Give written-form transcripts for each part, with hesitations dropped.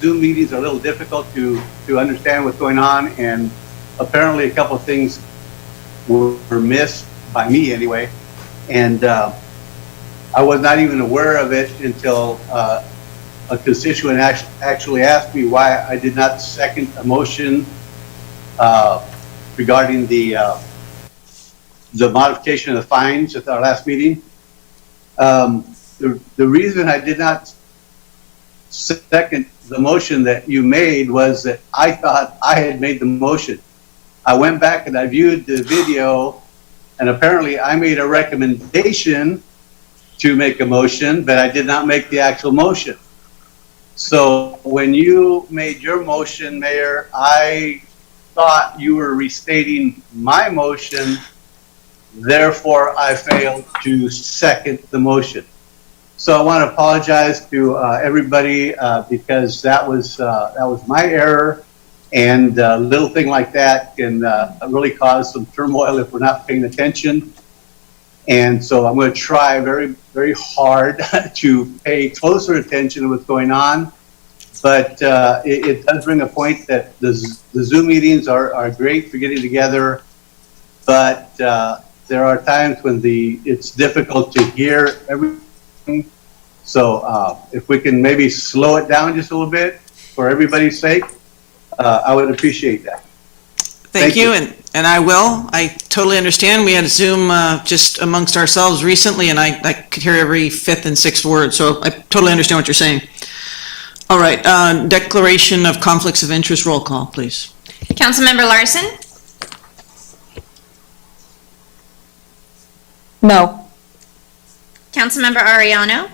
Zoom meetings are a little difficult to understand what's going on, and apparently a couple of things were missed by me anyway, and I was not even aware of it until a constituent actually asked me why I did not second a motion regarding the modification of the fines at our last meeting. The reason I did not second the motion that you made was that I thought I had made the motion. I went back and I viewed the video, and apparently I made a recommendation to make a motion, but I did not make the actual motion. So when you made your motion, Mayor, I thought you were restating my motion, therefore I failed to second the motion. So I want to apologize to everybody because that was my error, and a little thing like that can really cause some turmoil if we're not paying attention. And so I'm going to try very, very hard to pay closer attention to what's going on. But it does bring a point that the Zoom meetings are great for getting together, but there are times when it's difficult to hear everything. So if we can maybe slow it down just a little bit for everybody's sake, I would appreciate that. Thank you. And I will. I totally understand. We had a Zoom just amongst ourselves recently, and I could hear every fifth and sixth word. So I totally understand what you're saying. All right. Declaration of conflicts of interest. Roll call, please. Councilmember Larson? No. Councilmember Ariano?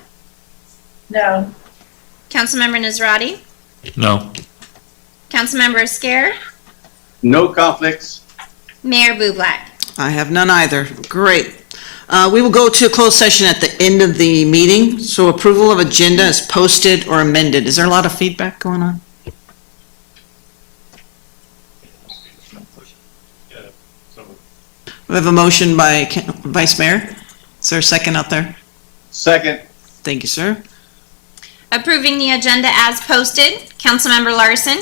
No. Councilmember Nazrati? No. Councilmember Esquer? No conflicts. Mayor Bublak? I have none either. Great. We will go to a closed session at the end of the meeting. So approval of agenda is posted or amended. Is there a lot of feedback going on? We have a motion by Vice Mayor. Is there a second out there? Second. Thank you, sir. Approving the agenda as posted, Councilmember Larson?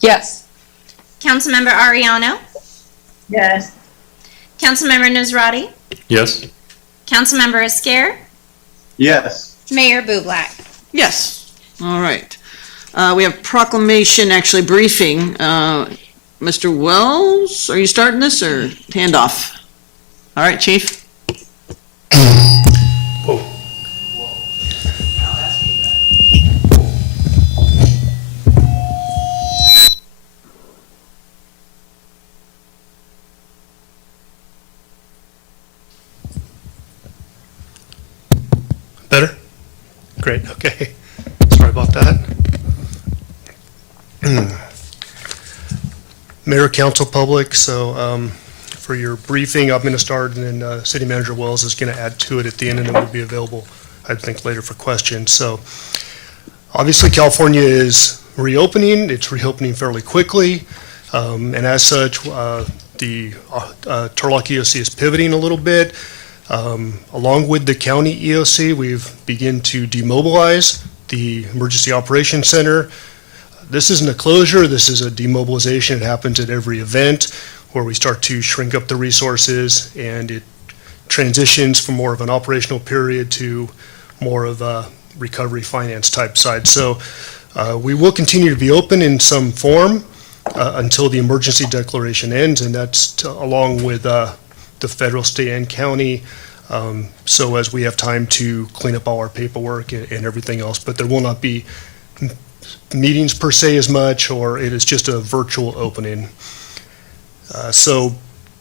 Yes. Councilmember Ariano? Yes. Councilmember Nazrati? Yes. Councilmember Esquer? Yes. Mayor Bublak? Yes. All right. We have proclamation, actually briefing. Mr. Wells, are you starting this or handoff? All right, Chief. Whoa. Better? Great, okay. Sorry about that. Mayor, Council, Public, so for your briefing, I'm going to start, and then City Manager Wells is going to add to it at the end, and it will be available, I think, later for questions. So obviously, California is reopening. It's reopening fairly quickly, and as such, the Turlock EOC is pivoting a little bit. Along with the county EOC, we've begun to demobilize the Emergency Operations Center. This isn't a closure, this is a demobilization. It happens at every event where we start to shrink up the resources, and it transitions from more of an operational period to more of a recovery finance type side. So we will continue to be open in some form until the emergency declaration ends, and that's along with the federal, state, and county, so as we have time to clean up all our paperwork and everything else. But there will not be meetings per se as much, or it is just a virtual opening. So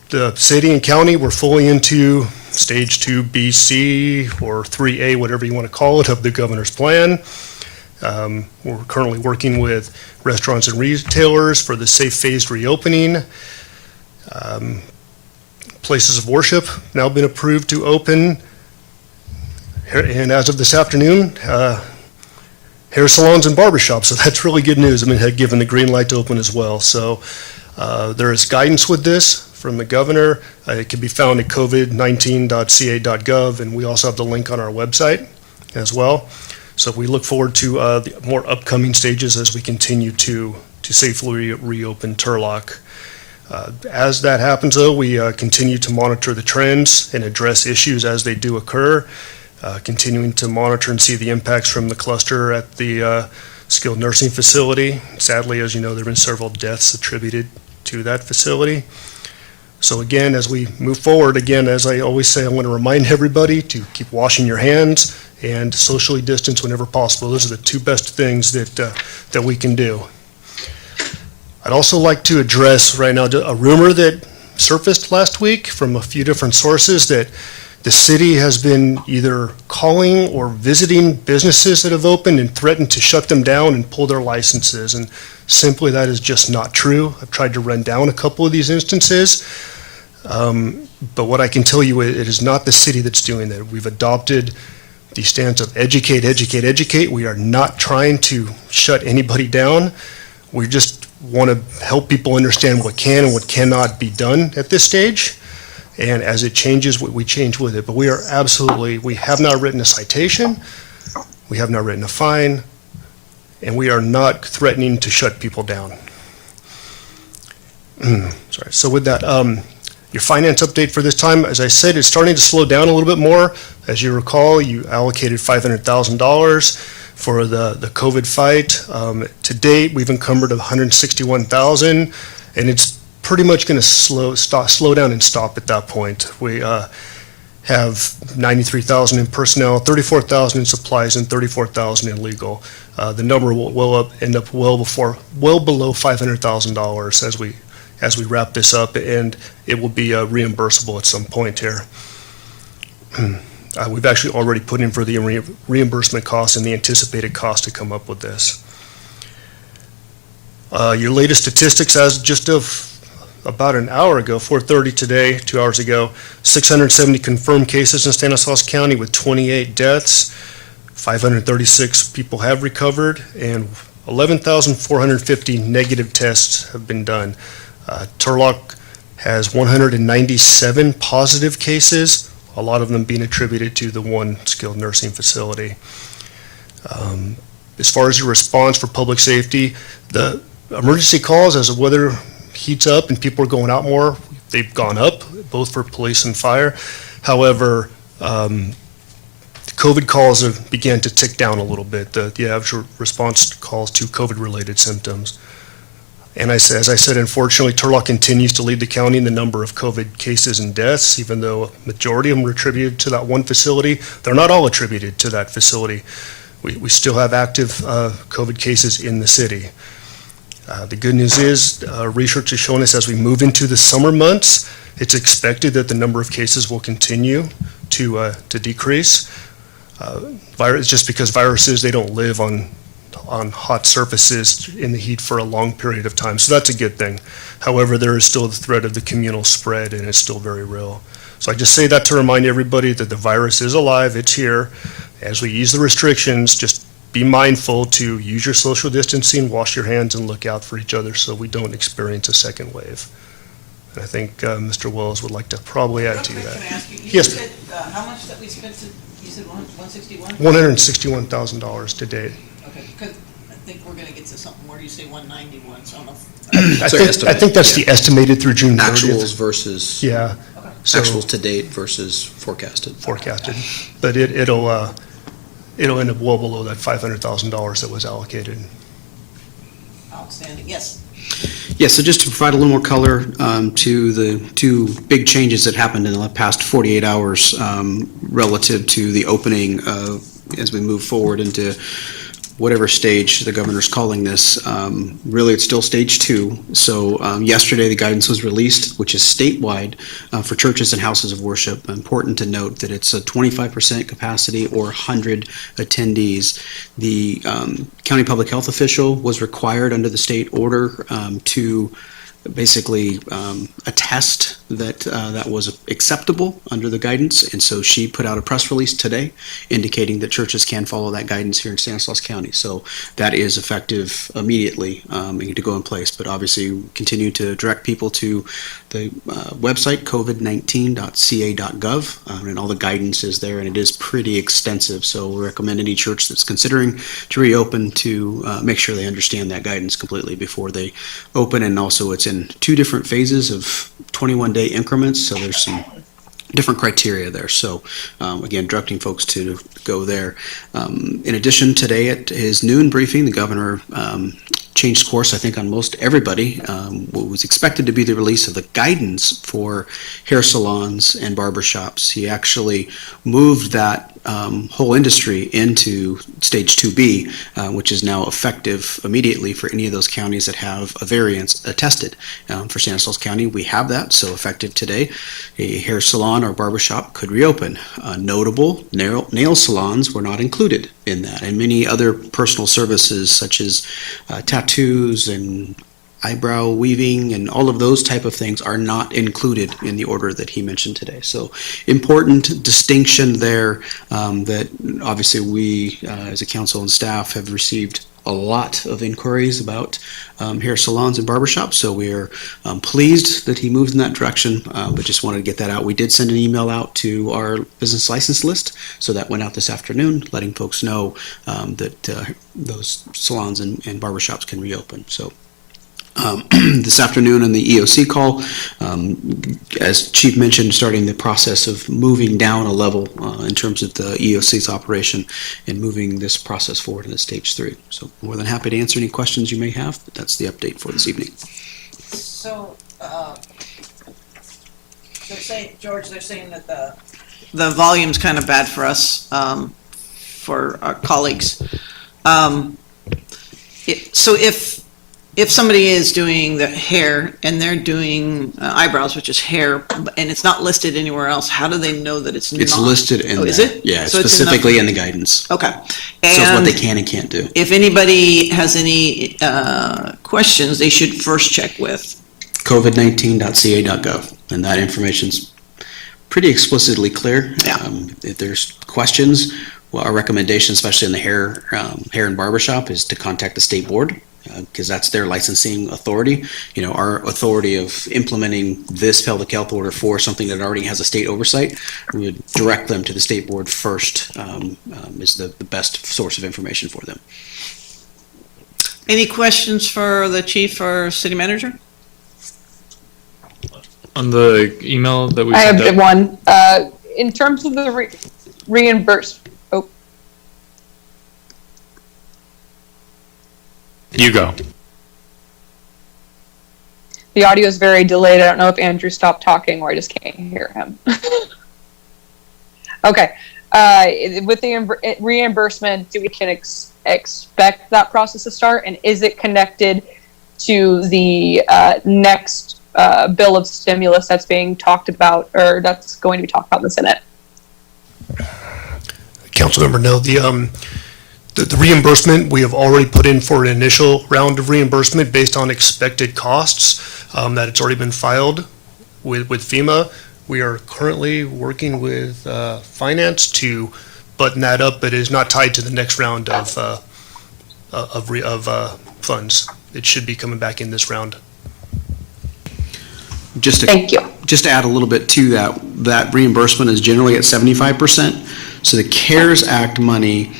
the city and county, we're fully into stage 2BC or 3A, whatever you want to call it, of the governor's plan. We're currently working with restaurants and retailers for the safe phased reopening. Places of worship now been approved to open. And as of this afternoon, hair salons and barbershops, so that's really good news. I mean, had given the green light to open as well. So there is guidance with this from the governor. It can be found at covid19.ca.gov, and we also have the link on our website as well. So we look forward to the more upcoming stages as we continue to safely reopen Turlock. As that happens, though, we continue to monitor the trends and address issues as they do occur, continuing to monitor and see the impacts from the cluster at the skilled nursing facility. Sadly, as you know, there have been several deaths attributed to that facility. So again, as we move forward, again, as I always say, I want to remind everybody to keep washing your hands and socially distance whenever possible. Those are the two best things that we can do. I'd also like to address right now a rumor that surfaced last week from a few different sources that the city has been either calling or visiting businesses that have opened and threatened to shut them down and pull their licenses. And simply that is just not true. I've tried to run down a couple of these instances. But what I can tell you, it is not the city that's doing that. We've adopted the stance of educate, educate, educate. We are not trying to shut anybody down. We just want to help people understand what can and what cannot be done at this stage. And as it changes, we change with it. But we have not written a citation, we have not written a fine, and we are not threatening to shut people down. Sorry. So with that, your finance update for this time, as I said, it's starting to slow down a little bit more. As you recall, you allocated $500,000 for the COVID fight. To date, we've encumbered $161,000, and it's pretty much going to slow down and stop at that point. We have $93,000 in personnel, $34,000 in supplies, and $34,000 in legal. The number will end up well below $500,000 as we wrap this up, and it will be reimbursable at some point here. We've actually already put in for the reimbursement costs and the anticipated cost to come up with this. Your latest statistics as just of about an hour ago, 4:30 today, 2 hours ago, 670 confirmed cases in Stanislaus County with 28 deaths. 536 people have recovered, and 11,450 negative tests have been done. Turlock has 197 positive cases, a lot of them being attributed to the one skilled nursing facility. As far as the response for public safety, the emergency calls as the weather heats up and people are going out more, they've gone up, both for police and fire. However, the COVID calls have began to tick down a little bit, the average response calls to COVID-related symptoms. And as I said, unfortunately, Turlock continues to lead the county in the number of COVID cases and deaths, even though a majority of them are attributed to that one facility. They're not all attributed to that facility. We still have active COVID cases in the city. The good news is research has shown us as we move into the summer months, it's expected that the number of cases will continue to decrease. Just because viruses, they don't live on hot surfaces in the heat for a long period of time. So that's a good thing. However, there is still the threat of the communal spread, and it's still very real. So I just say that to remind everybody that the virus is alive, it's here. As we ease the restrictions, just be mindful to use your social distancing, wash your hands, and look out for each other so we don't experience a second wave. And I think Mr. Wells would like to probably add to that. Can I ask you, Yes, said, how much that we spent, you said 161? $161,000 to date. Okay, because I think we're gonna get to something, where do you say 191, so I don't know. I think that's the estimated through June 30th. Actuals versus, Yeah. So actuals to date versus forecasted. forecasted, but it'll end up well below that $500,000 that was allocated. Outstanding, yes. Yeah, so just to provide a little more color to the two big changes that happened in the past 48 hours relative to the opening as we move forward into whatever stage the governor's calling this. Really, it's still stage 2. So yesterday, the guidance was released, which is statewide for churches and houses of worship. Important to note that it's a 25% capacity or 100 attendees. The county public health official was required under the state order to basically attest that that was acceptable under the guidance, and so she put out a press release today indicating that churches can follow that guidance here in Stanislaus County. So that is effective immediately and to go in place, but obviously continue to direct people to the website, covid19.ca.gov, and all the guidance is there, and it is pretty extensive. So we recommend any church that's considering to reopen to make sure they understand that guidance completely before they open. And also it's in 2 different phases of 21-day increments, so there's some different criteria there. So again, directing folks to go there. In addition, today at his noon briefing, the governor changed course, I think, on most everybody. What was expected to be the release of the guidance for hair salons and barbershops, he actually moved that whole industry into stage 2B, which is now effective immediately for any of those counties that have a variance attested. For Stanislaus County, we have that, so effective today, a hair salon or barbershop could reopen. Notable nail salons were not included in that, and many other personal services such as tattoos and eyebrow weaving and all of those type of things are not included in the order that he mentioned today. So important distinction there, that obviously we as a council and staff have received a lot of inquiries about hair salons and barbershops. So we are pleased that he moved in that direction, but just wanted to get that out. We did send an email out to our business license list, so that went out this afternoon, letting folks know that those salons and barbershops can reopen. So this afternoon on the EOC call, as Chief mentioned, starting the process of moving down a level in terms of the EOC's operation and moving this process forward into stage 3. So more than happy to answer any questions you may have, but that's the update for this evening. So, George, they're saying that The volume's kind of bad for us, for our colleagues. So if somebody is doing the hair and they're doing eyebrows, which is hair, and it's not listed anywhere else, how do they know that it's not? It's listed in there. Is it? Yeah, So it's specifically in the guidance. Okay. So it's what And they can and can't do. if anybody has any questions, they should first check with. covid19.ca.gov, and that information's pretty explicitly clear. Yeah. If there's questions, well, our recommendation, especially in the hair and barbershop, is to contact the state board, because that's their licensing authority. You know, our authority of implementing this public health order for something that already has a state oversight, we would direct them to the state board first, is the best source of information for them. Any questions for the chief or city manager? On the email that we I sent have out, one. In terms of the reimbursement, you go. the audio is very delayed. I don't know if Andrew stopped talking or I just can't hear him. Okay. With the reimbursement, do we can expect that process to start? And is it connected to the next bill of stimulus that's being talked about, or that's going to be talked about in the Senate? Councilmember, no, the reimbursement, we have already put in for an initial round of reimbursement based on expected costs, that it's already been filed with FEMA. We are currently working with finance to button that up, but it is not tied to the next round of funds. It should be coming back in this round. Thank you. Just to add a little bit to that reimbursement is generally at 75%. So the CARES Act money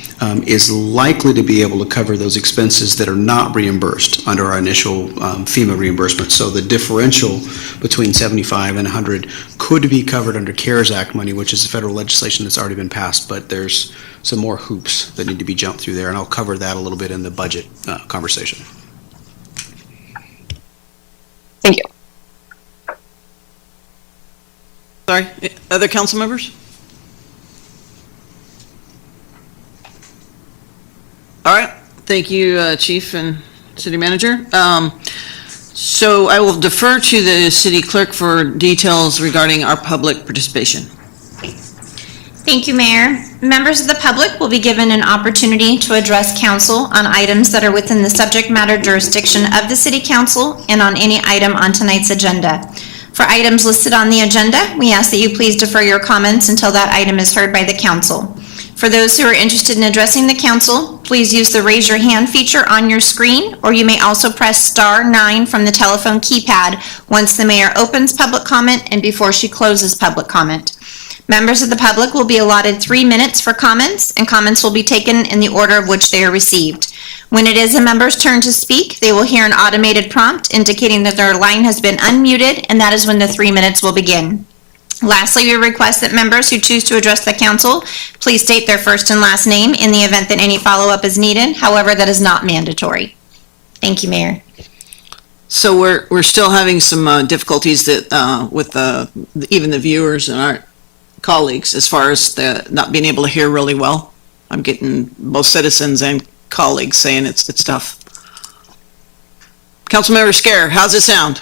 is likely to be able to cover those expenses that are not reimbursed under our initial FEMA reimbursement. So the differential between 75 and 100 could be covered under CARES Act money, which is the federal legislation that's already been passed, but there's some more hoops that need to be jumped through there, and I'll cover that a little bit in the budget conversation. Thank you. Sorry, other council members? All right, thank you, Chief and City Manager. So I will defer to the city clerk for details regarding our public participation. Thank you, Mayor. Members of the public will be given an opportunity to address council on items that are within the subject matter jurisdiction of the City Council and on any item on tonight's agenda. For items listed on the agenda, we ask that you please defer your comments until that item is heard by the council. For those who are interested in addressing the council, please use the raise your hand feature on your screen, or you may also press *9 from the telephone keypad once the mayor opens public comment and before she closes public comment. Members of the public will be allotted 3 minutes for comments, and comments will be taken in the order of which they are received. When it is a member's turn to speak, they will hear an automated prompt indicating that their line has been unmuted, and that is when the 3 minutes will begin. Lastly, we request that members who choose to address the council please state their first and last name in the event that any follow-up is needed. However, that is not mandatory. Thank you, Mayor. So we're still having some difficulties that with even the viewers and our colleagues as far as the not being able to hear really well. I'm getting both citizens and colleagues saying it's tough. Councilmember Scare, how's it sound?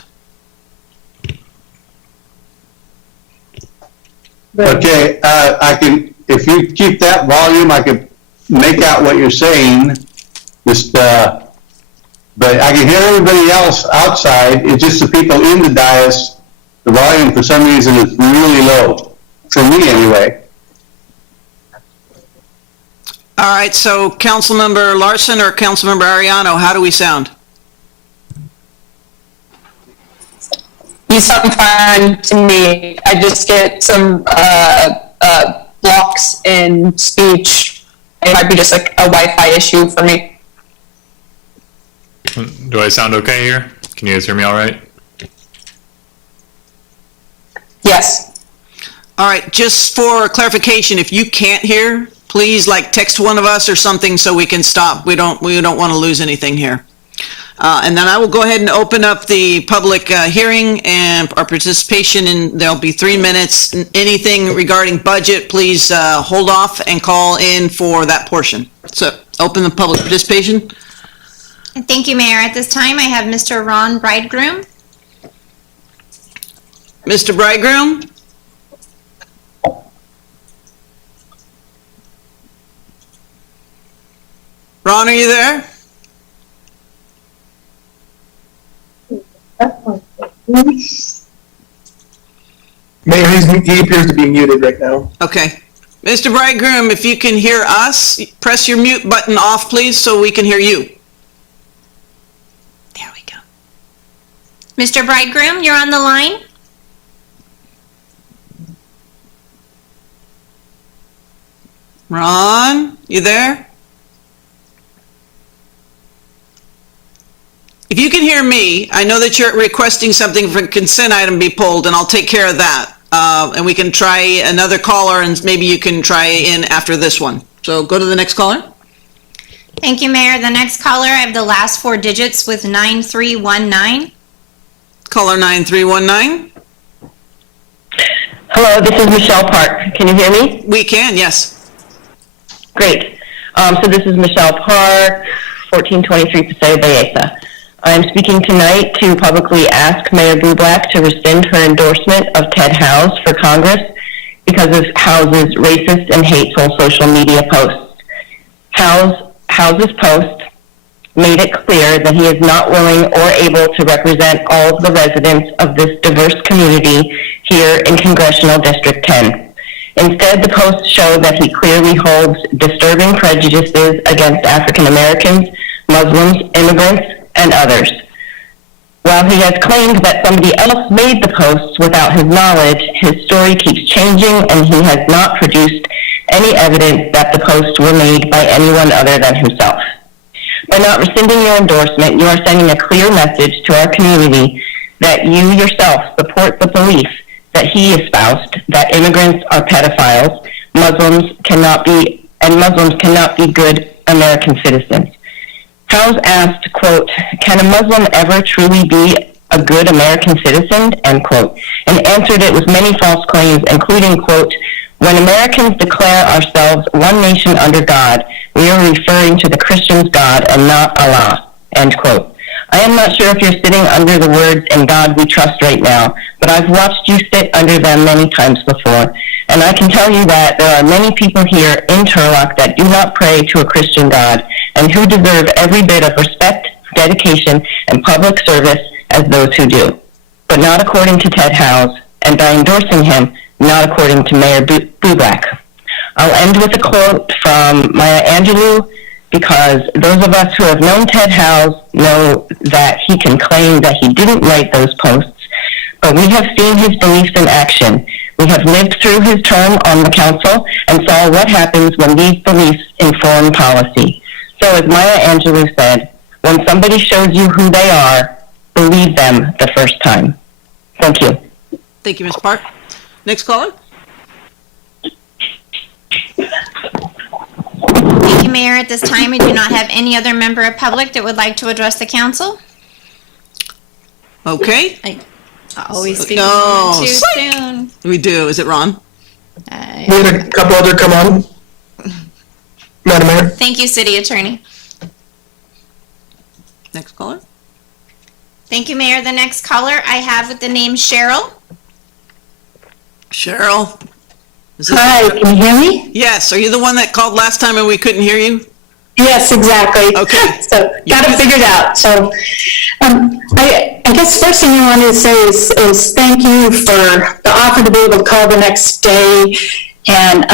Okay, I can, if you keep that volume, I can make out what you're saying. Just, but I can hear everybody else outside. It's just the people in the dais, the volume for some reason is really low. For me, anyway. All right, so Councilmember Larson or Councilmember Ariano, how do we sound? You sound fine to me. I just get some blocks in speech. It might be just like a Wi-Fi issue for me. Do I sound okay here? Can you guys hear me all right? Yes. All right, just for clarification, if you can't hear, please text one of us or something so we can stop. We don't want to lose anything here. And then I will go ahead and open up the public hearing and our participation, and there'll be 3 minutes. Anything regarding budget, please hold off and call in for that portion. So open the public participation. Thank you, Mayor. At this time, I have Mr. Ron Bridegroom. Mr. Bridegroom? Ron, are you there? Mayor, he appears to be muted right now. Okay. Mr. Bridegroom, if you can hear us, press your mute button off, please, so we can hear you. There we go. Mr. Bridegroom, you're on the line. Ron, you there? If you can hear me, I know that you're requesting something for consent item be pulled, and I'll take care of that. And we can try another caller, and maybe you can try in after this one. So go to the next caller. Thank you, Mayor. The next caller, I have the last 4 digits with 9319. Caller 9319. Hello, this is Michelle Park. Can you hear me? We can, yes. Great. So this is Michelle Park, 1423 Paseo Bayesa. I'm speaking tonight to publicly ask Mayor Bublak to rescind her endorsement of Ted Howes for Congress because of Howes' racist and hateful social media posts. Howes' post made it clear that he is not willing or able to represent all of the residents of this diverse community here in Congressional District 10. Instead, the posts show that he clearly holds disturbing prejudices against African Americans, Muslims, immigrants, and others. While he has claimed that somebody else made the posts without his knowledge, his story keeps changing, and he has not produced any evidence that the posts were made by anyone other than himself. By not rescinding your endorsement, you are sending a clear message to our community that you yourself support the belief that he espoused, that immigrants are pedophiles, Muslims cannot be good American citizens. Howes asked, quote, "Can a Muslim ever truly be a good American citizen?" End quote, and answered it with many false claims, including, quote, "When Americans declare ourselves one nation under God, we are referring to the Christians' God and not Allah," end quote. I am not sure if you're sitting under the words "In God We Trust" right now, but I've watched you sit under them many times before, and I can tell you that there are many people here in Turlock that do not pray to a Christian God and who deserve every bit of respect, dedication, and public service as those who do. But not according to Ted Howes, and by endorsing him, not according to Mayor Bublak. I'll end with a quote from Maya Angelou, because those of us who have known Ted Howes know that he can claim that he didn't write those posts, but we have seen his beliefs in action. We have lived through his term on the council and saw what happens when these beliefs inform policy. So as Maya Angelou said, when somebody shows you who they are, believe them the first time. Thank you. Thank you, Ms. Park. Next caller? Thank you, Mayor. At this time, we do not have any other member of public that would like to address the council. Okay, I always speak No. too soon. we do. Is it Ron? We had a couple other come on. Madam Mayor. Thank you, City Attorney. Next caller? Thank you, Mayor. The next caller I have with the name Cheryl. Cheryl? Is this- Hi, can you hear me? Yes, are you the one that called last time and we couldn't hear you? Yes, exactly. Okay. So, got it figured out. So, I guess first thing I want to say is thank you for the offer to be able to call the next day and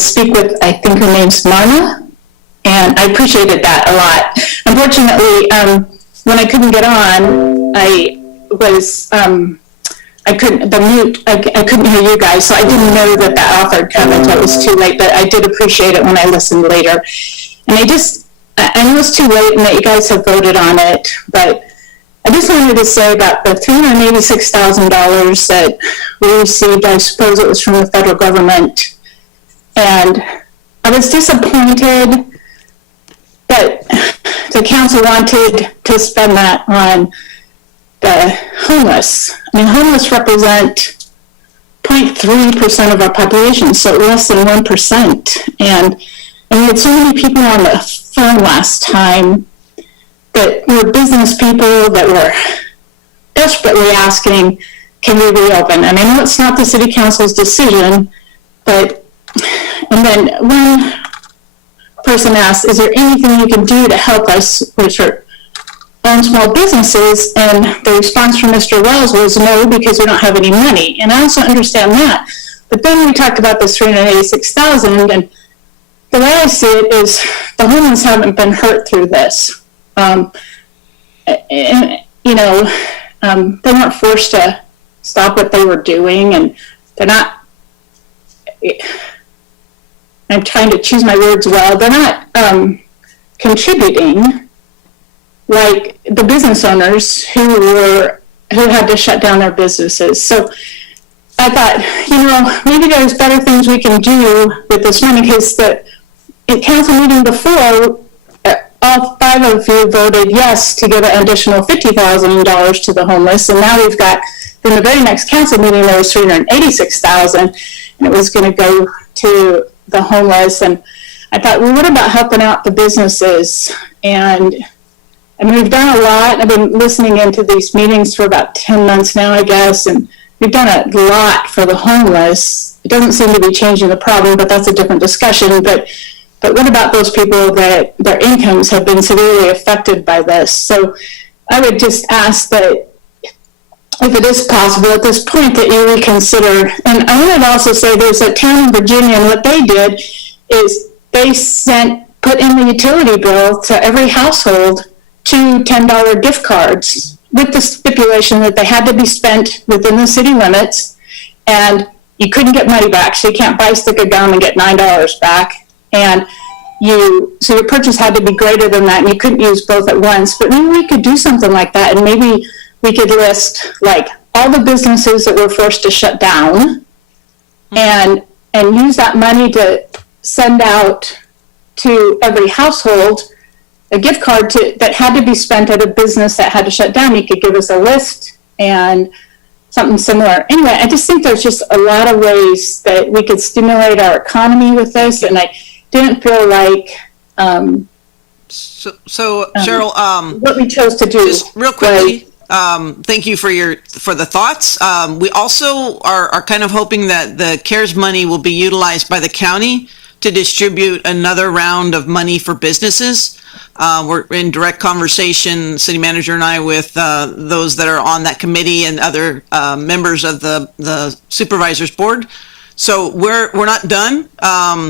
speak with, I think her name's Marna, and I appreciated that a lot. Unfortunately, when I couldn't get on, I couldn't hear you guys, so I didn't know that offer had come until it was too late, but I did appreciate it when I listened later. And I know it's too late and that you guys have voted on it, but I just wanted to say about the $386,000 that we received, I suppose it was from the federal government, and I was disappointed that the council wanted to spend that on the homeless. I mean, homeless represent 0.3% of our population, so less than 1%. And we had so many people on the phone last time that were business people that were desperately asking, can we reopen? And I know it's not the city council's decision, but, and then one person asked, is there anything you can do to help us, which are own small businesses? And the response from Mr. Wells was no, because we don't have any money. And I also understand that. But then we talked about this $386,000, and the way I see it is the homeless haven't been hurt through this. They weren't forced to stop what they were doing, and they're not, I'm trying to choose my words well, they're not contributing like the business owners who had to shut down their businesses. So I thought, maybe there's better things we can do with this money, because the council meeting before, all 5 of you voted yes to give an additional $50,000 to the homeless, and now we've got, in the very next council meeting, there was $386,000, and it was going to go to the homeless. And I thought, well, what about helping out the businesses? And we've done a lot. I've been listening into these meetings for about 10 months now, I guess, and we've done a lot for the homeless. It doesn't seem to be changing the problem, but that's a different discussion. But what about those people that their incomes have been severely affected by this? So I would just ask that if it is possible at this point that you reconsider. And I would also say there's a town in Virginia, and what they did is they put in the utility bill to every household 2 $10 gift cards with the stipulation that they had to be spent within the city limits, and you couldn't get money back, so you can't buy a stick of gum and get $9 back. And so your purchase had to be greater than that, and you couldn't use both at once. But maybe we could do something like that, and maybe we could list like all the businesses that were forced to shut down, and use that money to send out to every household a gift card that had to be spent at a business that had to shut down. You could give us a list and something similar. Anyway, I just think there's just a lot of ways that we could stimulate our economy with this, and I didn't feel like Cheryl, what we chose to do. just real quickly, thank you for the thoughts. We also are kind of hoping that the CARES money will be utilized by the county to distribute another round of money for businesses. We're in direct conversation, city manager and I, with those that are on that committee and other members of the supervisors board So we're not done.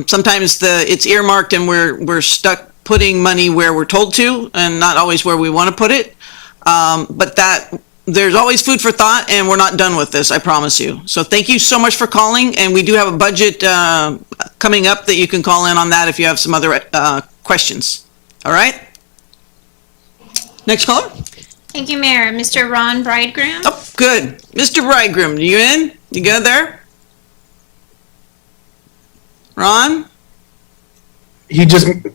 Sometimes it's earmarked and we're stuck putting money where we're told to and not always where we want to put it. But there's always food for thought, and we're not done with this, I promise you. So thank you so much for calling, and we do have a budget coming up that you can call in on that if you have some other questions. All right? Next caller? Thank you, Mayor. Mr. Ron Bridegroom? Oh, good. Mr. Bridegroom, you in? You good there? Ron?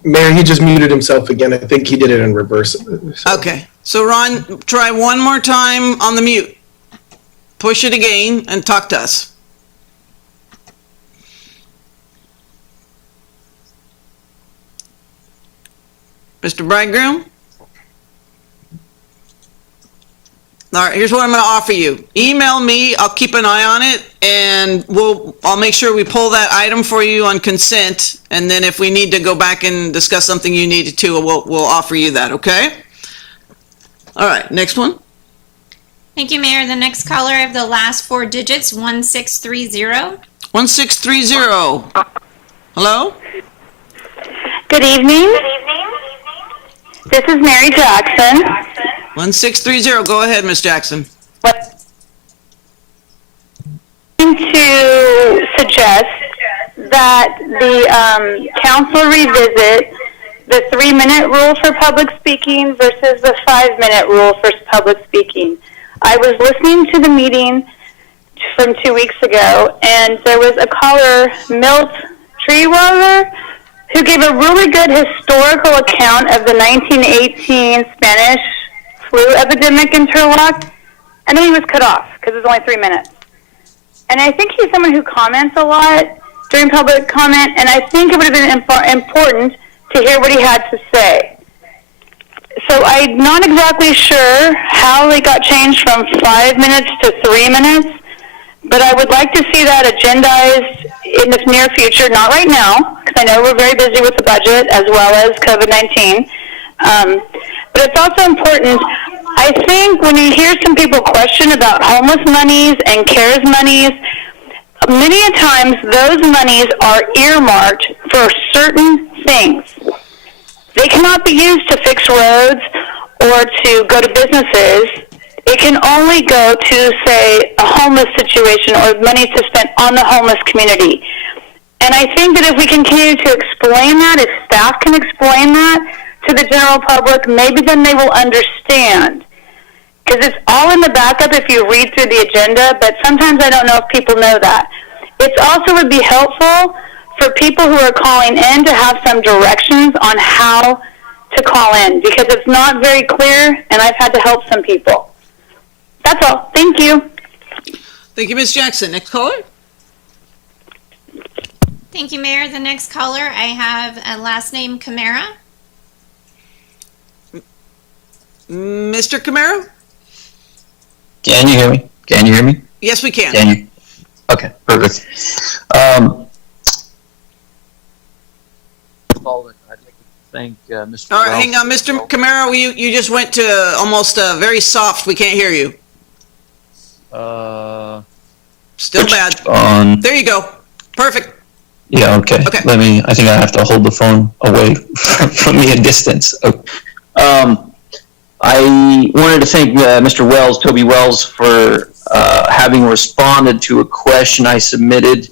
Mayor, he just muted himself again. I think he did it in reverse. So. Okay. So Ron, try one more time on the mute. Push it again and talk to us. Mr. Bridegroom? All right, here's what I'm going to offer you. Email me, I'll keep an eye on it, and I'll make sure we pull that item for you on consent, and then if we need to go back and discuss something you needed to, we'll offer you that, okay? All right, next one. Thank you, Mayor. The next caller, I have the last four digits, 1630. 1630. Hello? Good evening. This is Mary Jackson. 1630, go ahead, Ms. Jackson. To suggest that the council revisit the 3-minute rule for public speaking versus the 5-minute rule for public speaking. I was listening to the meeting from 2 weeks ago, and there was a caller, Milt Treewater, who gave a really good historical account of the 1918 Spanish flu epidemic in Turlock, and then he was cut off because it was only 3 minutes. And I think he's someone who comments a lot during public comment, and I think it would have been important to hear what he had to say. So I'm not exactly sure how it got changed from 5 minutes to 3 minutes, but I would like to see that agendized in the near future, not right now, because I know we're very busy with the budget as well as COVID-19. But it's also important, I think when you hear some people question about homeless monies and CARES monies, many a times those monies are earmarked for certain things. They cannot be used to fix roads or to go to businesses. It can only go to, say, a homeless situation or money to spend on the homeless community. And I think that if we continue to explain that, if staff can explain that to the general public, maybe then they will understand. Because it's all in the backup if you read through the agenda, but sometimes I don't know if people know that. It also would be helpful for people who are calling in to have some directions on how to call in, because it's not very clear, and I've had to help some people. That's all. Thank you. Thank you, Ms. Jackson. Next caller? Thank you, Mayor. The next caller, I have a last name Camara. Mr. Camaro? Can you hear me? Can you hear me? Yes, we can. Can you? Okay, perfect. I'd like to thank Mr. All right, Wells. hang on. Mr. Camaro, you just went to almost very soft. We can't hear you. Still bad. There you go. Perfect. Yeah, okay. Okay. I think I have to hold the phone away from me a distance. Okay. I wanted to thank Mr. Wells, Toby Wells, for having responded to a question I submitted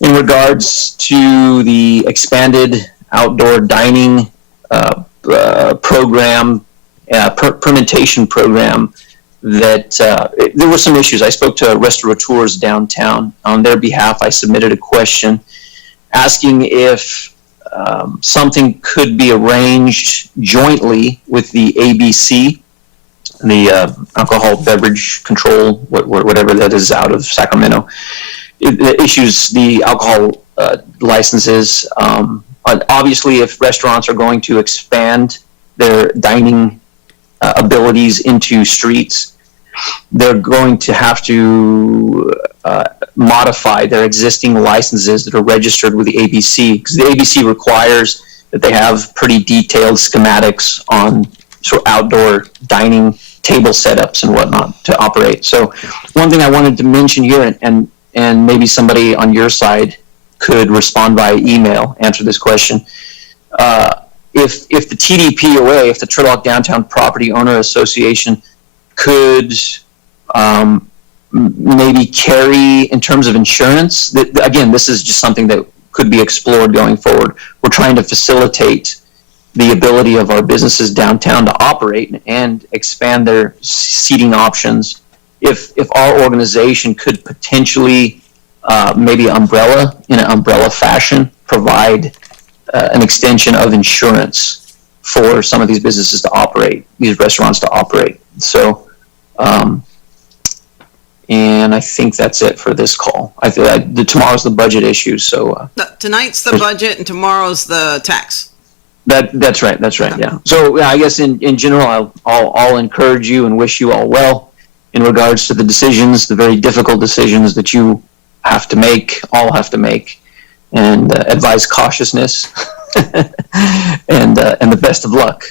in regards to the expanded outdoor dining program, permutation program, that there were some issues. I spoke to restaurateurs downtown. On their behalf, I submitted a question asking if something could be arranged jointly with the ABC, the Alcohol Beverage Control, whatever that is, out of Sacramento. It issues the alcohol licenses. Obviously, if restaurants are going to expand their dining abilities into streets, they're going to have to modify their existing licenses that are registered with the ABC, because the ABC requires that they have pretty detailed schematics on sort of outdoor dining table setups and whatnot to operate. So one thing I wanted to mention here, and and maybe somebody on your side could respond by email, answer this question. If the TDPOA, if the Turlock Downtown Property Owner Association could maybe carry in terms of insurance, again, this is just something that could be explored going forward. We're trying to facilitate the ability of our businesses downtown to operate and expand their seating options. If our organization could potentially maybe in an umbrella fashion, provide an extension of insurance for some of these businesses to operate, these restaurants to operate. So, and I think that's it for this call. Tomorrow's the budget issue, so. Tonight's the budget and tomorrow's the tax. That's right, yeah. So yeah, I guess in general, I'll encourage you and wish you all well in regards to the decisions, the very difficult decisions that you have to make, all have to make, and advise cautiousness and the best of luck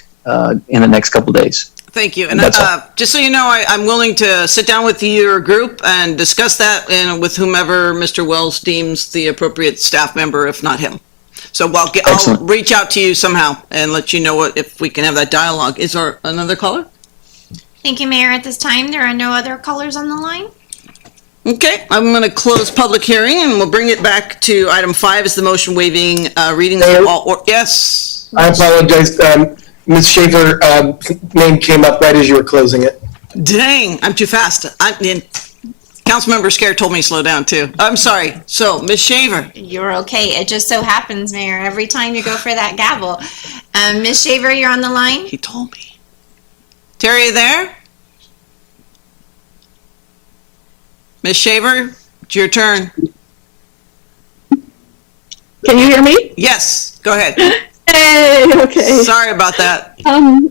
in the next couple days. Thank you. And That's all. just so you know, I'm willing to sit down with your group and discuss that with whomever Mr. Wells deems the appropriate staff member, if not him. So I'll Excellent. reach out to you somehow and let you know if we can have that dialogue. Is there another caller? Thank you, Mayor. At this time, there are no other callers on the line. Okay, I'm going to close public hearing and we'll bring it back to item 5 is the motion waiving readings of all, yes? I apologize. Ms. Schaefer, name came up right as you were closing it. Dang, I'm too fast. Councilmember Scare told me to slow down too. I'm sorry. So, Ms. Shaver. You're okay. It just so happens, Mayor, every time you go for that gavel. Ms. Shaver, you're on the line. He told me. Terry, you there? Ms. Shaver, it's your turn. Can you hear me? Yes, go ahead. Hey, okay. Sorry about that.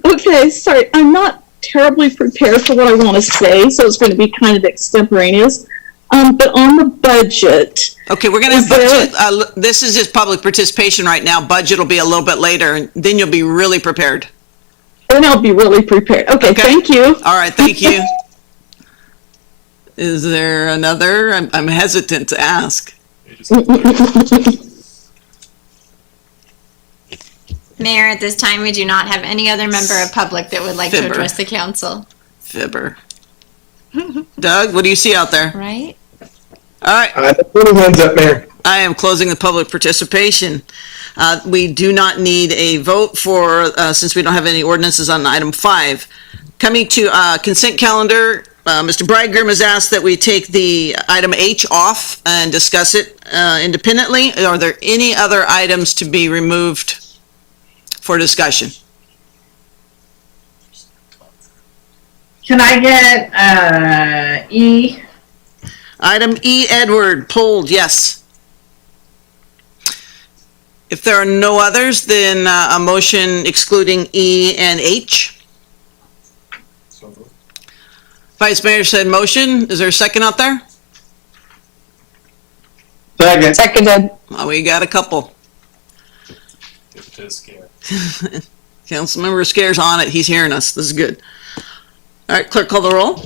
Okay, sorry. I'm not terribly prepared for what I want to say, so it's going to be kind of extemporaneous. But on the budget. Okay, we're going to, this is just public participation right now. Budget will be a little bit later, and then you'll be really prepared. And I'll be really prepared. Okay. Thank you. All right, thank you. Is there another? I'm hesitant to ask. Mayor, at this time, we do not have any other member of public that would like to Fibber. address the council. Fibber. Doug, what do you see out there? Right? All right. Put hands up, Mayor. I am closing the public participation. We do not need a vote for, since we don't have any ordinances on item 5. Coming to consent calendar, Mr. Bridegroom has asked that we take the item H off and discuss it independently. Are there any other items to be removed for discussion? Can I get E? Item E, Edward, pulled, yes. If there are no others, then a motion excluding E and H. Vice Mayor said motion. Is there a second out there? Second. Seconded. Oh, we got a couple. Councilmember Scare's on it. He's hearing us. This is good. All right, clerk, call the roll.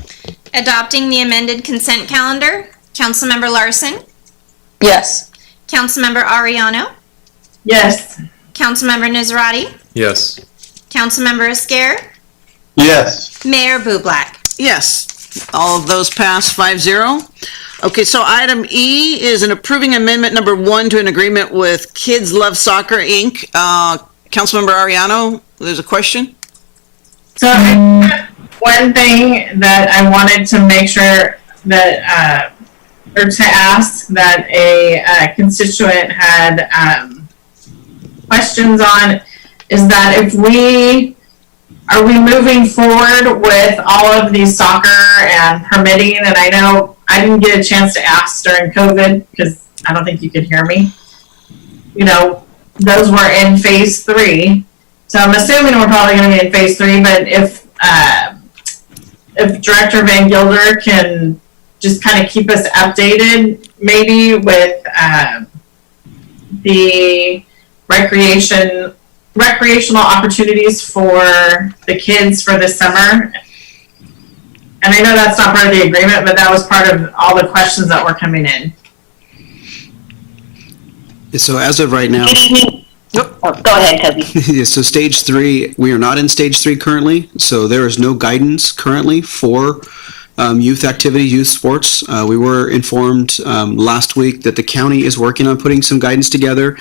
Adopting the amended consent calendar, Councilmember Larson, Yes. Councilmember Ariano, Yes. Councilmember Nazrati, Yes. Councilmember Esquer, Yes. Mayor Bublak. Yes, all of those pass 5-0. Okay, so item E is an approving amendment number 1 to an agreement with Kids Love Soccer, Inc. Councilmember Ariano, there's a question? So one thing that I wanted to make sure that, or to ask that a constituent had questions on is that are we moving forward with all of these soccer and permitting? And I know I didn't get a chance to ask during COVID because I don't think you could hear me. You know, those were in phase 3. So I'm assuming we're probably going to be in phase 3, but if Director Van Gilder can just kind of keep us updated, maybe with the recreational opportunities for the kids for the summer. And I know that's not part of the agreement, but that was part of all the questions that were coming in. So as of right now, Good evening. Nope. Oh, go ahead, Toby. yeah, so stage 3, we are not in stage 3 currently, so there is no guidance currently for youth activity, youth sports. We were informed last week that the county is working on putting some guidance together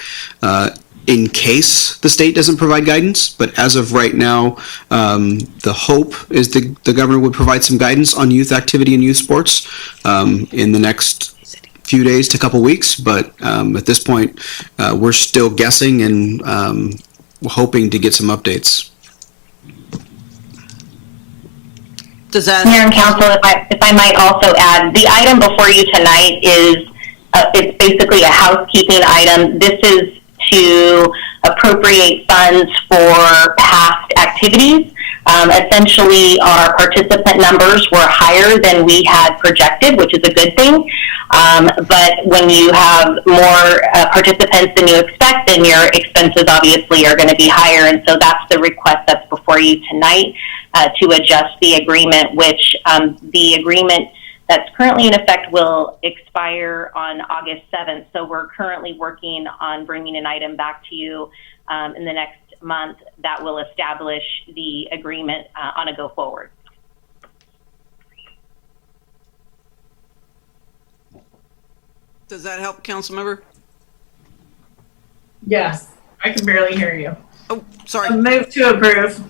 in case the state doesn't provide guidance, but as of right now, the hope is the governor would provide some guidance on youth activity and youth sports in the next few days to couple weeks, but at this point, we're still guessing and hoping to get some updates. Does that? Mayor and Council, if I might also add, the item before you tonight is it's basically a housekeeping item. This is to appropriate funds for past activities. Essentially, our participant numbers were higher than we had projected, which is a good thing. But when you have more participants than you expect, then your expenses obviously are going to be higher. And so that's the request that's before you tonight to adjust the agreement, which the agreement that's currently in effect will expire on August 7th. So we're currently working on bringing an item back to you in the next month that will establish the agreement on a go forward. Does that help, council member? Yes, I can barely hear you. Oh, sorry. Move to approve.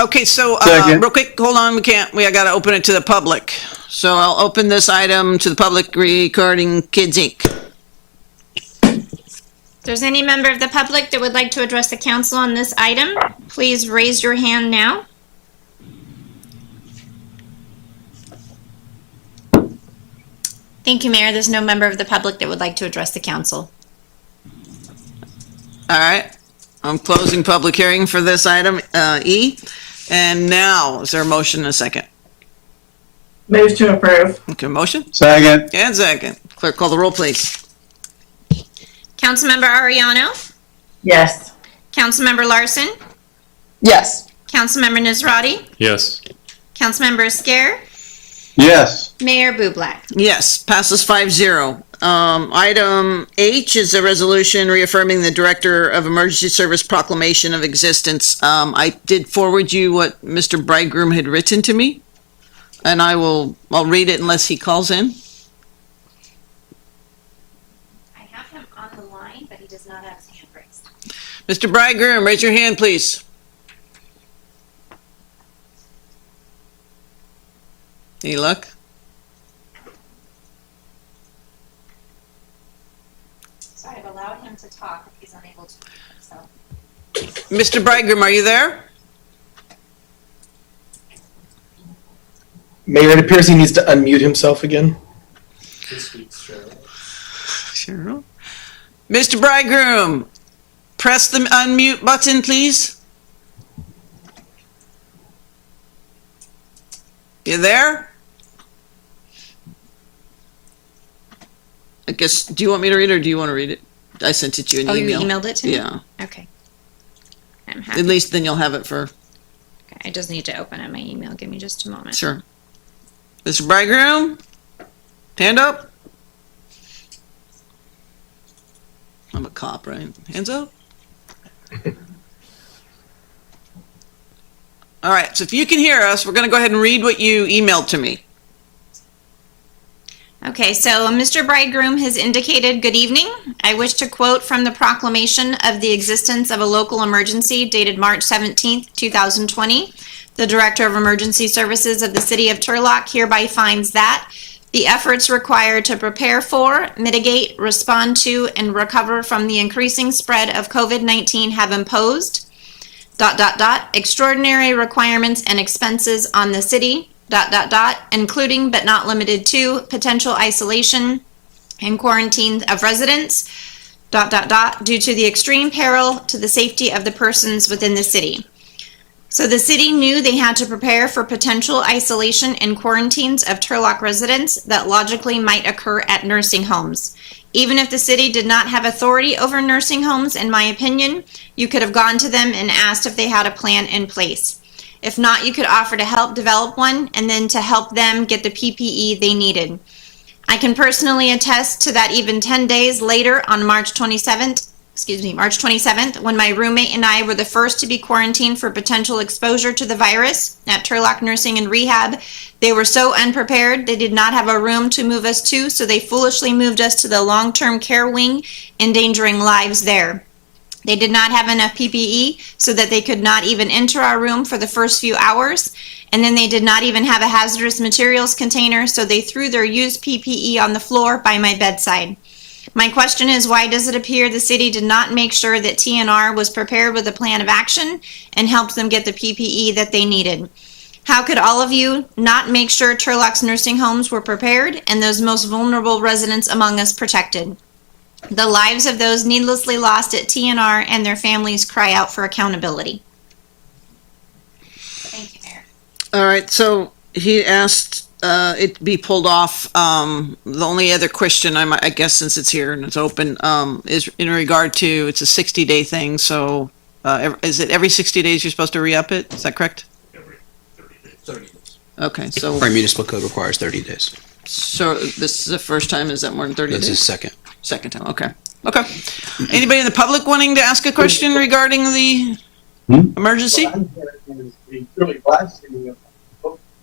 Okay, so Second. real quick, hold on, I gotta open it to the public. So I'll open this item to the public regarding Kids Inc. If there's any member of the public that would like to address the council on this item, please raise your hand now. Thank you, Mayor. There's no member of the public that would like to address the council. All right, I'm closing public hearing for this item, E. And now, is there a motion and a second? Move to approve. Okay, motion Second. and second. Clerk, call the roll, please. Councilmember Ariano, Yes. Councilmember Larson, Yes. Councilmember Nazrati, Yes. Councilmember Esquer, Yes. Mayor Bublak. Yes, passes 5-0. Item H is a resolution reaffirming the Director of Emergency Service proclamation of existence. I did forward you what Mr. Bridegroom had written to me, and I'll read it unless he calls in. I have him on the line, but he does not have his hand raised. Mr. Bridegroom, raise your hand, please. Any luck? So I've allowed him to talk if he's unable to, so. Mr. Bridegroom, are you there? Mayor, it appears he needs to unmute himself again. Cheryl. Mr. Bridegroom, press the unmute button, please. You there? I guess, do you want me to read it or do you want to read it? I sent it to you in Oh, email. you emailed it to me? Yeah, Okay. I'm happy. at least then you'll have it for, Okay, I just need to open up my email. Give me just a moment. sure. Mr. Bridegroom, hand up. I'm a cop, right? Hands up. All right, so if you can hear us, we're going to go ahead and read what you emailed to me. Okay, so Mr. Bridegroom has indicated, "Good evening. I wish to quote from the proclamation of the existence of a local emergency dated March 17th, 2020. The Director of Emergency Services of the City of Turlock hereby finds that the efforts required to prepare for, mitigate, respond to, and recover from the increasing spread of COVID-19 have imposed ... extraordinary requirements and expenses on the city ... including but not limited to potential isolation and quarantine of residents ... due to the extreme peril to the safety of the persons within the city." So the city knew they had to prepare for potential isolation and quarantines of Turlock residents that logically might occur at nursing homes. Even if the city did not have authority over nursing homes, in my opinion, you could have gone to them and asked if they had a plan in place. If not, you could offer to help develop one and then to help them get the PPE they needed. I can personally attest to that even 10 days later on March 27th, when my roommate and I were the first to be quarantined for potential exposure to the virus at Turlock Nursing and Rehab. They were so unprepared, they did not have a room to move us to, so they foolishly moved us to the long-term care wing, endangering lives there. They did not have enough PPE so that they could not even enter our room for the first few hours. And then they did not even have a hazardous materials container, so they threw their used PPE on the floor by my bedside. My question is, why does it appear the city did not make sure that TNR was prepared with a plan of action and helped them get the PPE that they needed? How could all of you not make sure Turlock's nursing homes were prepared and those most vulnerable residents among us protected? The lives of those needlessly lost at TNR and their families cry out for accountability. Thank you, Mayor. All right, so he asked it be pulled off. The only other question I guess since it's here and it's open, is in regard to, it's a 60-day thing, so is it every 60 days you're supposed to re-up it? Is that correct? Every 30 days. Okay, so, Our municipal code requires 30 days. so this is the first time, is that more than 30 This days? is second. Second time, okay. Okay. Anybody in the public wanting to ask a question regarding the emergency?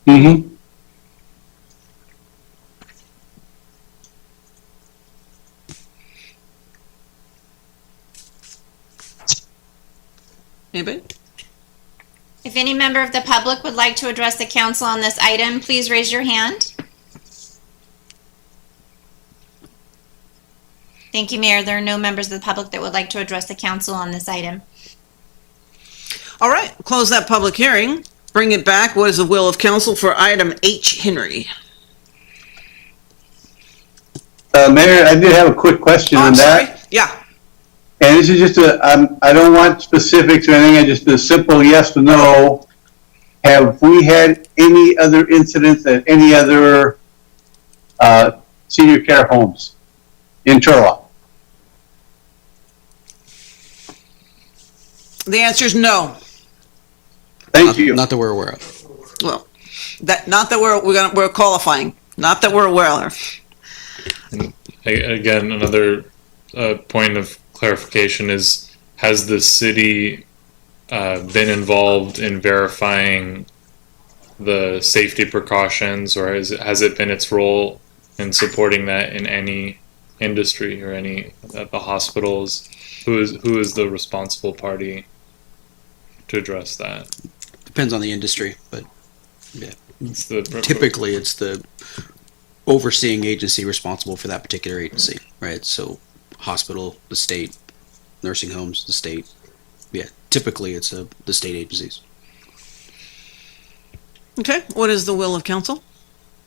Mm-hmm. Anybody? If any member of the public would like to address the council on this item, please raise your hand. Thank you, Mayor. There are no members of the public that would like to address the council on this item. All right, close that public hearing. Bring it back. What is the will of council for item H. Henry? Mayor, I did have a quick question Oh, on I'm sorry. that. Yeah. And this is just I don't want specifics or anything, I just a simple yes or no. Have we had any other incidents at any other senior care homes in Turlock? The answer is no. Thank you. Not that we're aware of. Well, not that we're qualifying. Not that we're aware of. Again, another point of clarification is, has the city been involved in verifying the safety precautions, or has it been its role in supporting that in any industry or any at the hospitals? Who is the responsible party to address that? Depends on the industry, but yeah. It's the, Typically, it's the overseeing agency responsible for that particular agency, right? So hospital, the state, nursing homes, the state. Yeah, typically it's the state agencies. Okay, what is the will of council?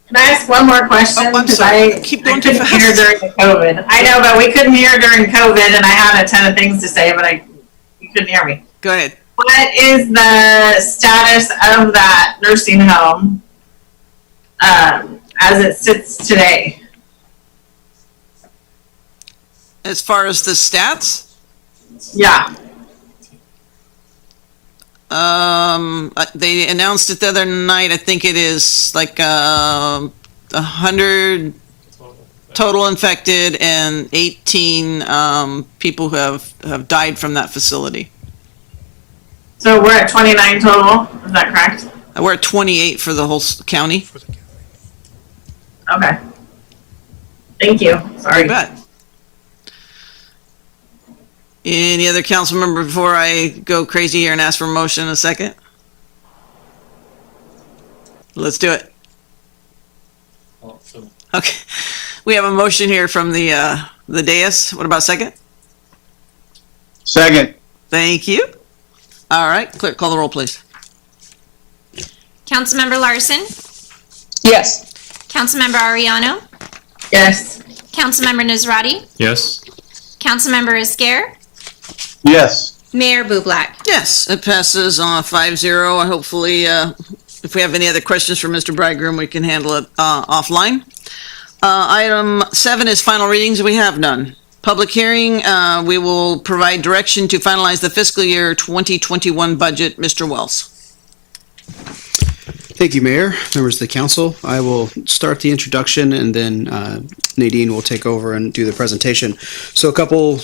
Can I ask one more question? Oh, I'm 'Cause sorry. I Keep going too couldn't fast. hear during the COVID. I know, but we couldn't hear during COVID, and I had a ton of things to say, but you couldn't hear me. Go ahead. What is the status of that nursing home as it sits today? As far as the stats, Yeah. they announced it the other night. I think it is like 100 total infected and 18 people who have died from that facility. So we're at 29 total. Is that correct? We're at 28 for the whole county. Okay. Thank you. Sorry. You bet. Any other council member before I go crazy here and ask for a motion in a second? Let's do it. Okay. We have a motion here from the dais. What about second? Second. Thank you. All right, clerk, call the roll, please. Councilmember Larson, Yes. Councilmember Ariano, Yes. Councilmember Nazrati, yes. Councilmember Iscar, Yes. Mayor Bublak. Yes, it passes on 5-0. Hopefully, if we have any other questions for Mr. Bridegroom, we can handle it offline. Item 7 is final readings. We have none. Public hearing, we will provide direction to finalize the fiscal year 2021 budget. Mr. Wells. Thank you, Mayor, members of the council. I will start the introduction and then Nadine will take over and do the presentation. So a couple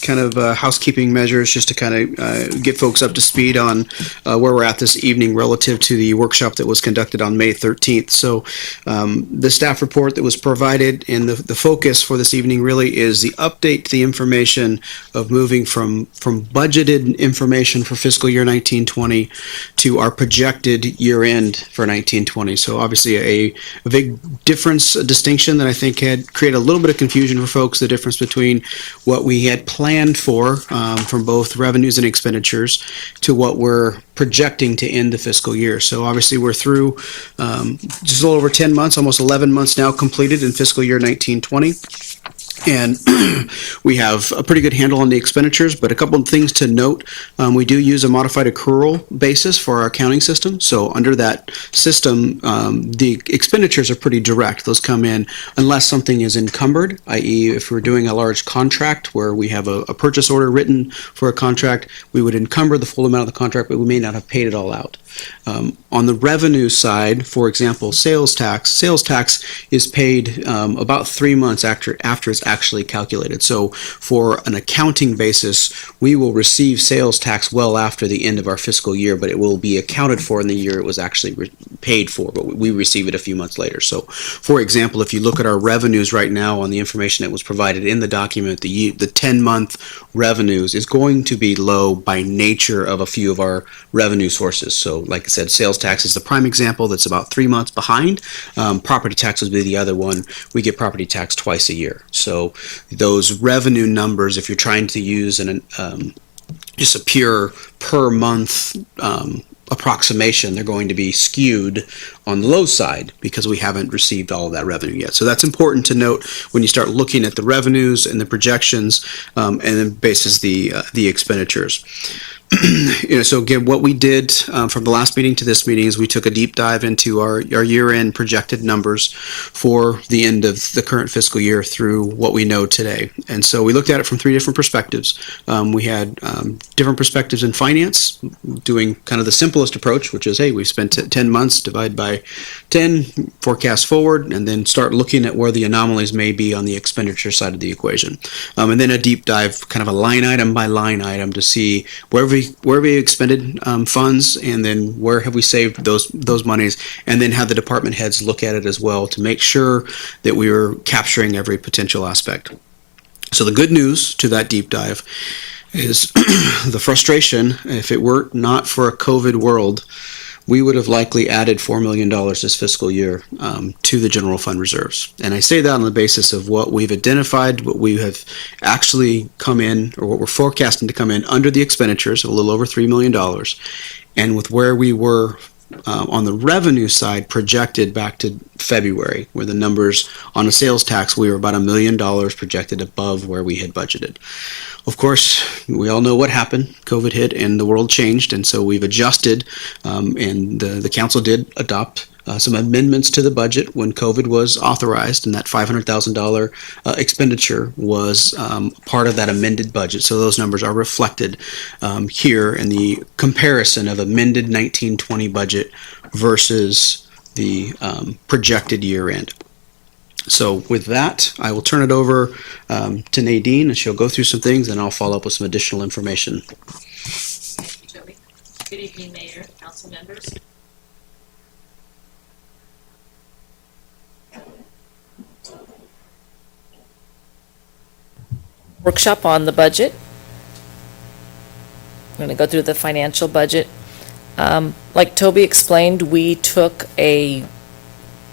kind of housekeeping measures just to kind of get folks up to speed on where we're at this evening relative to the workshop that was conducted on May 13th. So the staff report that was provided and the focus for this evening really is the update to the information of moving from budgeted information for fiscal year 1920 to our projected year end for 1920. So obviously a big difference, a distinction that I think had created a little bit of confusion for folks, the difference between what we had planned for from both revenues and expenditures to what we're projecting to end the fiscal year. So obviously we're through just a little over 10 months, almost 11 months now completed in fiscal year 1920. And we have a pretty good handle on the expenditures, but a couple of things to note. We do use a modified accrual basis for our accounting system. So under that system, the expenditures are pretty direct. Those come in unless something is encumbered, i.e. if we're doing a large contract where we have a purchase order written for a contract, we would encumber the full amount of the contract, but we may not have paid it all out. On the revenue side, for example, sales tax is paid about 3 months after it's actually calculated. So for an accounting basis, we will receive sales tax well after the end of our fiscal year, but it will be accounted for in the year it was actually paid for, but we receive it a few months later. So for example, if you look at our revenues right now on the information that was provided in the document, the 10-month revenues is going to be low by nature of a few of our revenue sources. So like I said, sales tax is the prime example that's about 3 months behind. Property tax would be the other one. We get property tax twice a year. So those revenue numbers, if you're trying to use just a pure per month approximation, they're going to be skewed on the low side because we haven't received all of that revenue yet. So that's important to note when you start looking at the revenues and the projections and then basis the expenditures. So again, what we did from the last meeting to this meeting is we took a deep dive into our year-end projected numbers for the end of the current fiscal year through what we know today. And so we looked at it from 3 different perspectives. We had different perspectives in finance, doing kind of the simplest approach, which is, hey, we've spent 10 months, divide by 10, forecast forward, and then start looking at where the anomalies may be on the expenditure side of the equation. And then a deep dive, kind of a line item by line item to see where we expended funds, and then where have we saved those monies, and then have the department heads look at it as well to make sure that we were capturing every potential aspect. So the good news to that deep dive is the frustration. If it were not for a COVID world, we would have likely added $4 million this fiscal year to the general fund reserves. And I say that on the basis of what we've identified, what we have actually come in, or what we're forecasting to come in under the expenditures, a little over $3 million. And with where we were on the revenue side projected back to February, where the numbers on the sales tax, we were about $1 million projected above where we had budgeted. Of course, we all know what happened. COVID hit and the world changed, and so we've adjusted, and the council did adopt some amendments to the budget when COVID was authorized, and that $500,000 expenditure was part of that amended budget. So those numbers are reflected here in the comparison of amended 1920 budget versus the projected year end. So with that, I will turn it over to Nadine, and she'll go through some things, and I'll follow up with some additional information. Joey. Good evening, Mayor, council members. Workshop on the budget. I'm going to go through the financial budget. Like Toby explained, we took a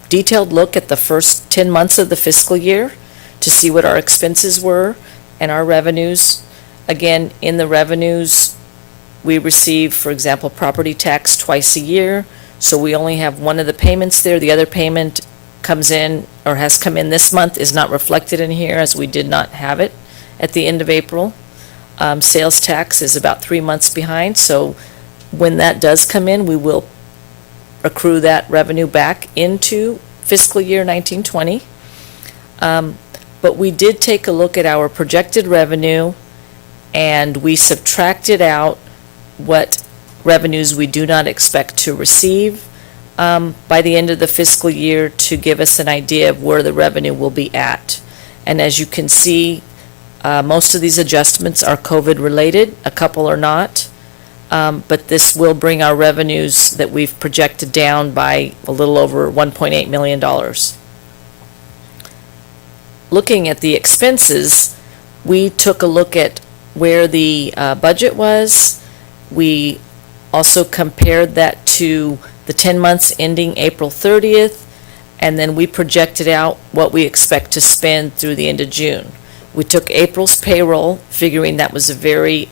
detailed look at the first 10 months of the fiscal year to see what our expenses were and our revenues. Again, in the revenues, we receive, for example, property tax twice a year. So we only have one of the payments there. The other payment comes in, or has come in this month, is not reflected in here as we did not have it at the end of April. Sales tax is about 3 months behind. So when that does come in, we will accrue that revenue back into fiscal year 1920. But we did take a look at our projected revenue, and we subtracted out what revenues we do not expect to receive, by the end of the fiscal year to give us an idea of where the revenue will be at. And as you can see, most of these adjustments are COVID-related, a couple are not. But this will bring our revenues that we've projected down by a little over $1.8 million. Looking at the expenses, we took a look at where the budget was. We also compared that to the 10 months ending April 30th, and then we projected out what we expect to spend through the end of June. We took April's payroll, figuring that was a very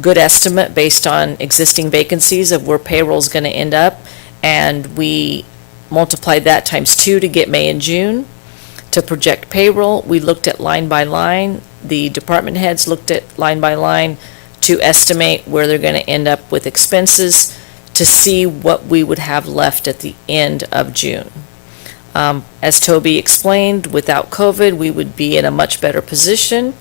good estimate based on existing vacancies of where payroll's going to end up, and we multiplied that times 2 to get May and June. To project payroll, we looked at line by line. The department heads looked at line by line to estimate where they're going to end up with expenses to see what we would have left at the end of June. As Toby explained, without COVID, we would be in a much better position.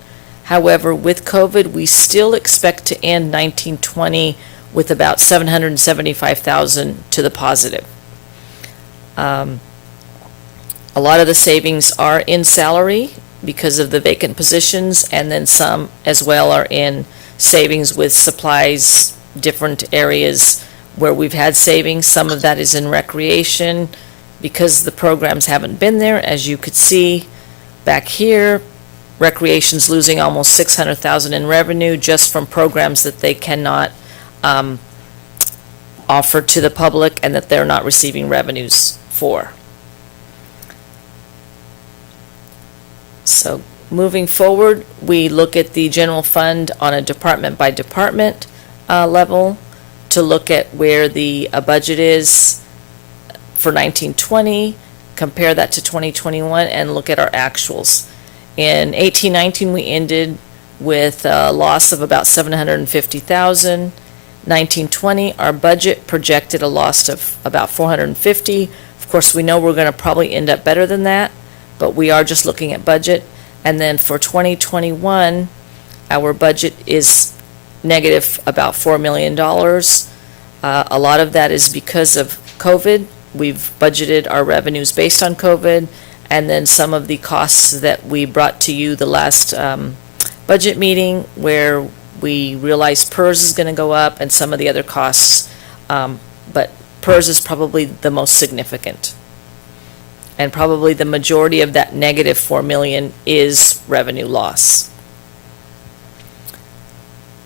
However, with COVID, we still expect to end 1920 with about $775,000 to the positive. A lot of the savings are in salary because of the vacant positions, and then some as well are in savings with supplies, different areas where we've had savings. Some of that is in recreation because the programs haven't been there. As you could see back here, recreation's losing almost $600,000 in revenue just from programs that they cannot offer to the public and that they're not receiving revenues for. So moving forward, we look at the general fund on a department by department level to look at where the budget is for 1920, compare that to 2021, and look at our actuals. In 1819, we ended with a loss of about $750,000. 1920, our budget projected a loss of about $450,000. Of course, we know we're going to probably end up better than that, but we are just looking at budget. And then for 2021, our budget is negative about $4 million. A lot of that is because of COVID. We've budgeted our revenues based on COVID, and then some of the costs that we brought to you the last budget meeting where we realized PERS is going to go up and some of the other costs, but PERS is probably the most significant. And probably the majority of that negative $4 million is revenue loss.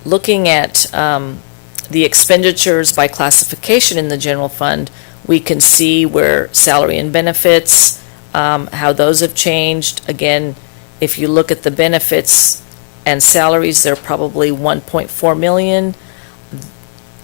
Looking at the expenditures by classification in the general fund, we can see where salary and benefits, how those have changed. Again, if you look at the benefits and salaries, they're probably $1.4 million.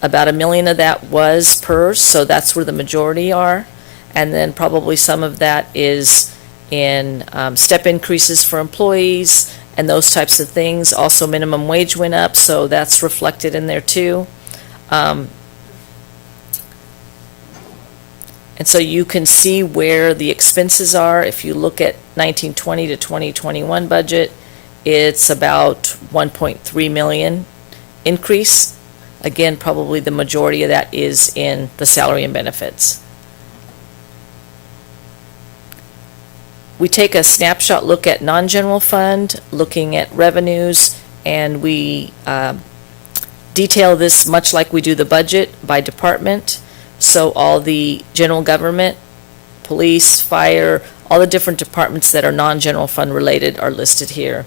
About $1 million of that was PERS, so that's where the majority are. And then probably some of that is in step increases for employees and those types of things. Also, minimum wage went up, so that's reflected in there too. And so you can see where the expenses are. If you look at 1920 to 2021 budget, it's about $1.3 million increase. Again, probably the majority of that is in the salary and benefits. We take a snapshot look at non-general fund, looking at revenues, and we detail this much like we do the budget by department. So all the general government, police, fire, all the different departments that are non-general fund related are listed here.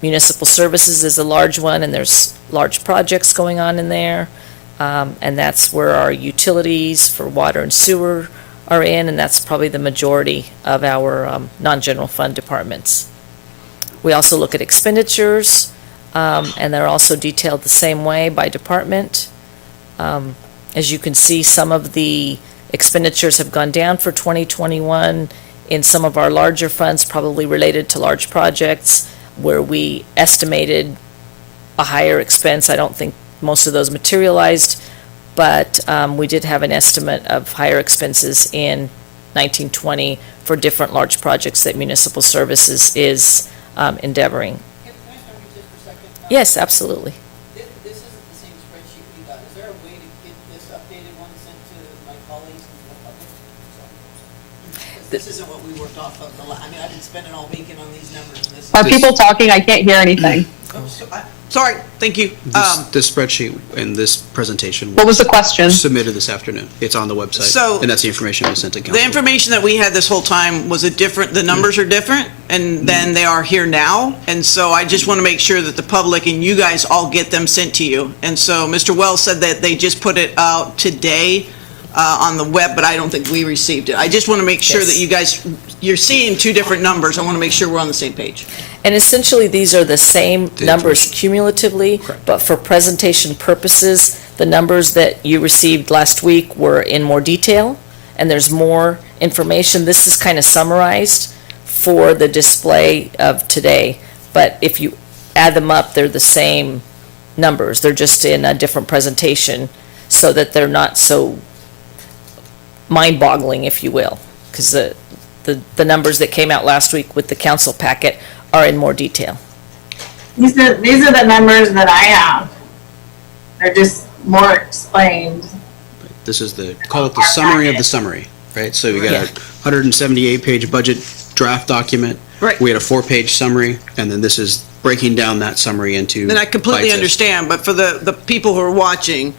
Municipal services is a large one, and there's large projects going on in there. And that's where our utilities for water and sewer are in, and that's probably the majority of our non-general fund departments. We also look at expenditures, and they're also detailed the same way by department. As you can see, some of the expenditures have gone down for 2021 in some of our larger funds, probably related to large projects where we estimated a higher expense. I don't think most of those materialized, but we did have an estimate of higher expenses in 1920 for different large projects that municipal services is endeavoring. Can I stop you just for a second? Yes, absolutely. This isn't the same spreadsheet we got. Is there a way to get this updated one sent to my colleagues? This isn't what we worked off of, I mean, I've been spending all weekend on these numbers. And this Are people talking? I can't hear anything. Sorry, thank you. This spreadsheet and this presentation What was the question? submitted this afternoon. It's on the website. So- And that's the information we sent to The council. information that we had this whole time was the numbers are different than they are here now. And so I just want to make sure that the public and you guys all get them sent to you. And so Mr. Wells said that they just put it out today on the web, but I don't think we received it. I just want to make sure Yes. that you guys, you're seeing two different numbers. I want to make sure we're on the same page. And essentially, these are the same The numbers information. cumulatively, Correct. but for presentation purposes, the numbers that you received last week were in more detail, and there's more information. This is kind of summarized for the display of today, but if you add them up, they're the same numbers. They're just in a different presentation so that they're not so mind-boggling, if you will, because the numbers that came out last week with the council packet are in more detail. These are the numbers that I have. They're just more explained. This is call it the summary of the summary, right? So we got a 178-page budget draft document. Right. We had a 4-page summary, and then this is breaking down that summary into. And I completely bite-sized. understand, but for the people who are watching,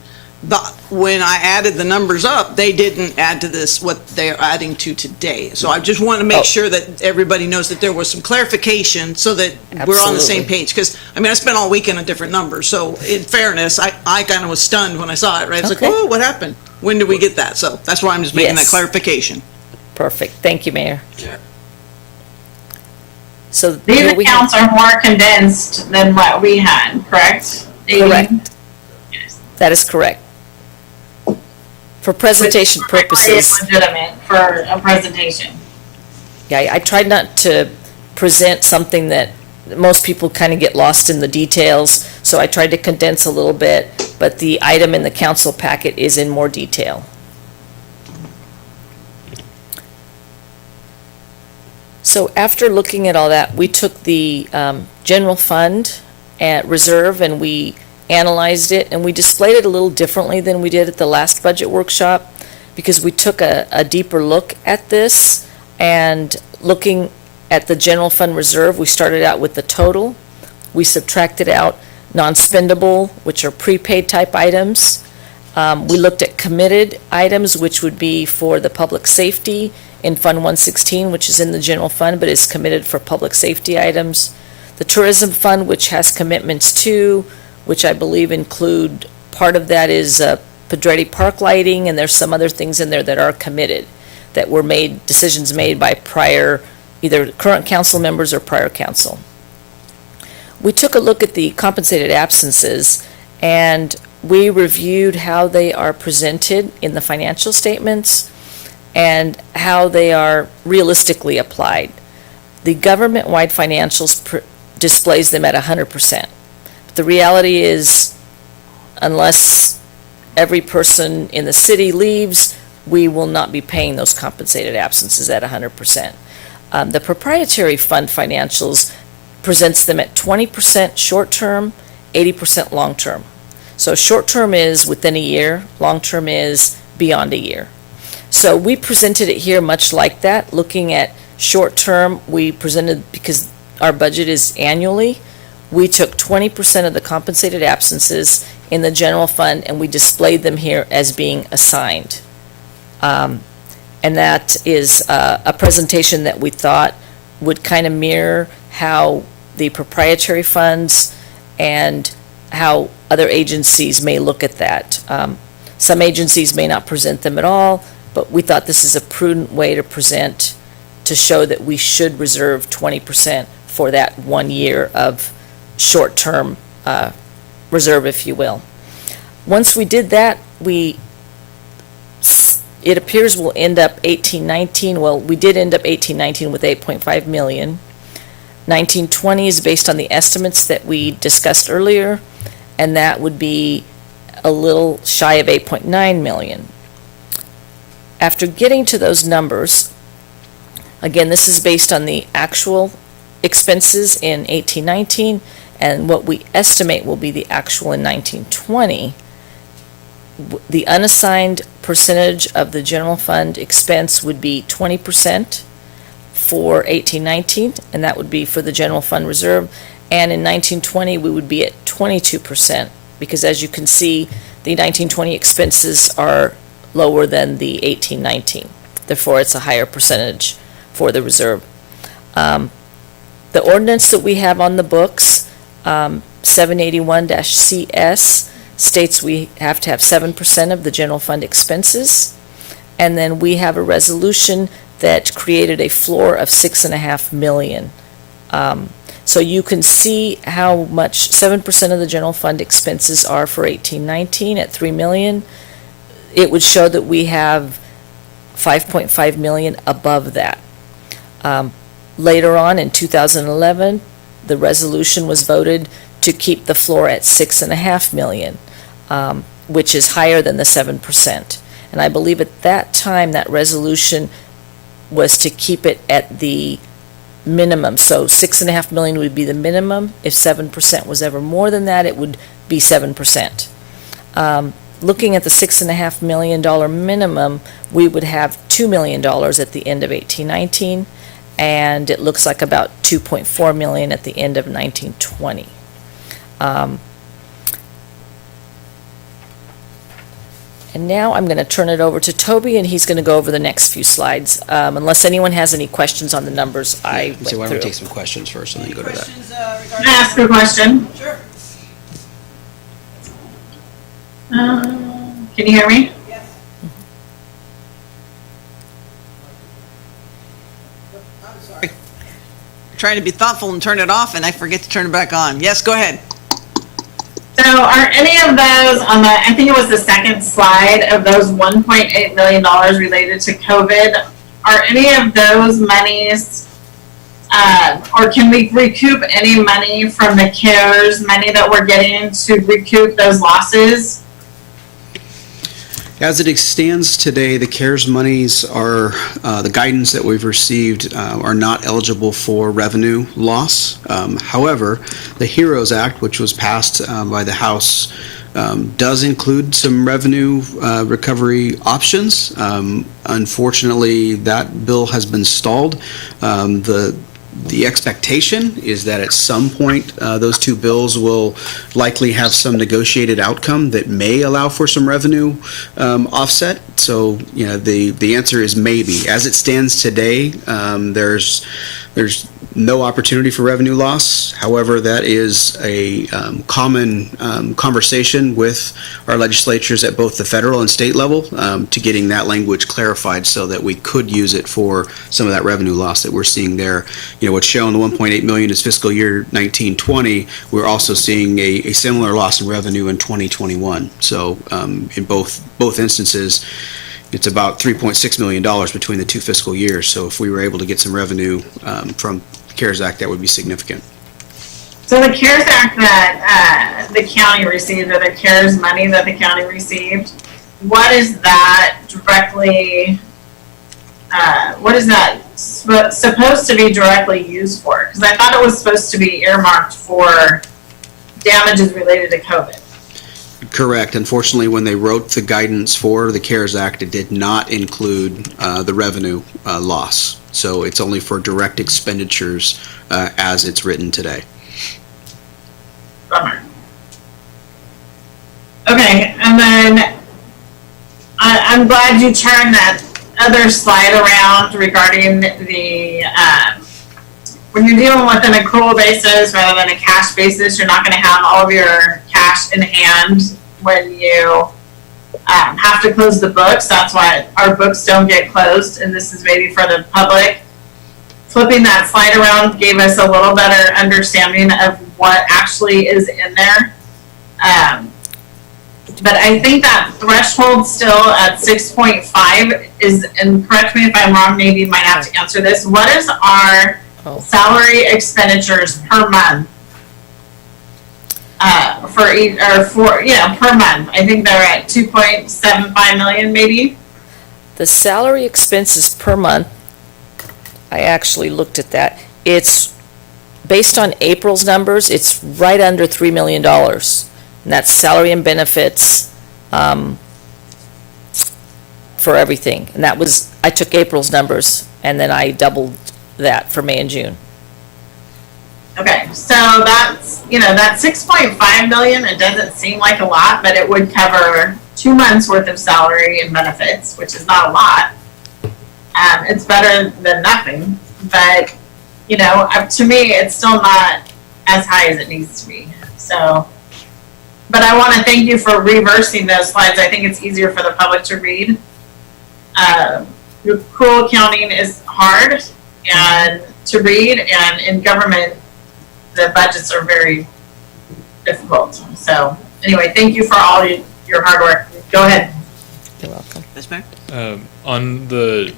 when I added the numbers up, they didn't add to this what they're adding to today. So I just want to make sure that everybody knows that there was some clarification so that we're on the same Absolutely. page. Because, I mean, I spent all weekend on different numbers. So in fairness, I kind of was stunned when I saw it, right? It's like, Okay. oh, what happened? When did we get that? So that's why I'm just making that Yes. clarification. Perfect. Thank you, Mayor. So These here we have, accounts are more condensed than what we had, correct? correct. Yes. That is correct. For presentation It's purposes, legitimate for a presentation. yeah, I tried not to present something that most people kind of get lost in the details, so I tried to condense a little bit, but the item in the council packet is in more detail. So after looking at all that, we took the general fund at reserve and we analyzed it and we displayed it a little differently than we did at the last budget workshop because we took a deeper look at this and looking at the general fund reserve, we started out with the total. We subtracted out non-spendable, which are prepaid type items. We looked at committed items, which would be for the public safety in Fund 116, which is in the general fund, but is committed for public safety items. The tourism fund, which has commitments too, which I believe include, part of that is Pedretti Park lighting, and there's some other things in there that are committed, that were decisions made by prior, either current council members or prior council. We took a look at the compensated absences, and we reviewed how they are presented in the financial statements and how they are realistically applied. The government-wide financials displays them at 100%. But the reality is, unless every person in the city leaves, we will not be paying those compensated absences at 100%. The proprietary fund financials presents them at 20% short-term, 80% long-term. So short-term is within a year, long-term is beyond a year. So we presented it here much like that, looking at short-term, we presented, because our budget is annually, we took 20% of the compensated absences in the general fund and we displayed them here as being assigned. And that is a presentation that we thought would kind of mirror how the proprietary funds and how other agencies may look at that. Some agencies may not present them at all, but we thought this is a prudent way to present, to show that we should reserve 20% for that 1 year of short-term reserve, if you will. Once we did that, it appears we'll end up 18-19, well, we did end up 18-19 with 8.5 million. 19-20 is based on the estimates that we discussed earlier, and that would be a little shy of 8.9 million. After getting to those numbers, again, this is based on the actual expenses in 18-19 and what we estimate will be the actual in 19-20. the unassigned percentage of the general fund expense would be 20% for 1819, and that would be for the general fund reserve. And in 1920, we would be at 22%, because as you can see, the 1920 expenses are lower than the 1819. Therefore, it's a higher percentage for the reserve. The ordinance that we have on the books, 781-CS, states we have to have 7% of the general fund expenses. And then we have a resolution that created a floor of $6.5 million. So you can see how much 7% of the general fund expenses are for 1819 at $3 million. It would show that we have $5.5 million above that. Later on in 2011, the resolution was voted to keep the floor at $6.5 million, which is higher than the 7%. And I believe at that time, that resolution was to keep it at the minimum. So $6.5 million would be the minimum. If 7% was ever more than that, it would be 7%. Looking at the $6.5 million minimum, we would have $2 million at the end of 1819, and it looks like about $2.4 million at the end of 1920. And now I'm going to turn it over to Toby, and he's going to go over the next few slides. Unless anyone has any questions on the numbers I went So why don't we through. take some questions first and then go to that? Can I ask a question? Sure. Can you hear me? Yes. I'm sorry. Trying to be thoughtful and turn it off, and I forget to turn it back on. Yes, go ahead. So are any of those on the, I think it was the second slide of those $1.8 million related to COVID, are any of those monies, or can we recoup any money from the CARES money that we're getting to recoup those losses? As it stands today, the CARES monies are, the guidance that we've received are not eligible for revenue loss. However, the HEROES Act, which was passed by the House, does include some revenue recovery options. Unfortunately, that bill has been stalled. The expectation is that at some point, those two bills will likely have some negotiated outcome that may allow for some revenue offset. So, you know, the answer is maybe. As it stands today, there's no opportunity for revenue loss. However, that is a common conversation with our legislatures at both the federal and state level to getting that language clarified so that we could use it for some of that revenue loss that we're seeing there. You know, what's shown, the 1.8 million is fiscal year 1920. We're also seeing a similar loss in revenue in 2021. So in both instances, it's about $3.6 million between the two fiscal years. So if we were able to get some revenue from the CARES Act, that would be significant. So the CARES Act that the county received, or the CARES money that the county received, what is that directly, what is that supposed to be directly used for? Because I thought it was supposed to be earmarked for damages related to COVID. Correct. Unfortunately, when they wrote the guidance for the CARES Act, it did not include the revenue loss. So it's only for direct expenditures as it's written today. Bummer. Okay, and then I'm glad you turned that other slide around regarding the when you're dealing with an accrual basis rather than a cash basis, you're not going to have all of your cash in hand when you have to close the books. That's why our books don't get closed, and this is maybe for the public. Flipping that slide around gave us a little better understanding of what actually is in there. But I think that threshold still at 6.5 is, and correct me if I'm wrong, maybe you might have to answer this. What is our salary expenditures per month? Per month. I think they're at 2.75 million maybe. The salary expenses per month, I actually looked at that. It's based on April's numbers, it's right under $3 million. And that's salary and benefits, for everything. And that was, I took April's numbers and then I doubled that for May and June. Okay, so that's, that 6.5 million, it doesn't seem like a lot, but it would cover 2 months worth of salary and benefits, which is not a lot. It's better than nothing, but, to me, it's still not as high as it needs to be. So, but I want to thank you for reversing those slides. I think it's easier for the public to read. Accrual accounting is hard and to read, and in government, the budgets are very difficult. So anyway, thank you for all your hard work. Go ahead. You're welcome. Yes, Mayor? On the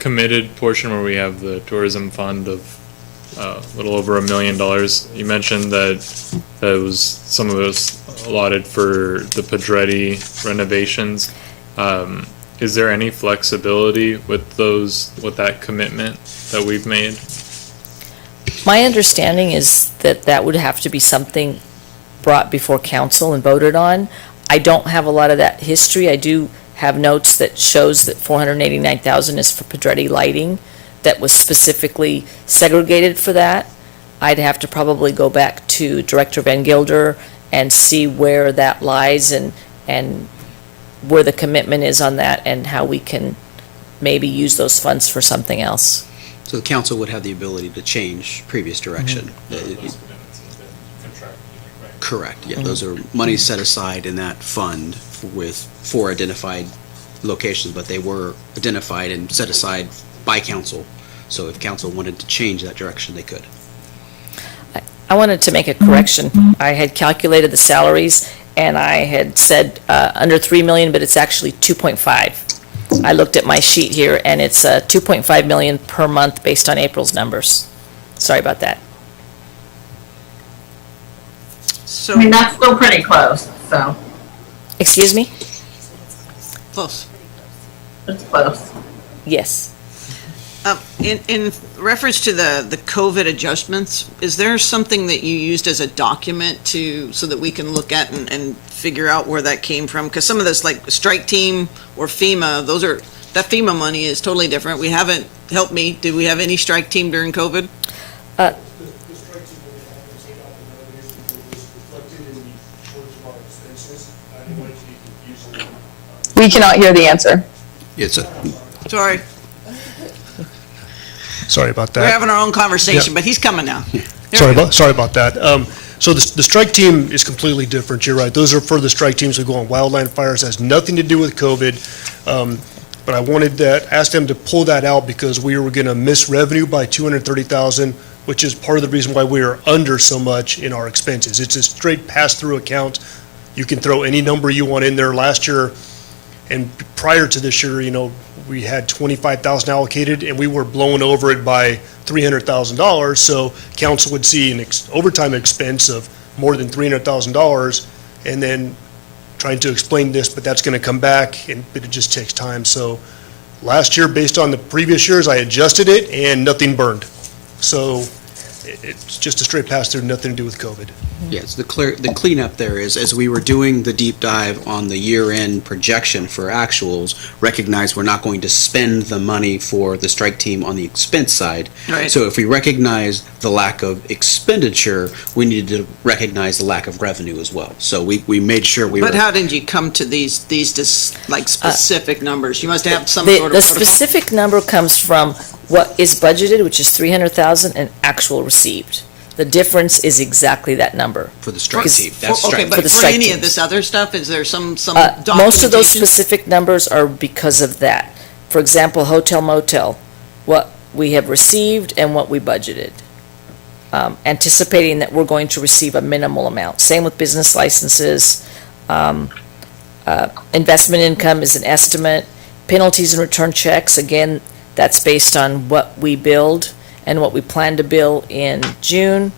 committed portion where we have the tourism fund of a little over $1 million, you mentioned that was some of those allotted for the Pedretti renovations. Is there any flexibility with that commitment that we've made? My understanding is that that would have to be something brought before council and voted on. I don't have a lot of that history. I do have notes that shows that $489,000 is for Pedretti lighting that was specifically segregated for that. I'd have to probably go back to Director Van Gilder and see where that lies and where the commitment is on that and how we can maybe use those funds for something else. So the council would have the ability to change previous direction. Correct, yeah, those are monies set aside in that fund with 4 identified locations, but they were identified and set aside by council. So if council wanted to change that direction, they could. I wanted to make a correction. I had calculated the salaries and I had said under 3 million, but it's actually 2.5. I looked at my sheet here and it's 2.5 million per month based on April's numbers. Sorry about that. So, I mean, that's still pretty close, so Excuse me? close. it's close. Yes. In reference to the COVID adjustments, is there something that you used as a document so that we can look at and figure out where that came from? Because some of this, like strike team or FEMA, that FEMA money is totally different. We haven't, helped me, did we have any strike team during COVID? We cannot hear the answer. It's Sorry, Sorry about that. we're having our own conversation, Yep. but he's coming now. Sorry about that. So the strike team is completely different. You're right. Those are for the strike teams who go on wildland fires. Has nothing to do with COVID. But I wanted to ask them to pull that out because we were going to miss revenue by 230,000, which is part of the reason why we are under so much in our expenses. It's a straight pass-through account. You can throw any number you want in there. Last year and prior to this year, we had 25,000 allocated and we were blowing over it by $300,000. So council would see an overtime expense of more than $300,000 and then trying to explain this, but that's going to come back but it just takes time. So last year, based on the previous years, I adjusted it and nothing burned. So it's just a straight pass through, nothing to do with COVID. Yes, the cleanup there is, as we were doing the deep dive on the year-end projection for actuals, recognize we're not going to spend the money for the strike team on the expense side. Right. So if we recognize the lack of expenditure, we need to recognize the lack of revenue as well. So we made sure we were. But how did you come to these specific numbers? You must have some sort of The protocol. specific number comes from what is budgeted, which is 300,000, and actual received. The difference is exactly that number. For the strike team, Okay, that's strike. but For the for strike any of teams. this other stuff, is there some Most of those documentation? specific numbers are because of that. For example, hotel motel, what we have received and what we budgeted. Anticipating that we're going to receive a minimal amount. Same with business licenses. Investment income is an estimate. Penalties and return checks, again, that's based on what we billed and what we plan to bill in June,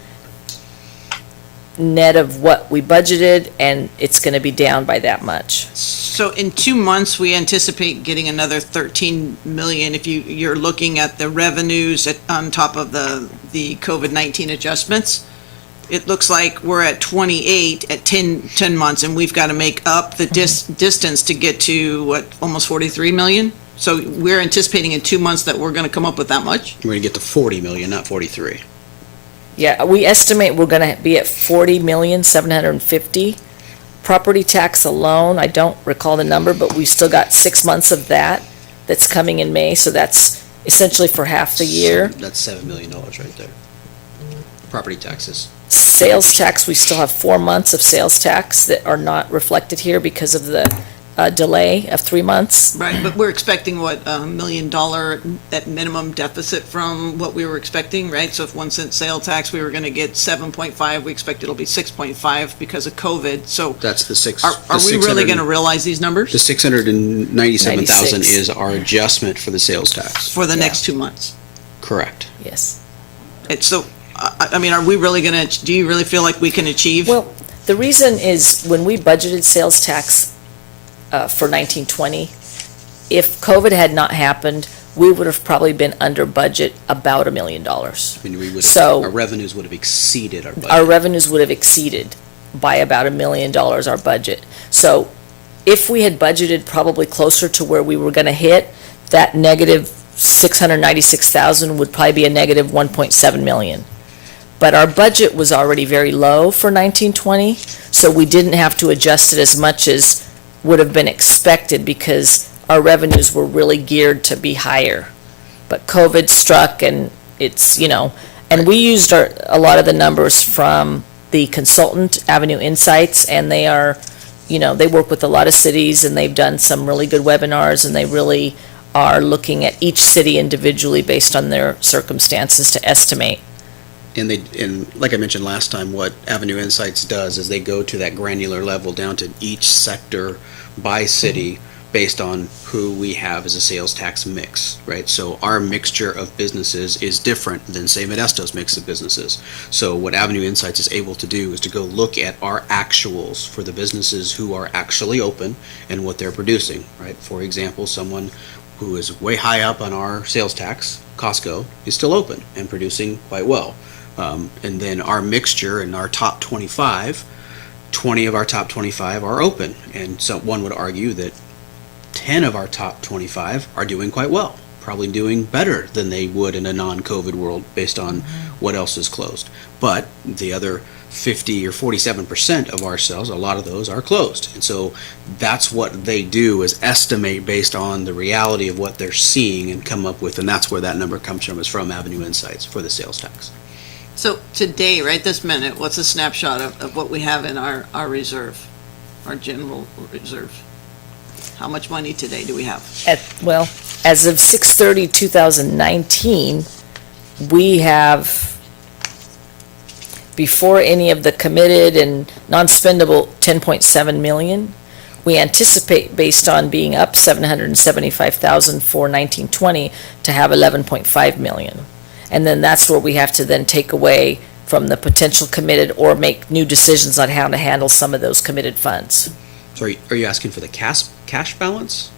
net of what we budgeted, and it's going to be down by that much. So in 2 months, we anticipate getting another 13 million if you're looking at the revenues on top of the COVID-19 adjustments. it looks like we're at 28 at 10 months, and we've got to make up the distance to get to, what, almost 43 million? So we're anticipating in 2 months that we're going to come up with that much? We're going to get to 40 million, not 43. Yeah, we estimate we're gonna be at 40,750,000. Property tax alone, I don't recall the number, but we still got 6 months of that's coming in May, so that's essentially for half the year. That's $7 million right there. Property taxes. Sales tax, we still have 4 months of sales tax that are not reflected here because of the delay of 3 months. Right, but we're expecting, what, $1 million at minimum deficit from what we were expecting, right? So if 1 cent sale tax, we were going to get 7.5, we expect it'll be 6.5 because of COVID. So That's the six. are we really going to realize these numbers The 697,000 96. is our adjustment for the sales tax. for the next 2 months? Correct. Yes. So, I mean, are we really going to, do you really feel like we can achieve? Well, the reason is when we budgeted sales tax for 1920, if COVID had not happened, we would have probably been under budget about $1 million. I mean, we would So- our revenues would have exceeded our budget. Our revenues would have exceeded by about $1 million our budget. So if we had budgeted probably closer to where we were going to hit, that negative 696,000 would probably be a negative 1.7 million. But our budget was already very low for 1920, so we didn't have to adjust it as much as would have been expected because our revenues were really geared to be higher. But COVID struck and it's, and we used a lot of the numbers from the consultant, Avenue Insights, and they are, they work with a lot of cities and they've done some really good webinars and they really are looking at each city individually based on their circumstances to estimate. And like I mentioned last time, what Avenue Insights does is they go to that granular level down to each sector by city based on who we have as a sales tax mix, right? So our mixture of businesses is different than, say, Modesto's mix of businesses. So what Avenue Insights is able to do is to go look at our actuals for the businesses who are actually open and what they're producing, right? For example, someone who is way high up on our sales tax, Costco, is still open and producing quite well. And then our mixture in our top 25, 20 of our top 25 are open. And so one would argue that 10 of our top 25 are doing quite well, probably doing better than they would in a non-COVID world based on what else is closed. But the other 50 or 47% of our sales, a lot of those are closed. And so that's what they do is estimate based on the reality of what they're seeing and come up with, and that's where that number comes from, is from Avenue Insights for the sales tax. So today, right this minute, what's a snapshot of what we have in our reserve, our general reserve? How much money today do we have? As of 6/30/2019, we have, before any of the committed and non-spendable, 10.7 million. We anticipate, based on being up 775,000 for 1920, to have 11.5 million. And then that's where we have to then take away from the potential committed or make new decisions on how to handle some of those committed funds. So are you asking for the cash balance?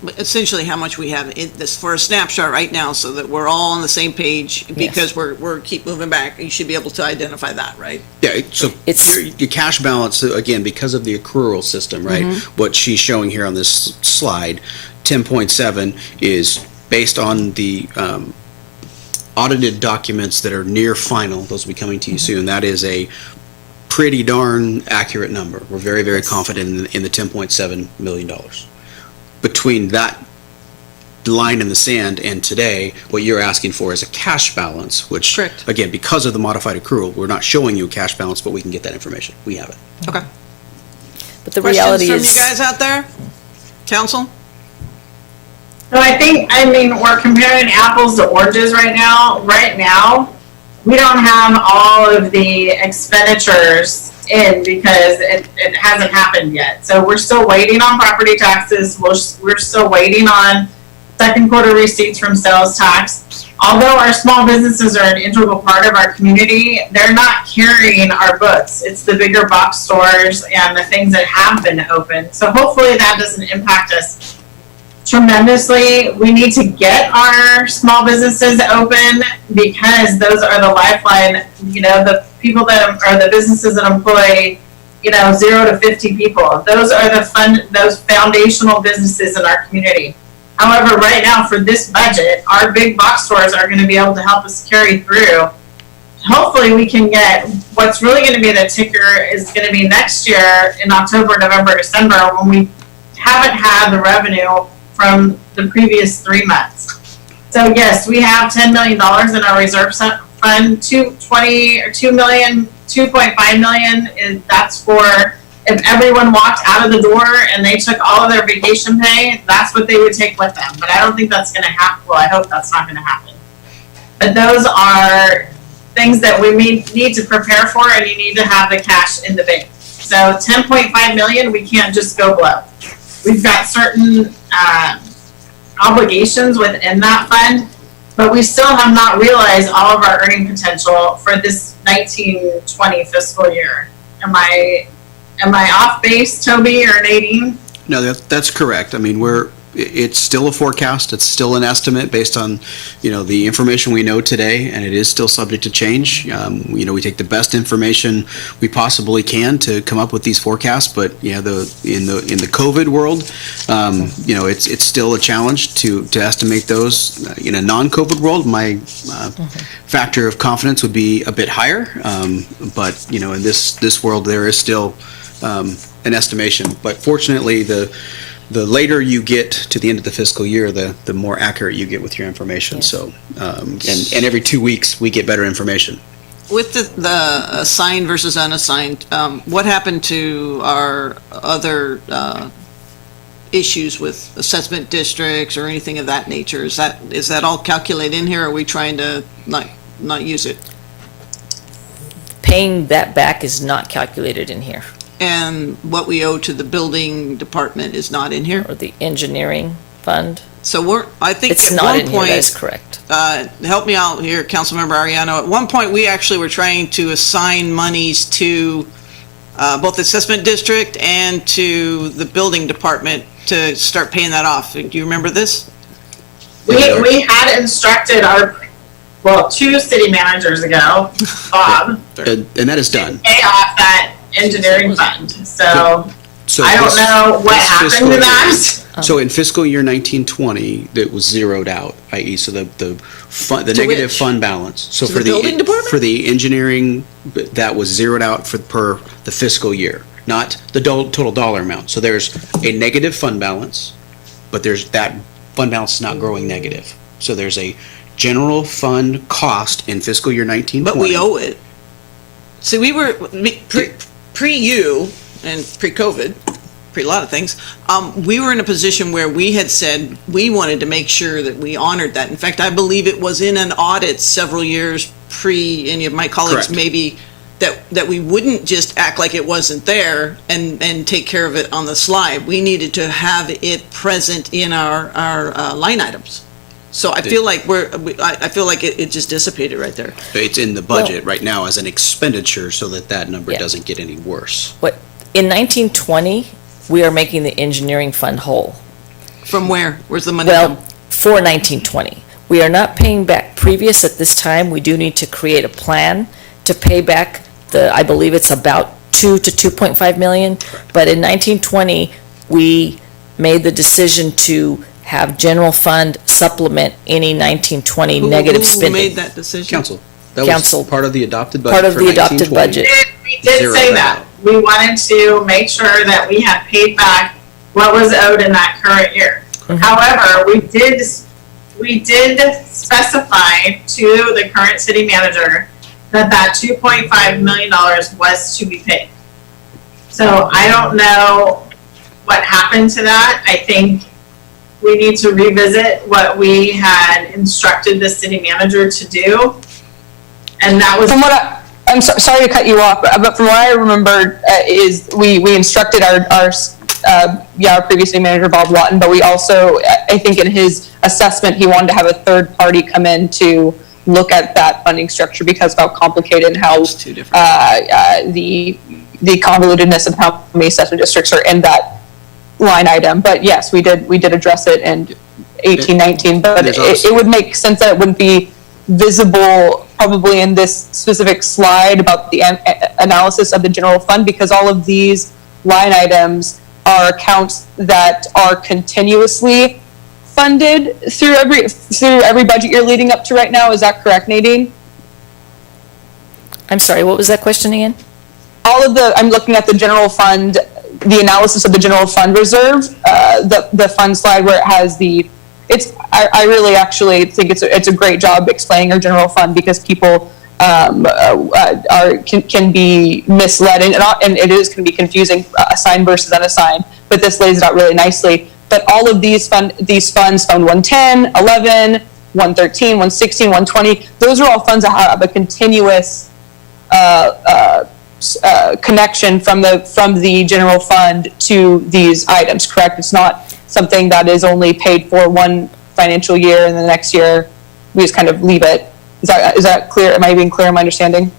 But essentially, how much we have in this for a snapshot right now, so that we're all on the same page, because we're keep moving back. You should be able to identify that, right? Yeah, so It's- your cash balance, again, because of the accrual system, right? What she's showing here on this slide, 10.7 is based on the audited documents that are near final. Those will be coming to you soon. That is a pretty darn accurate number. We're very, very confident in the $10.7 million. Between that line in the sand and today, what you're asking for is a cash balance, which, Correct. again, because of the modified accrual, we're not showing you a cash balance, but we can get that information. We have it. Okay. But the Questions reality from is. you guys out there? Council? So we're comparing apples to oranges right now. Right now, we don't have all of the expenditures in because it hasn't happened yet. So we're still waiting on property taxes. We're still waiting on second quarter receipts from sales tax. Although our small businesses are an integral part of our community, they're not carrying our books. It's the bigger box stores and the things that have been open. So hopefully that doesn't impact us tremendously. We need to get our small businesses open because those are the lifeline. The people that are the businesses that employ, 0 to 50 people. Those are those foundational businesses in our community. However, right now for this budget, our big box stores are going to be able to help us carry through. Hopefully we can get, what's really going to be the ticker is going to be next year in October, November, December, when we haven't had the revenue from the previous 3 months. So yes, we have $10 million in our reserve fund. 2.5 million is, that's for if everyone walked out of the door and they took all of their vacation pay, that's what they would take with them. But I don't think that's going to happen. Well, I hope that's not going to happen. But those are things that we need to prepare for, and you need to have the cash in the bank. So 10.5 million, we can't just go blow. We've got certain obligations within that fund, but we still have not realized all of our earning potential for this 1920 fiscal year. Am I off base, Toby or Nadine? No, that's correct. I mean, it's still a forecast. It's still an estimate based on, the information we know today, and it is still subject to change. We take the best information we possibly can to come up with these forecasts. But in the COVID world, it's still a challenge to estimate those. In a non-COVID world, my factor of confidence would be a bit higher. But in this world, there is still an estimation. But fortunately, the later you get to the end of the fiscal year, the more accurate you get with your information. Yes. So, and every 2 weeks we get better information. With the assigned versus unassigned, what happened to our other issues with assessment districts or anything of that nature? Is that all calculated in here, or are we trying to not use it? Paying that back is not calculated in here. And what we owe to the building department is not in here? Or the engineering fund. So I think it's at not one in point, here, that is correct. Help me out here, Councilmember Ariano. At one point, we actually were trying to assign monies to both the assessment district and to the building department to start paying that off. Do you remember this? We had instructed 2 city managers ago, Bob. And that is done. Pay off that engineering fund. So I don't know what happened to that. So in fiscal year 1920, that was zeroed out, i.e., so the negative fund balance. So for the engineering, that was zeroed out per the fiscal year, not the total dollar amount. So there's a negative fund balance, but that fund balance is not growing negative. So there's a general fund cost in fiscal year 1920. But we owe it. See, we were pre-you and pre-COVID, pre a lot of things, we were in a position where we had said we wanted to make sure that we honored that. In fact, I believe it was in an audit several years pre any of my colleagues. Correct. Maybe that we wouldn't just act like it wasn't there and take care of it on the slide. We needed to have it present in our line items. So I feel like it just dissipated right there. It's in the budget right now as an expenditure, so that number doesn't get any worse. But in 1920, we are making the engineering fund whole. From where? Where's the money from? For 1920. We are not paying back previous at this time. We do need to create a plan to pay back I believe it's about 2 to 2.5 million. But in 1920, we made the decision to have general fund supplement any 1920 negative spending. Who made that decision? Council. That was part of the adopted budget. Part of the adopted budget. We did say that. We wanted to make sure that we had paid back what was owed in that current year. Mm-hmm. However, we did specify to the current city manager that $2.5 million was to be paid. So I don't know what happened to that. I think we need to revisit what we had instructed the city manager to do. And that was... I'm sorry to cut you off, but from what I remember is we instructed our previous city manager, Bob Watton, but we also, I think in his assessment, he wanted to have a third party come in to look at that funding structure because of how complicated and how the convolutedness of how many assessment districts are in that line item. But yes, we did address it in 1819, but it would make sense that it wouldn't be visible probably in this specific slide about the analysis of the general fund, because all of these line items are accounts that are continuously funded through every budget year leading up to right now. Is that correct, Nadine? I'm sorry, what was that question again? I'm looking at the general fund, the analysis of the general fund reserve, the fund slide where it has I really actually think it's a great job explaining our general fund, because people can be misled, and it is can be confusing, assigned versus unassigned, but this lays it out really nicely. But all of these funds, Fund 110, 11, 113, 116, 120, those are all funds that have a continuous connection from the general fund to these items, correct? It's not something that is only paid for one financial year and the next year we just kind of leave it. Is that clear? Am I being clear in my understanding?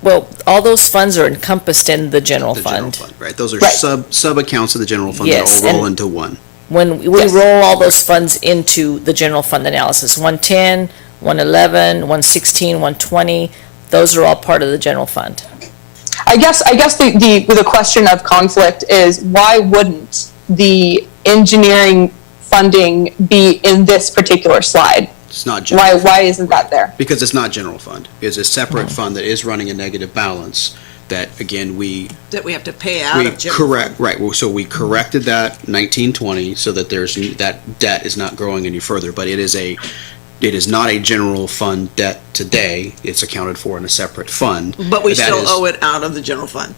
Well, all those funds are encompassed in the general fund. Right, those are Right. sub-accounts of the general fund that Yes, all roll and- into one. When we roll all those funds into the general fund analysis, 110, 111, 116, 120, those are all part of the general fund. I guess the question of conflict is, why wouldn't the engineering funding be in this particular slide? It's not general. Why isn't that there? Because it's not general fund. It's a separate fund that is running a negative balance that, again, That we have to pay out of general fund. correct, right. Well, so we corrected that 1920 so that that debt is not growing any further, but it is not a general fund debt today. It's accounted for in a separate fund. But we That still is- owe it out of the general fund.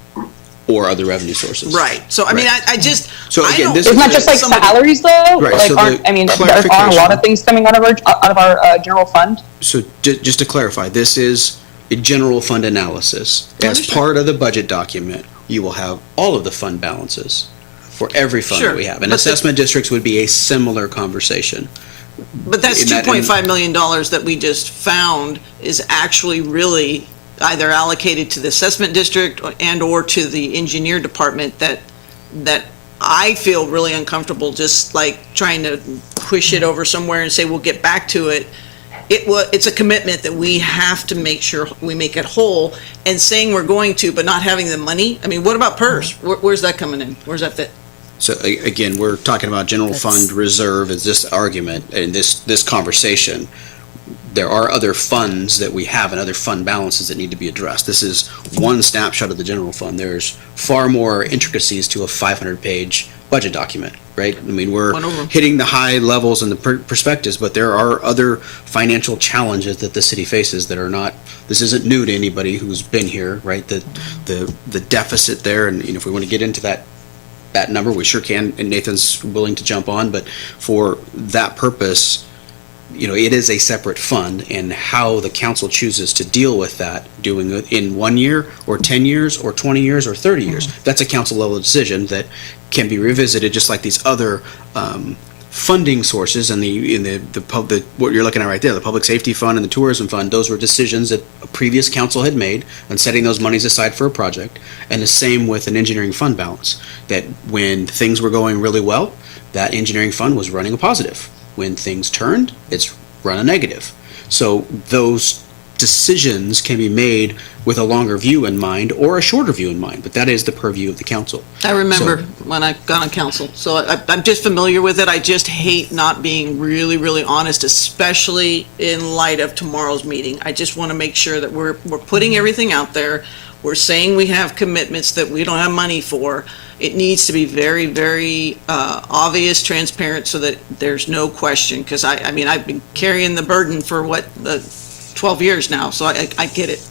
Or other revenue sources. Right. So, I mean, Right. I just, So I again, don't. this It's is not just like somebody- salaries though? Right, Like, so there aren't a clarification- lot of things coming out of our general fund? So just to clarify, this is a general fund analysis. As Understood. part of the budget document, you will have all of the fund balances for every fund that Sure, we have. And but the- assessment districts would be a similar conversation. But that's in that- $2.5 million that we just found is actually really either allocated to the assessment district and/or to the engineer department that I feel really uncomfortable just like trying to push it over somewhere and say, we'll get back to it. It's a commitment that we have to make sure we make it whole, and saying we're going to, but not having the money. I mean, what about PERS? Where's that coming in? Where's that fit? So again, we're talking about general fund reserve as this argument and this conversation. There are other funds that we have and other fund balances that need to be addressed. This is one snapshot of the general fund. There's far more intricacies to a 500-page budget document, right? I mean, we're Went over 'em. hitting the high levels and the perspectives, but there are other financial challenges that the city faces that are not, this isn't new to anybody who's been here, right? The deficit there, and if we want to get into that number, we sure can, and Nathan's willing to jump on, but for that purpose, it is a separate fund, and how the council chooses to deal with that, doing it in 1 year, or 10 years, or 20 years, or 30 years, that's a council level decision that can be revisited, just like these other funding sources and what you're looking at right there, the public safety fund and the tourism fund. Those were decisions that a previous council had made on setting those monies aside for a project. And the same with an engineering fund balance, that when things were going really well, that engineering fund was running a positive. When things turned, it's run a negative. So those decisions can be made with a longer view in mind or a shorter view in mind, but that is the purview of the council. I remember when I got on council, so I'm just familiar with it. I just hate not being really, really honest, especially in light of tomorrow's meeting. I just want to make sure that we're putting everything out there. We're saying we have commitments that we don't have money for. It needs to be very, very obvious, transparent, so that there's no question, because I mean, I've been carrying the burden for 12 years now, so I get it.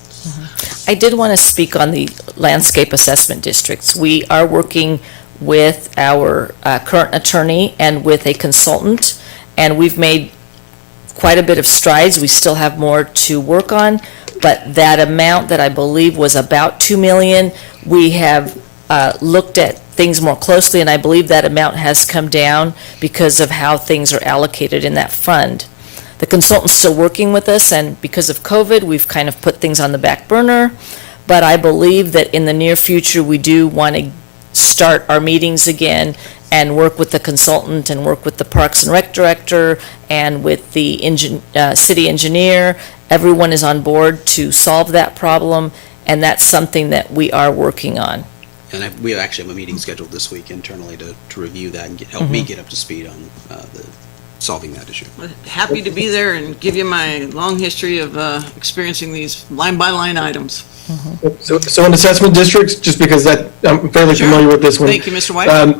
I did want to speak on the landscape assessment districts. We are working with our current attorney and with a consultant, and we've made quite a bit of strides. We still have more to work on, but that amount that I believe was about 2 million, we have looked at things more closely, and I believe that amount has come down because of how things are allocated in that fund. The consultant's still working with us, and because of COVID, we've kind of put things on the back burner, but I believe that in the near future, we do want to start our meetings again and work with the consultant and work with the Parks and Rec director and with the city engineer. Everyone is on board to solve that problem, and that's something that we are working on. And we actually have a meeting scheduled this week internally to review that and help me get up to speed on solving that issue. Happy to be there and give you my long history of experiencing these line-by-line items. So in assessment districts, just because I'm fairly familiar with this one. Thank you, Mr. White.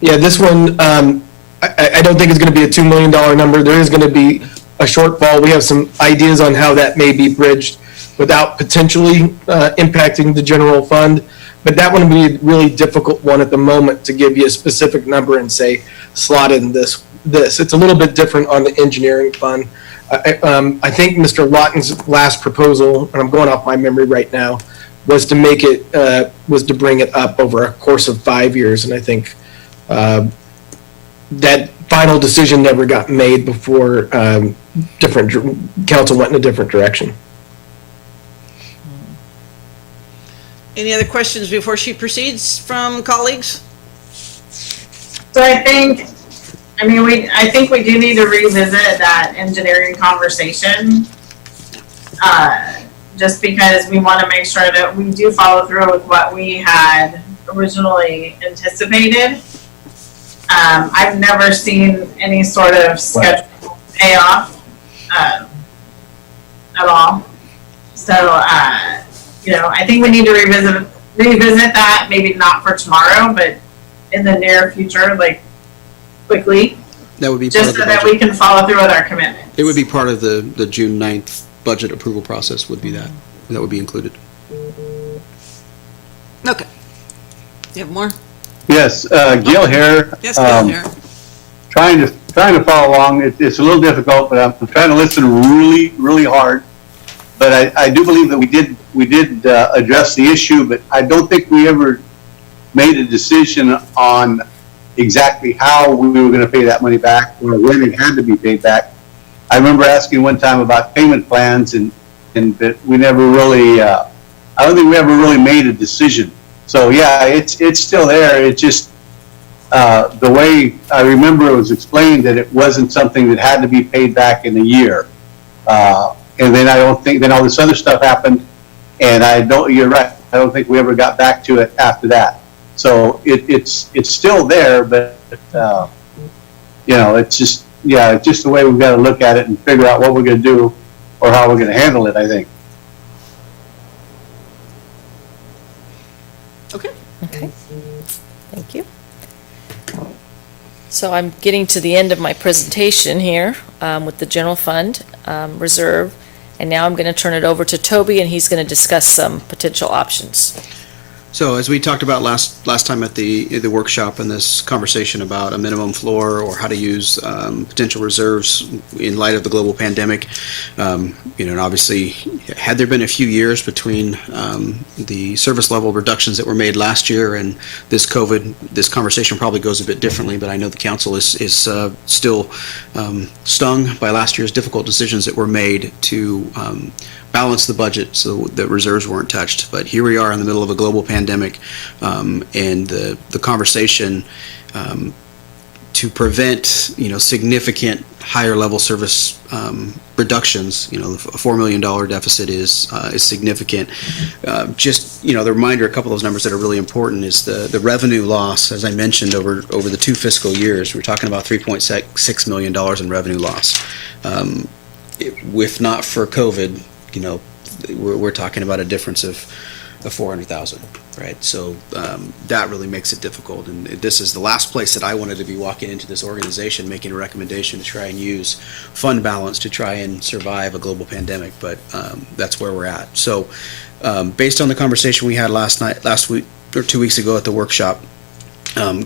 Yeah, this one, I don't think it's going to be a $2 million number. There is going to be a shortfall. We have some ideas on how that may be bridged without potentially impacting the general fund. But that one would be a really difficult one at the moment to give you a specific number and say, slot in this. It's a little bit different on the engineering fund. I think Mr. Lawton's last proposal, and I'm going off my memory right now, was to make it, was to bring it up over a course of 5 years. And I think that final decision never got made before council went in a different direction. Any other questions before she proceeds from colleagues? So I think we do need to revisit that engineering conversation. Just because we want to make sure that we do follow through with what we had originally anticipated. I've never seen any sort of schedule payoff at all. So, I think we need to revisit that, maybe not for tomorrow, but in the near future, like quickly. That would be just so that we can follow through with our commitment. It would be part of the June 9th budget approval process would be that would be included. Okay. You have more? Yes, Gil here. Yes, Gil here. Trying to follow along. It's a little difficult, but I'm trying to listen really, really hard. But I do believe that we did address the issue, but I don't think we ever made a decision on exactly how we were going to pay that money back or when it had to be paid back. I remember asking one time about payment plans, and that we never really, I don't think we ever really made a decision. So yeah, it's still there. It just, the way I remember it was explained that it wasn't something that had to be paid back in a year. And then then all this other stuff happened, and you're right, I don't think we ever got back to it after that. So it's still there, but, it's just the way we've got to look at it and figure out what we're going to do or how we're going to handle it, I think. Okay. Thank you. So I'm getting to the end of my presentation here with the general fund reserve, and now I'm going to turn it over to Toby, and he's going to discuss some potential options. So as we talked about last time at the workshop and this conversation about a minimum floor or how to use potential reserves in light of the global pandemic, and obviously had there been a few years between the service level reductions that were made last year and this COVID, this conversation probably goes a bit differently, but I know the council is still stung by last year's difficult decisions that were made to balance the budget so that reserves weren't touched. But here we are in the middle of a global pandemic, and the conversation to prevent significant higher level service reductions. A $4 million deficit is significant. Just the reminder, a couple of those numbers that are really important is the revenue loss, as I mentioned, over the 2 fiscal years. We're talking about $3.6 million in revenue loss. If not for COVID, we're talking about a difference of 400,000, right? So that really makes it difficult. And this is the last place that I wanted to be walking into this organization, making a recommendation to try and use fund balance to try and survive a global pandemic. But that's where we're at. So based on the conversation we had last week or 2 weeks ago at the workshop,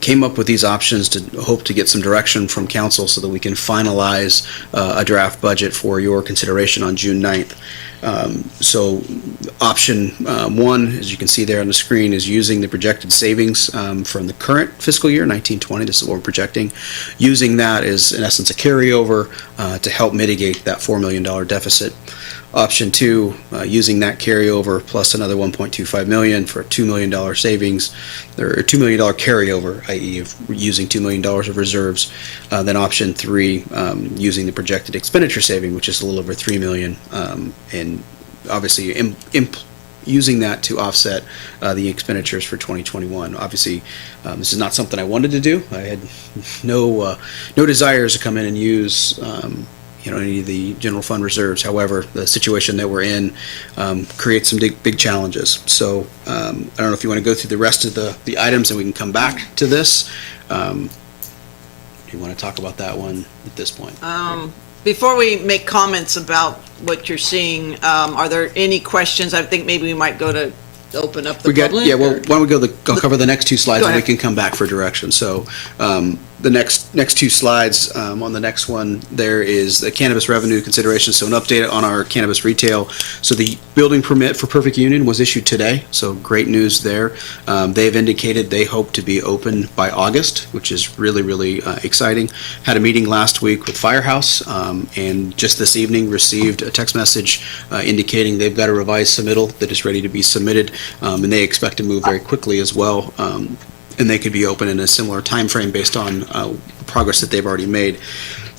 came up with these options to hope to get some direction from council so that we can finalize a draft budget for your consideration on June 9th. So option 1, as you can see there on the screen, is using the projected savings from the current fiscal year, 1920. This is what we're projecting. Using that as, in essence, a carryover to help mitigate that $4 million deficit. Option two, using that carryover plus another 1.25 million for a $2 million savings, or a $2 million carryover, i.e. using $2 million of reserves. Then option three, using the projected expenditure saving, which is a little over 3 million, and obviously using that to offset the expenditures for 2021. Obviously, this is not something I wanted to do. I had no desires to come in and use any of the general fund reserves. However, the situation that we're in creates some big challenges. So I don't know if you want to go through the rest of the items and we can come back to this. Do you want to talk about that one at this point? Before we make comments about what you're seeing, are there any questions? I think maybe we might go to open up the public. Yeah, well, why don't we I'll cover the next two slides Go and we ahead. can come back for direction. So the next two slides, on the next one, there is the cannabis revenue consideration. So an update on our cannabis retail. So the building permit for Perfect Union was issued today. So great news there. They've indicated they hope to be open by August, which is really, really exciting. Had a meeting last week with Firehouse, and just this evening received a text message indicating they've got a revised submittal that is ready to be submitted, and they expect to move very quickly as well. And they could be open in a similar time frame based on progress that they've already made.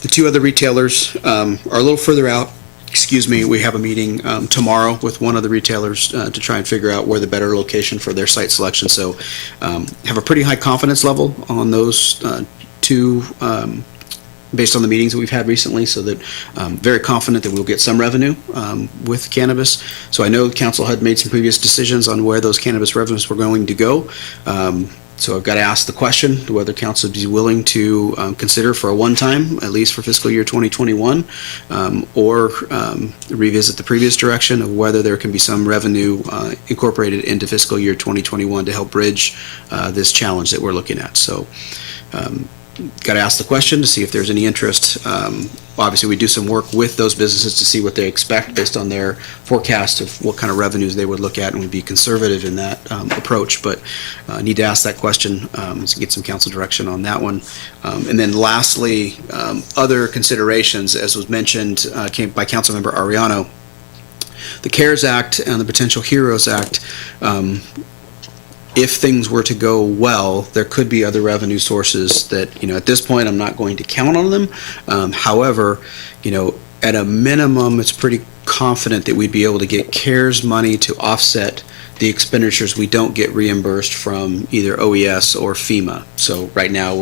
The two other retailers are a little further out. Excuse me, we have a meeting tomorrow with one of the retailers to try and figure out where the better location for their site selection. So have a pretty high confidence level on those two based on the meetings that we've had recently, so that very confident that we'll get some revenue with cannabis. So I know council had made some previous decisions on where those cannabis revenues were going to go. So I've got to ask the question whether council would be willing to consider for a one-time, at least for fiscal year 2021, or revisit the previous direction of whether there can be some revenue incorporated into fiscal year 2021 to help bridge this challenge that we're looking at. So got to ask the question to see if there's any interest. Obviously, we do some work with those businesses to see what they expect based on their forecast of what kind of revenues they would look at, and would be conservative in that approach. But need to ask that question to get some council direction on that one. And then lastly, other considerations, as was mentioned, came by Councilmember Ariano. The CARES Act and the Potential Heroes Act, if things were to go well, there could be other revenue sources that, at this point, I'm not going to count on them. However, at a minimum, it's pretty confident that we'd be able to get CARES money to offset the expenditures we don't get reimbursed from either OES or FEMA. So right now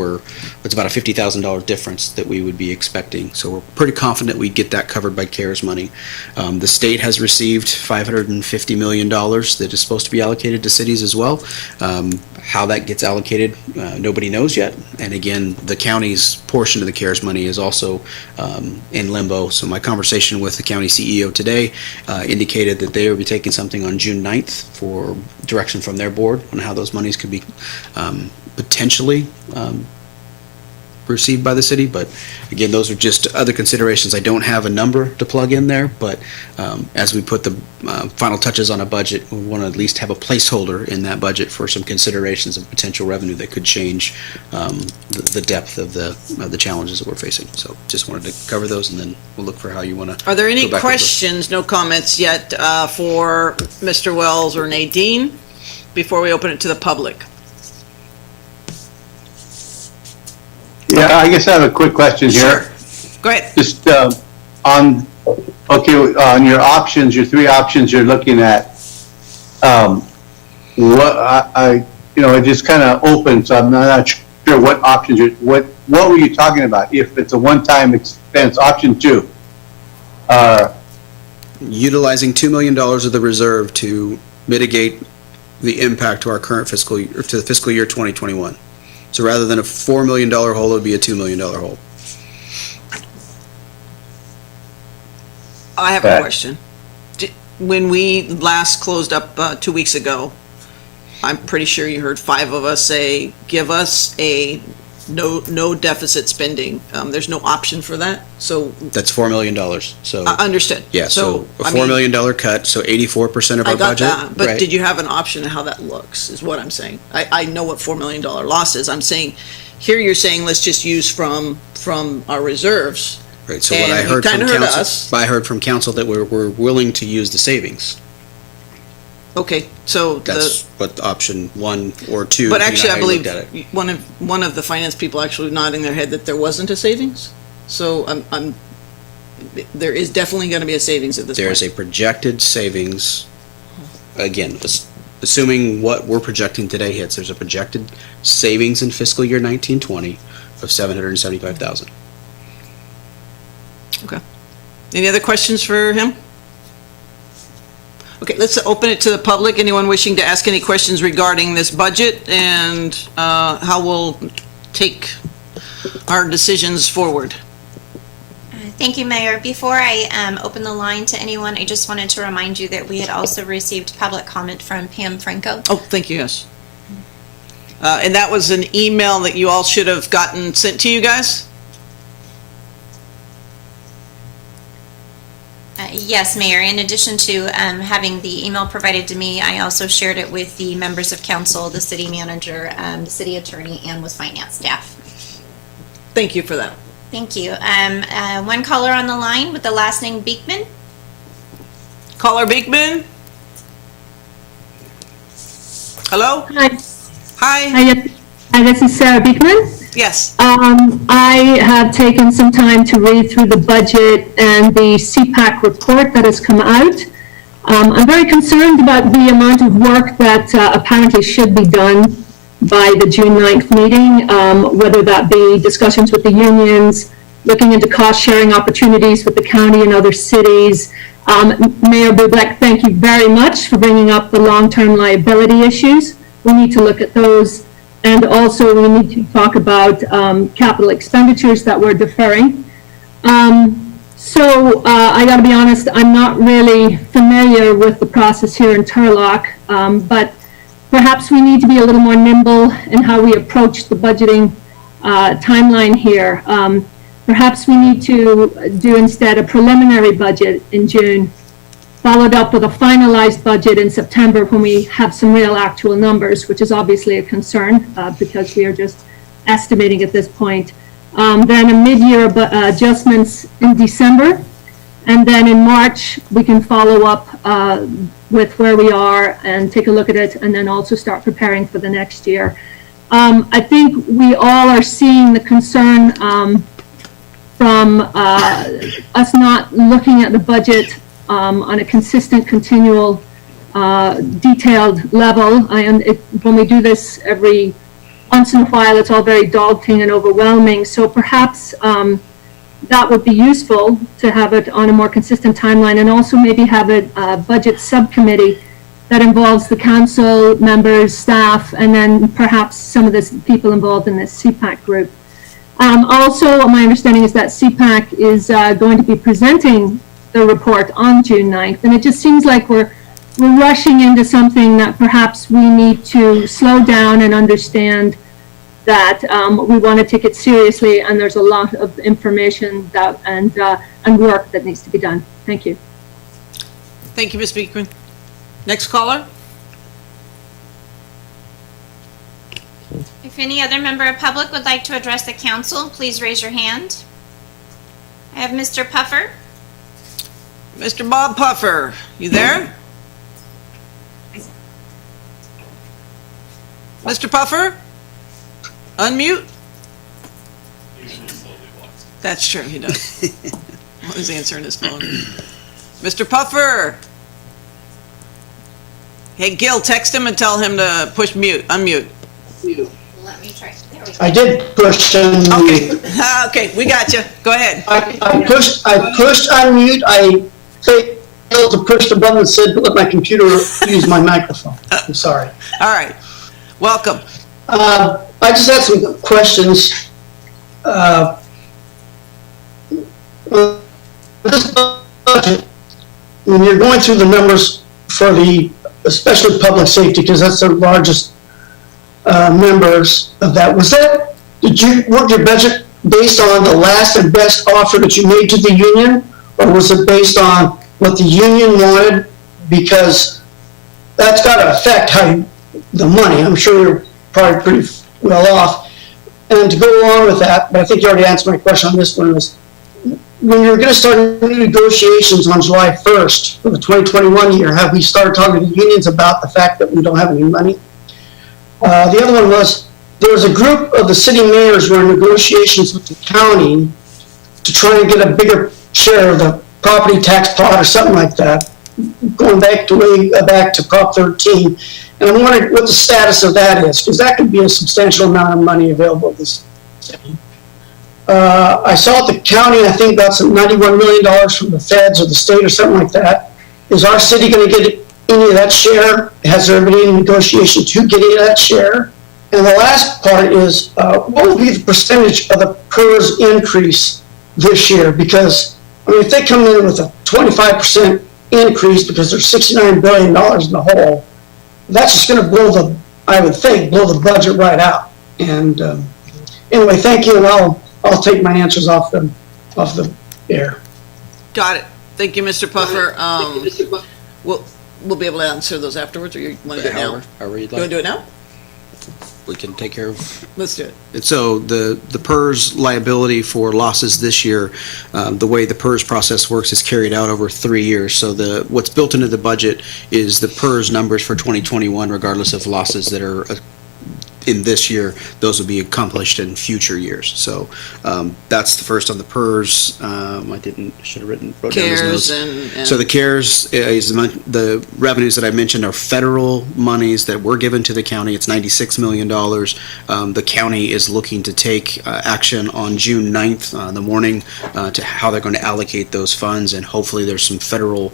it's about a $50,000 difference that we would be expecting. So we're pretty confident we'd get that covered by CARES money. The state has received $550 million that is supposed to be allocated to cities as well. How that gets allocated, nobody knows yet. And again, the county's portion of the CARES money is also in limbo. So my conversation with the county CEO today indicated that they will be taking something on June 9th for direction from their board on how those monies could be potentially received by the city. But again, those are just other considerations. I don't have a number to plug in there, but as we put the final touches on a budget, we want to at least have a placeholder in that budget for some considerations of potential revenue that could change the depth of the challenges that we're facing. So just wanted to cover those, and then we'll look for how you want to. Are there any go back with those. questions, no comments yet, for Mr. Wells or Nadine before we open it to the public? Yeah, I guess I have a quick question here. Go ahead. Just on your options, your three options you're looking at. It just kind of open, so I'm not sure what options what were you talking about? If it's a one-time expense, option two. Utilizing $2 million of the reserve to mitigate the impact to our current fiscal year, to the fiscal year 2021. So rather than a $4 million hole, it would be a $2 million hole. I have a question. When we last closed up 2 weeks ago, I'm pretty sure you heard 5 of us say, give us a no deficit spending. There's no option for that, so. That's $4 million, so. Understood. Yeah, so a $4 million cut, so 84% of our budget. I got that, but right? did you have an option of how that looks, is what I'm saying. I know what $4 million loss is. I'm saying, here you're saying, let's just use from our reserves. Right, so what And I he heard from kinda heard council, us. I heard from council that we're willing to use the savings. Okay, so That's what option 1 or 2. but you know, actually, how I you looked believe at it. one of the finance people actually nodding their head that there wasn't a savings. So there is definitely going to be a savings at this point. There's a projected savings, again, assuming what we're projecting today hits, there's a projected savings in fiscal year 1920 of $775,000. Okay. Any other questions for him? Okay, let's open it to the public. Anyone wishing to ask any questions regarding this budget and how we'll take our decisions forward? Thank you, Mayor. Before I open the line to anyone, I just wanted to remind you that we had also received public comment from Pam Franco. Oh, thank you, yes. And that was an email that you all should have gotten sent to you guys? Yes, Mayor. In addition to having the email provided to me, I also shared it with the members of council, the city manager, the city attorney, and with finance staff. Thank you for that. Thank you. One caller on the line with the last name Beekman. Caller Beekman? Hello? Hi. Hi. Hi, this is Sarah Beekman. Yes. I have taken some time to read through the budget and the CPAC report that has come out. I'm very concerned about the amount of work that apparently should be done by the June 9th meeting, whether that be discussions with the unions, looking into cost-sharing opportunities with the county and other cities. Mayor Bublak, thank you very much for bringing up the long-term liability issues. We need to look at those. And also, we need to talk about capital expenditures that we're deferring. So I got to be honest, I'm not really familiar with the process here in Turlock, but perhaps we need to be a little more nimble in how we approach the budgeting timeline here. Perhaps we need to do instead a preliminary budget in June, followed up with a finalized budget in September when we have some real actual numbers, which is obviously a concern because we are just estimating at this point. Then a mid-year adjustments in December, and then in March we can follow up with where we are and take a look at it, and then also start preparing for the next year. I think we all are seeing the concern from us not looking at the budget on a consistent, continual, detailed level. When we do this every once in a while, it's all very daunting and overwhelming. So perhaps that would be useful to have it on a more consistent timeline, and also maybe have a budget subcommittee that involves the council members, staff, and then perhaps some of the people involved in this CPAC group. Also, my understanding is that CPAC is going to be presenting the report on June 9th, and it just seems like we're rushing into something that perhaps we need to slow down and understand that we want to take it seriously, and there's a lot of information that and work that needs to be done. Thank you. Thank you, Ms. Beekman. Next caller? If any other member of public would like to address the council, please raise your hand. I have Mr. Puffer. Mr. Bob Puffer, you there? Mr. Puffer? Unmute? That's true, he does. He's answering his phone. Mr. Puffer! Hey, Gil, text him and tell him to push unmute. Let me try. There we go. I did push unmute. Okay, okay, we got you. Go ahead. I pushed unmute. I failed to push the button that said let my computer use my microphone. I'm sorry. All right. Welcome. I just had some questions. This budget, when you're going through the numbers for especially public safety, because that's the largest members of that, did you work your budget based on the last and best offer that you made to the union, or was it based on what the union wanted? Because that's got to affect the money. I'm sure you're probably pretty well off. And to go along with that, but I think you already answered my question on this one, is when you're going to start new negotiations on July 1st for the 2021 year, have we started talking to the unions about the fact that we don't have any money? The other one was, there was a group of the city mayors who were in negotiations with the county to try and get a bigger share of the property tax pot or something like that, going back to way back to Prop 13. And I'm wondering what the status of that is, because that could be a substantial amount of money available to this city. I saw at the county, I think got some $91 million from the feds or the state or something like that. Is our city going to get any of that share? Has there been any negotiation to get any of that share? And the last part is, what will be the percentage of the PERS increase this year? Because, I mean, if they come in with a 25% increase because there's $69 billion in the hole, that's just going to blow the, I would think, blow the budget right out. And anyway, thank you, and I'll take my answers off the air. Got it. Thank you, Mr. Puffer. We'll be able to answer those afterwards, or you want to do it now? However you'd You want to do it now? We can take care of. Let's do it. And so the PERS liability for losses this year, the way the PERS process works is carried out over 3 years. So what's built into the budget is the PERS numbers for 2021, regardless of losses that are in this year. Those will be accomplished in future years. So that's the first on the PERS. Should have wrote down his CARES notes. and So the CARES is the revenues that I mentioned are federal monies that were given to the county. It's $96 million. The county is looking to take action on June 9th, the morning, to how they're going to allocate those funds, and hopefully there's some federal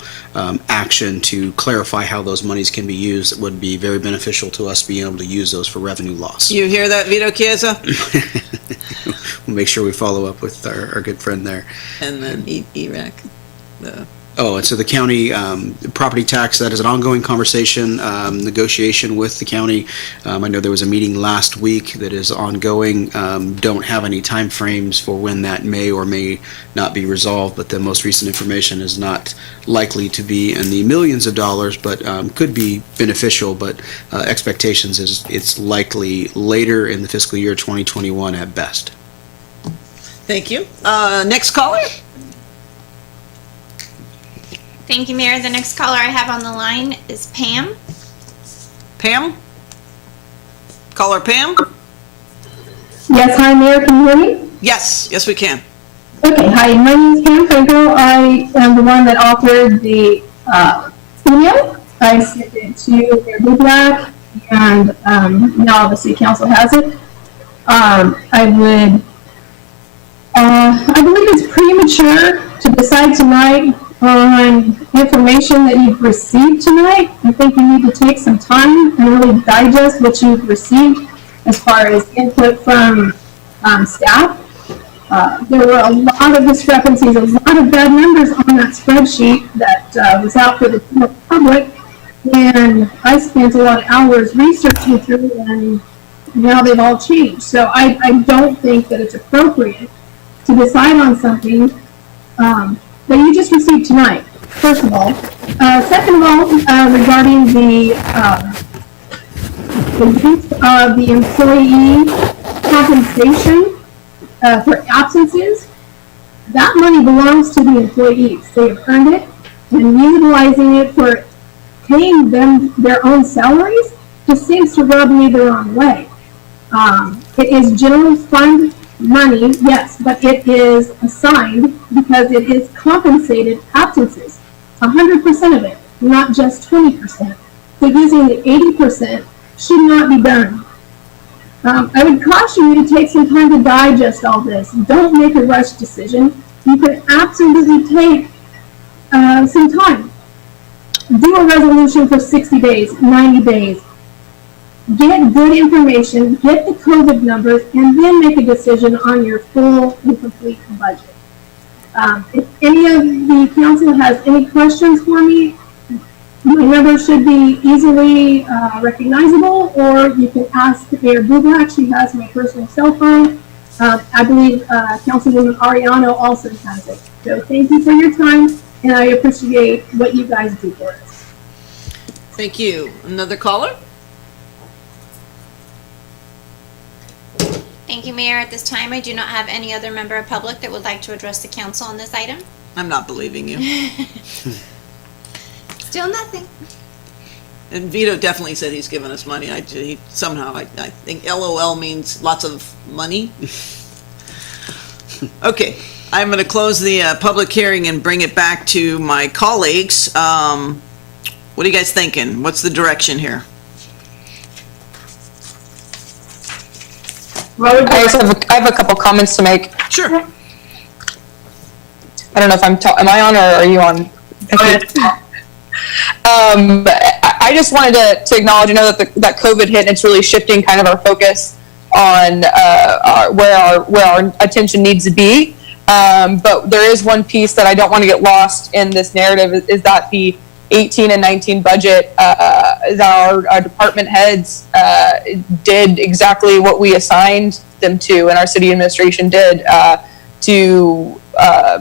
action to clarify how those monies can be used. It would be very beneficial to us being able to use those for revenue loss. You hear that, Vito Chiesa? We'll make sure we follow up with our good friend there. And then ERAC. Oh, and so the county property tax, that is an ongoing conversation, negotiation with the county. I know there was a meeting last week that is ongoing. Don't have any time frames for when that may or may not be resolved, but the most recent information is not likely to be in the millions of dollars, but could be beneficial. But expectations is it's likely later in the fiscal year 2021 at best. Thank you. Next caller? Thank you, Mayor. The next caller I have on the line is Pam. Pam? Caller Pam? Yes, hi, Mayor, can you hear me? Yes, yes we can. Okay, hi, my name is Pam Franco. I am the one that authored the email. I sent it to Mayor Bublak, and now the City Council has it. I believe it's premature to decide tonight on information that you've received tonight. I think you need to take some time and really digest what you've received as far as input from staff. There were a lot of discrepancies, a lot of bad numbers on that spreadsheet that was out for the public, and I spent a lot of hours researching through, and now they've all changed. So I don't think that it's appropriate to decide on something that you just received tonight, first of all. Second of all, regarding the use of the employee compensation for absences, that money belongs to the employees. They have earned it, and utilizing it for paying them their own salaries just seems to rub me the wrong way. It is general fund money, yes, but it is assigned because it is compensated absences, 100% of it, not just 20%. So using the 80% should not be done. I would caution you to take some time to digest all this. Don't make a rush decision. You can absolutely take some time. Do a resolution for 60 days, 90 days. Get good information, get the COVID numbers, and then make a decision on your full and complete budget. If any of the council has any questions for me, my number should be easily recognizable, or you can ask Mayor Bublak. She has my personal cell phone. I believe Councilwoman Ariano also has it. So thank you for your time, and I appreciate what you guys do for us. Thank you. Another caller? Thank you, Mayor. At this time, I do not have any other member of public that would like to address the council on this item. I'm not believing you. Still nothing. And Vito definitely said he's given us money. I think LOL means lots of money. Okay, I'm going to close the public hearing and bring it back to my colleagues. What are you guys thinking? What's the direction here? I have a couple comments to make. Sure. I don't know if am I on or are you on? I just wanted to acknowledge, that COVID hit, and it's really shifting kind of our focus on where our attention needs to be. But there is one piece that I don't want to get lost in this narrative is that the 18 and 19 budget, our department heads did exactly what we assigned them to, and our city administration did, to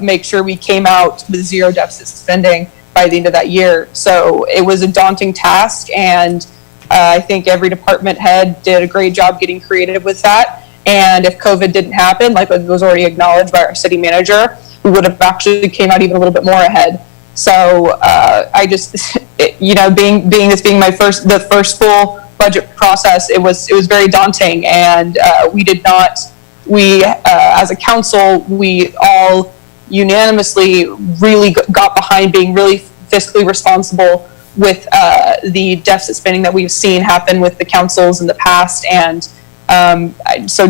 make sure we came out with zero deficit spending by the end of that year. So it was a daunting task, and I think every department head did a great job getting creative with that. And if COVID didn't happen, like it was already acknowledged by our city manager, we would have actually came out even a little bit more ahead. So I just, being the first full budget process, it was very daunting, and we as a council, we all unanimously really got behind being really fiscally responsible with the deficit spending that we've seen happen with the councils in the past. And so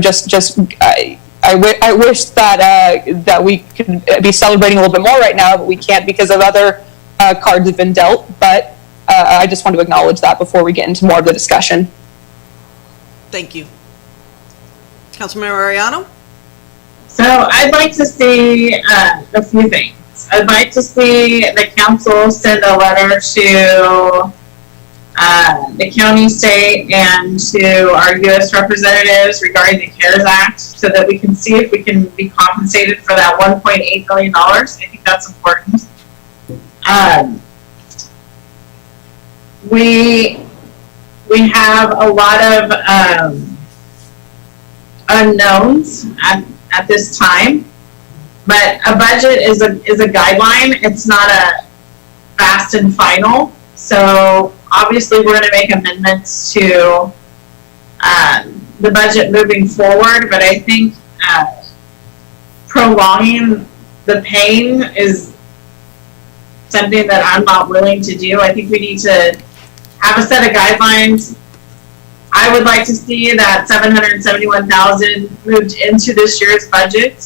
I wish that we could be celebrating a little bit more right now, but we can't because of other cards have been dealt. But I just want to acknowledge that before we get into more of the discussion. Thank you. Councilmember Ariano? So I'd like to see a few things. I'd like to see the council send a letter to the county, state, and to our U.S. representatives regarding the CARES Act so that we can see if we can be compensated for that $1.8 billion. I think that's important. We have a lot of unknowns at this time, but a budget is a guideline. It's not a fast and final. So obviously we're going to make amendments to the budget moving forward, but I think prolonging the pain is something that I'm not willing to do. I think we need to have a set of guidelines. I would like to see that $771,000 moved into this year's budget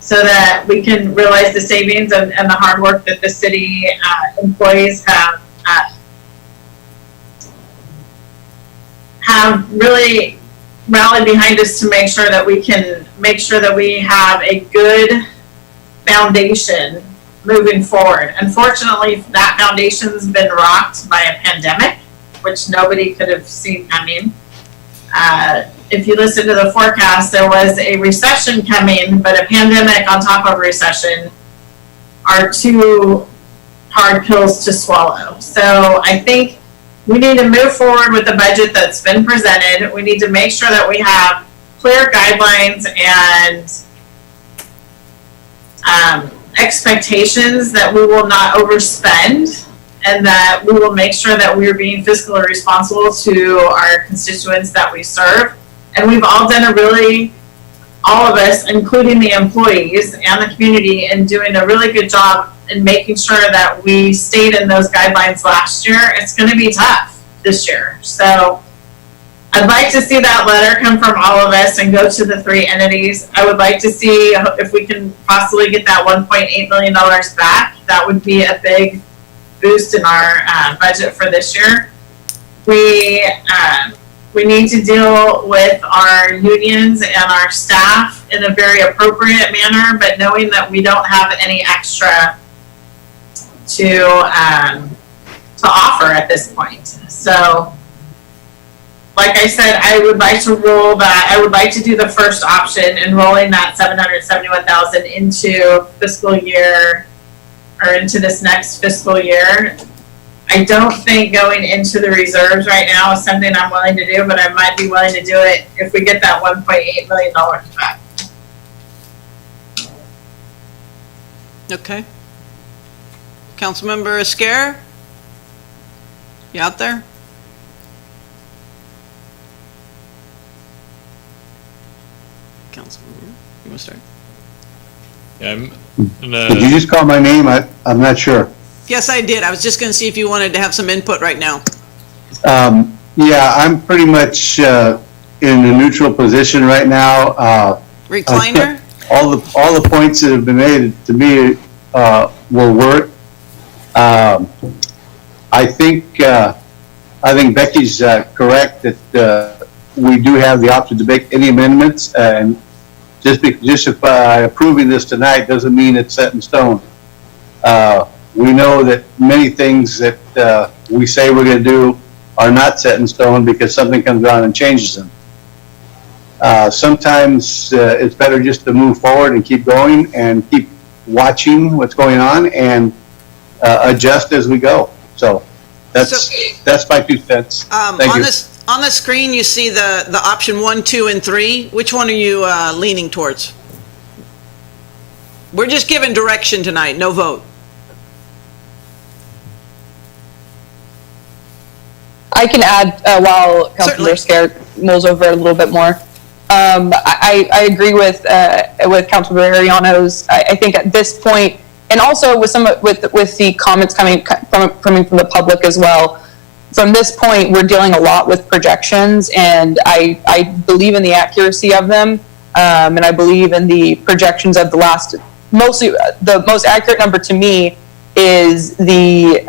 so that we can realize the savings and the hard work that the city employees have really rallied behind us to make sure that we can make sure that we have a good foundation moving forward. Unfortunately, that foundation's been rocked by a pandemic, which nobody could have seen coming. If you listen to the forecast, there was a recession coming, but a pandemic on top of a recession are two hard pills to swallow. So I think we need to move forward with the budget that's been presented. We need to make sure that we have clear guidelines and expectations that we will not overspend, and that we will make sure that we're being fiscally responsible to our constituents that we serve. And we've all done all of us, including the employees and the community, in doing a really good job in making sure that we stayed in those guidelines last year. It's going to be tough this year. So I'd like to see that letter come from all of us and go to the three entities. I would like to see if we can possibly get that $1.8 million back. That would be a big boost in our budget for this year. We need to deal with our unions and our staff in a very appropriate manner, but knowing that we don't have any extra to offer at this point. So, like I said, I would like to roll that. I would like to do the first option, enrolling that $771,000 into fiscal year, or into this next fiscal year. I don't think going into the reserves right now is something I'm willing to do, but I might be willing to do it if we get that $1.8 million back. Okay. Councilmember Esquer? You out there? Councilmember, you want to start? Yeah, I'm Did you just call my name? I'm not sure. Yes, I did. I was just going to see if you wanted to have some input right now. Yeah, I'm pretty much in a neutral position right now. Recliner? All the points that have been made to me will work. I think Becky's correct that we do have the option to make any amendments, and just by approving this tonight doesn't mean it's set in stone. We know that many things that we say we're going to do are not set in stone because something comes around and changes them. Sometimes it's better just to move forward and keep going and keep watching what's going on and adjust as we go. So that's my 2 cents. Thank you. On the screen, you see the option 1, 2, and 3. Which one are you leaning towards? We're just giving direction tonight, no vote. I can add while Councilor Scared mulls over it a little bit more. I agree with Councilor Ariano's. I think at this point, and also with the comments coming from the public as well. From this point, we're dealing a lot with projections, and I believe in the accuracy of them, and I believe in the projections of the last. Mostly, the most accurate number to me is the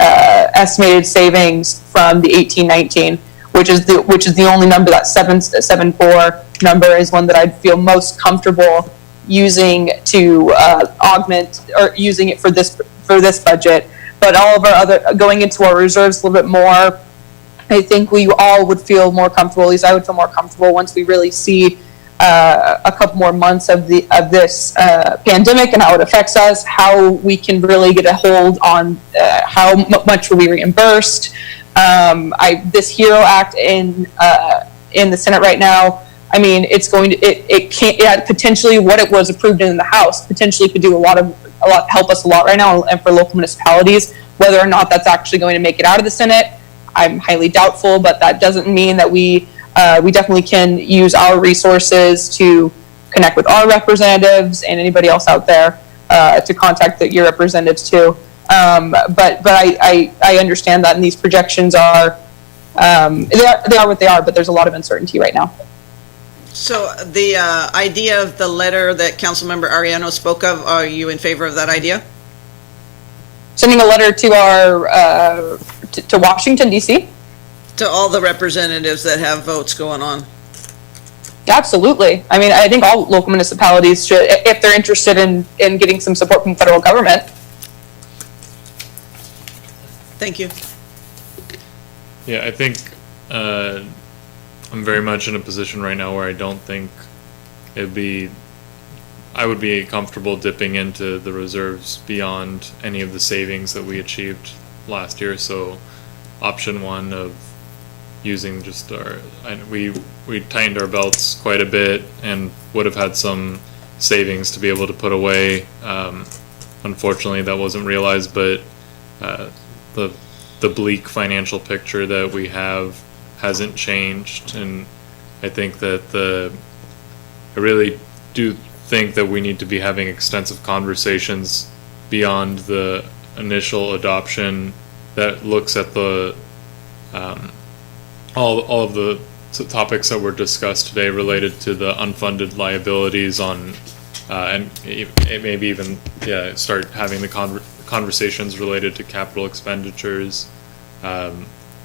estimated savings from the 18-19, which is the only number. That 774 number is one that I'd feel most comfortable using to augment or using it for this budget. But all of our other going into our reserves a little bit more, I think we all would feel more comfortable. At least I would feel more comfortable once we really see a couple more months of this pandemic and how it affects us, how we can really get a hold on how much will be reimbursed. This HERO Act in the Senate right now, I mean, it can't potentially what it was approved in the House potentially could do help us a lot right now, and for local municipalities. Whether or not that's actually going to make it out of the Senate, I'm highly doubtful. But that doesn't mean that we definitely can use our resources to connect with our representatives and anybody else out there to contact your representatives too. But I understand that, and these projections are they are what they are. But there's a lot of uncertainty right now. So the idea of the letter that Councilmember Ariano spoke of, are you in favor of that idea? Sending a letter to our to Washington, D.C.? To all the representatives that have votes going on. Absolutely. I mean, I think all local municipalities should, if they're interested in getting some support from the federal government. Thank you. Yeah, I think I'm very much in a position right now where I don't think I would be comfortable dipping into the reserves beyond any of the savings that we achieved last year. So option 1 of using just we tightened our belts quite a bit and would have had some savings to be able to put away. Unfortunately, that wasn't realized, but the bleak financial picture that we have hasn't changed, and I think that I really do think that we need to be having extensive conversations beyond the initial adoption that looks at the all of the topics that were discussed today related to the unfunded liabilities on and maybe even start having the conversations related to capital expenditures.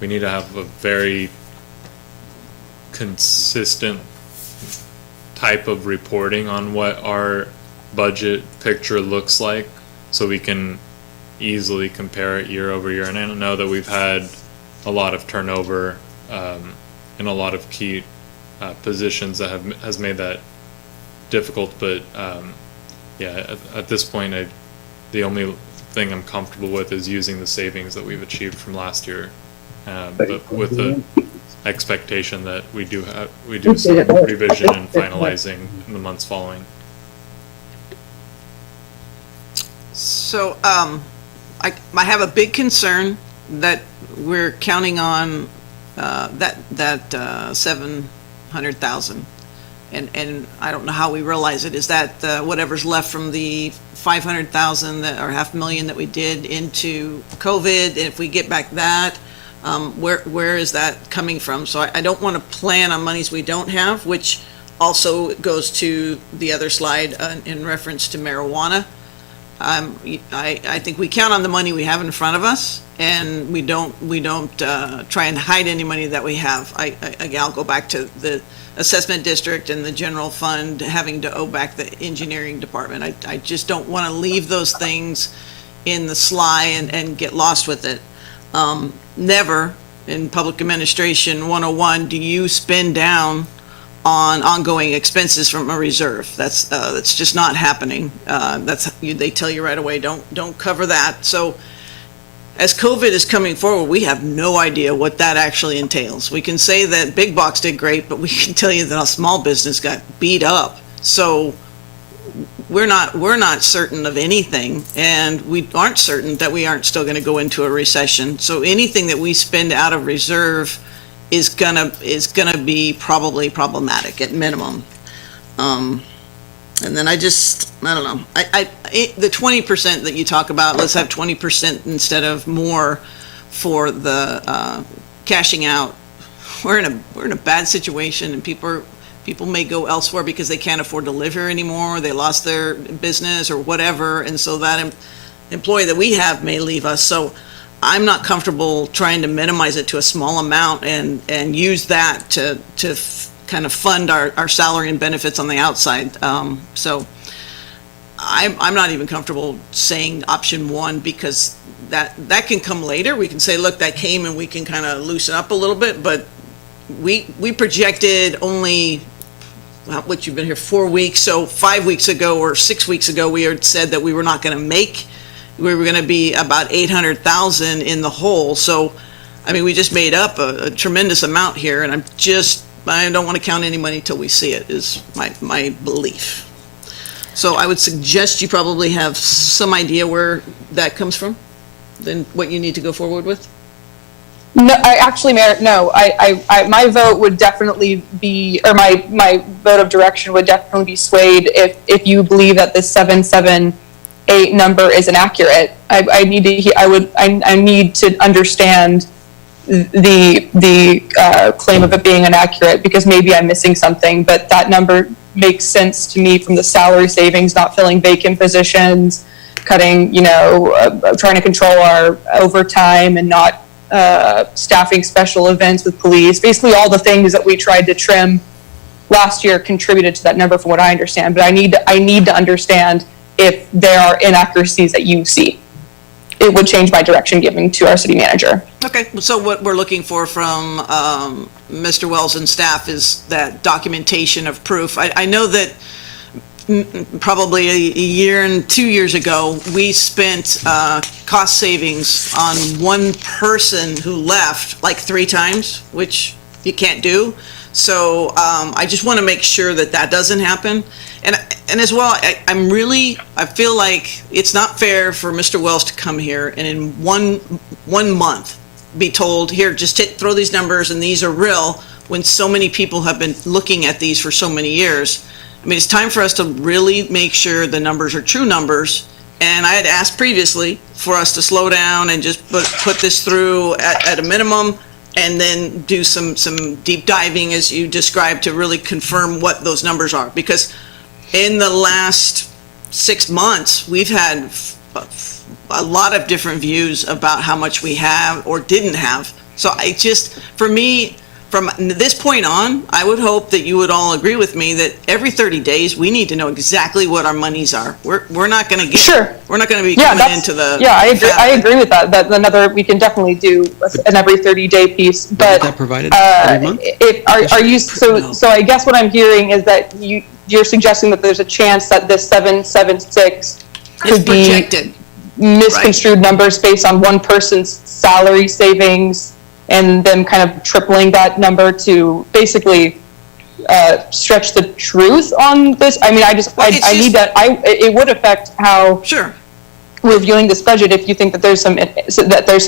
We need to have a very consistent type of reporting on what our budget picture looks like so we can easily compare it year over year. And I know that we've had a lot of turnover in a lot of key positions that has made that difficult, but at this point I The only thing I'm comfortable with is using the savings that we've achieved from last year, but with the expectation that we do some revision and finalizing in the months following. So, I have a big concern that we're counting on, that 700,000. And I don't know how we realize it. Is that whatever's left from the 500,000 that, or 500,000 that we did into COVID? And if we get back that, where is that coming from? So I don't want to plan on monies we don't have, which also goes to the other slide in reference to marijuana. I think we count on the money we have in front of us, and we don't try and hide any money that we have. Again, I'll go back to the assessment district and the general fund having to owe back the engineering department. I just don't want to leave those things in the sly and get lost with it. Never in public administration 101 do you spend down on ongoing expenses from a reserve. That's just not happening. They tell you right away, don't cover that. So as COVID is coming forward, we have no idea what that actually entails. We can say that big box did great, but we can tell you that a small business got beat up. So we're not certain of anything, and we aren't certain that we aren't still going to go into a recession. So anything that we spend out of reserve is gonna be probably problematic at minimum. And then I don't know. The 20% that you talk about, let's have 20% instead of more for the cashing out. We're in a bad situation, and people may go elsewhere because they can't afford to live here anymore. They lost their business or whatever, and so that employee that we have may leave us. So I'm not comfortable trying to minimize it to a small amount and use that to kind of fund our salary and benefits on the outside. So I'm not even comfortable saying option one, because that can come later. We can say, look, that came, and we can kind of loosen up a little bit, but we projected only, what, you've been here 4 weeks, so 5 weeks ago or 6 weeks ago, we had said that we were not going to we were going to be about 800,000 in the hole. So, I mean, we just made up a tremendous amount here, and I don't want to count any money till we see it, is my belief. So I would suggest you probably have some idea where that comes from, then what you need to go forward with. No, Mayor, no. My vote would definitely be, or my vote of direction would definitely be swayed if you believe that this 778 number is inaccurate. I need to understand the claim of it being inaccurate, because maybe I'm missing something, but that number makes sense to me from the salary savings, not filling vacant positions, cutting, trying to control our overtime, and not staffing special events with police. Basically, all the things that we tried to trim last year contributed to that number, from what I understand. But I need to understand if there are inaccuracies that you see. It would change my direction given to our city manager. Okay, so what we're looking for from Mr. Wells and staff is that documentation of proof. I know that probably a year and 2 years ago, we spent cost savings on one person who left like 3 times, which you can't do. So I just want to make sure that doesn't happen. And as well, I feel like it's not fair for Mr. Wells to come here and in one month be told, here, just throw these numbers and these are real, when so many people have been looking at these for so many years. I mean, it's time for us to really make sure the numbers are true numbers. And I had asked previously for us to slow down and just put this through at a minimum, and then do some deep diving, as you described, to really confirm what those numbers are. Because in the last 6 months, we've had a lot of different views about how much we have or didn't have. So for me, from this point on, I would hope that you would all agree with me that every 30 days, we need to know exactly what our monies are. We're not going to get, sure. We're not going to be coming into the. Yeah, I agree with that. That's another, we can definitely do an every 30-day piece, but. Is that provided every month? So I guess what I'm hearing is that you're suggesting that there's a chance that this 776 could be. Projected. misconstrued numbers based on one person's salary savings and them kind of tripling that number to basically stretch the truth on this. I mean, it would affect how we're viewing this budget if you think that there's some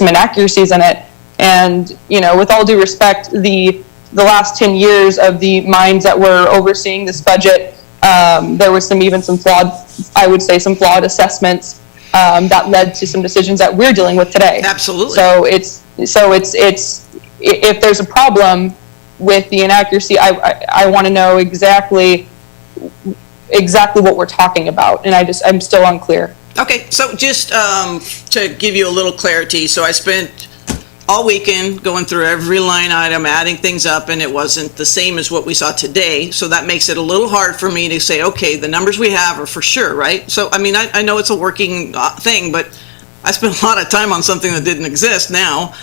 inaccuracies in it. And, you know, with all due respect, the last 10 years of the minds that were overseeing this budget, there was some flawed assessments that led to some decisions that we're dealing with today. Absolutely. So it's if there's a problem with the inaccuracy, I want to know exactly what we're talking about, and I'm still unclear. Okay, so just to give you a little clarity, so I spent all weekend going through every line item, adding things up, and it wasn't the same as what we saw today. So that makes it a little hard for me to say, okay, the numbers we have are for sure, right? So, I mean, I know it's a working thing, but I spent a lot of time on something that didn't exist now.